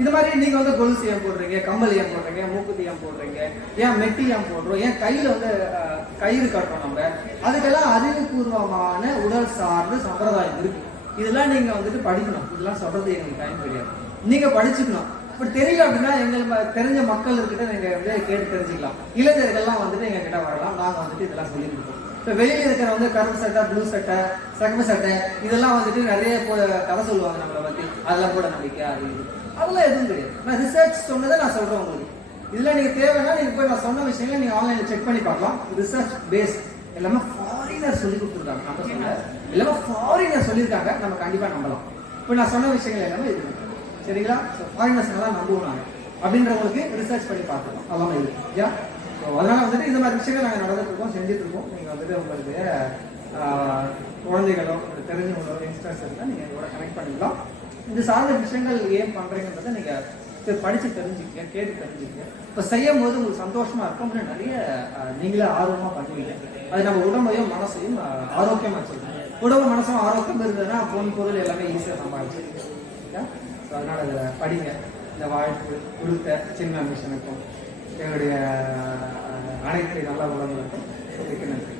இது மாதிரி நீங்க வந்து கொலுசு ஏன் போடுறீங்க, கம்பல் ஏன் போடுறீங்க, மூக்குத்தி ஏன் போடுறீங்க, ஏன் மெட்டி ஏன் போடுறோம், ஏன் கையில வந்து கயிறு கட்டுறோம், நம்ம அதுக்கெல்லாம் அறிவுபூர்வமான உடல் சார்ந்த சம்பிரதாயம் இருக்கு. இதெல்லாம் நீங்க வந்துட்டு படிக்கணும். இதெல்லாம் சொல்றது எங்களுக்கு டைம் கிடையாது, நீங்க படிச்சுக்கணும். இப்ப தெரியல அப்படின்னா எங்களுக்கு தெரிஞ்ச மக்கள் கிட்ட நீங்க வந்து கேட்டு தெரிஞ்சுக்கலாம். இளைஞர்கள்லாம் வந்துட்டு எங்க கிட்ட வரலாம், நாங்க வந்துட்டு இதெல்லாம் சொல்லி கொடுப்போம். இப்ப வெளியில இருக்கிற வந்து கருப்பு சட்டை, ப்ளூ சட்டை, சகப்பு சட்டை இதெல்லாம் வந்துட்டு நிறைய கதை சொல்லுவாங்க நம்மளை பத்தி, அதெல்லாம் கூட நம்பிக்கை அது அதெல்லாம் எதுவும் கிடையாது. நான் ரிசர்ச் சொன்னதை நான் சொல்றேன் உங்களுக்கு. இதுல நீங்க தேவைன்னா நீங்க போய் நான் சொன்ன விஷயங்களை நீங்க ஆன்லைன்ல செக் பண்ணி பார்க்கலாம். ரிசர்ச் பேஸ்ட் எல்லாமே ஃபாரினர் சொல்லி கொடுத்துருக்காங்க. நம்ம சொல்ல எல்லாமே ஃபாரினர் சொல்லியிருக்காங்க, நம்ம கண்டிப்பா நம்பலாம். இப்போ நான் சொன்ன விஷயங்கள் எல்லாமே இருக்கு, சரிங்களா? ஃபாரினர்ஸ் எல்லாம் நம்புவோம் நாங்கள் அப்படின்றவங்களுக்கு ரிசர்ச் பண்ணி பார்த்துக்கலாம், எல்லாமே இருக்கு. யா, ஸோ அதனால வந்துட்டு இந்த மாதிரி விஷயங்கள் நாங்கள் நடந்துட்டு இருக்கோம், செஞ்சுட்டு இருக்கோம். நீங்க வந்துட்டு உங்களுக்கு குழந்தைகளோ தெரிஞ்சவங்களோ யங்ஸ்டர்ஸ் இருந்தால் நீங்க இதோட கனெக்ட் பண்ணிக்கலாம். இது சார்ந்த விஷயங்கள் ஏன் பண்றீங்கன்றதை நீங்க படிச்சு தெரிஞ்சுக்க, கேட்டு தெரிஞ்சுக்க. இப்போ செய்யும் போது உங்களுக்கு சந்தோஷமா இருக்கும், அப்படின்னா நிறைய நீங்களே ஆர்வமா பண்ணுவீங்க. அது நம்ம உடம்பையும் மனசையும் ஆரோக்கியமா வச்சுக்கணும். உடம்பு மனசும் ஆரோக்கியம் இருந்ததுன்னா பொருள் எல்லாமே ஈஸியாக சம்பாதிச்சிருக்கோம். ஸோ அதனால அதில் படிங்க. இந்த வாழ்த்து கொடுத்த சின்ன மிஷனுக்கும் என்னுடைய அனைத்து நல்ல உடம்புகளுக்கும் நன்றி.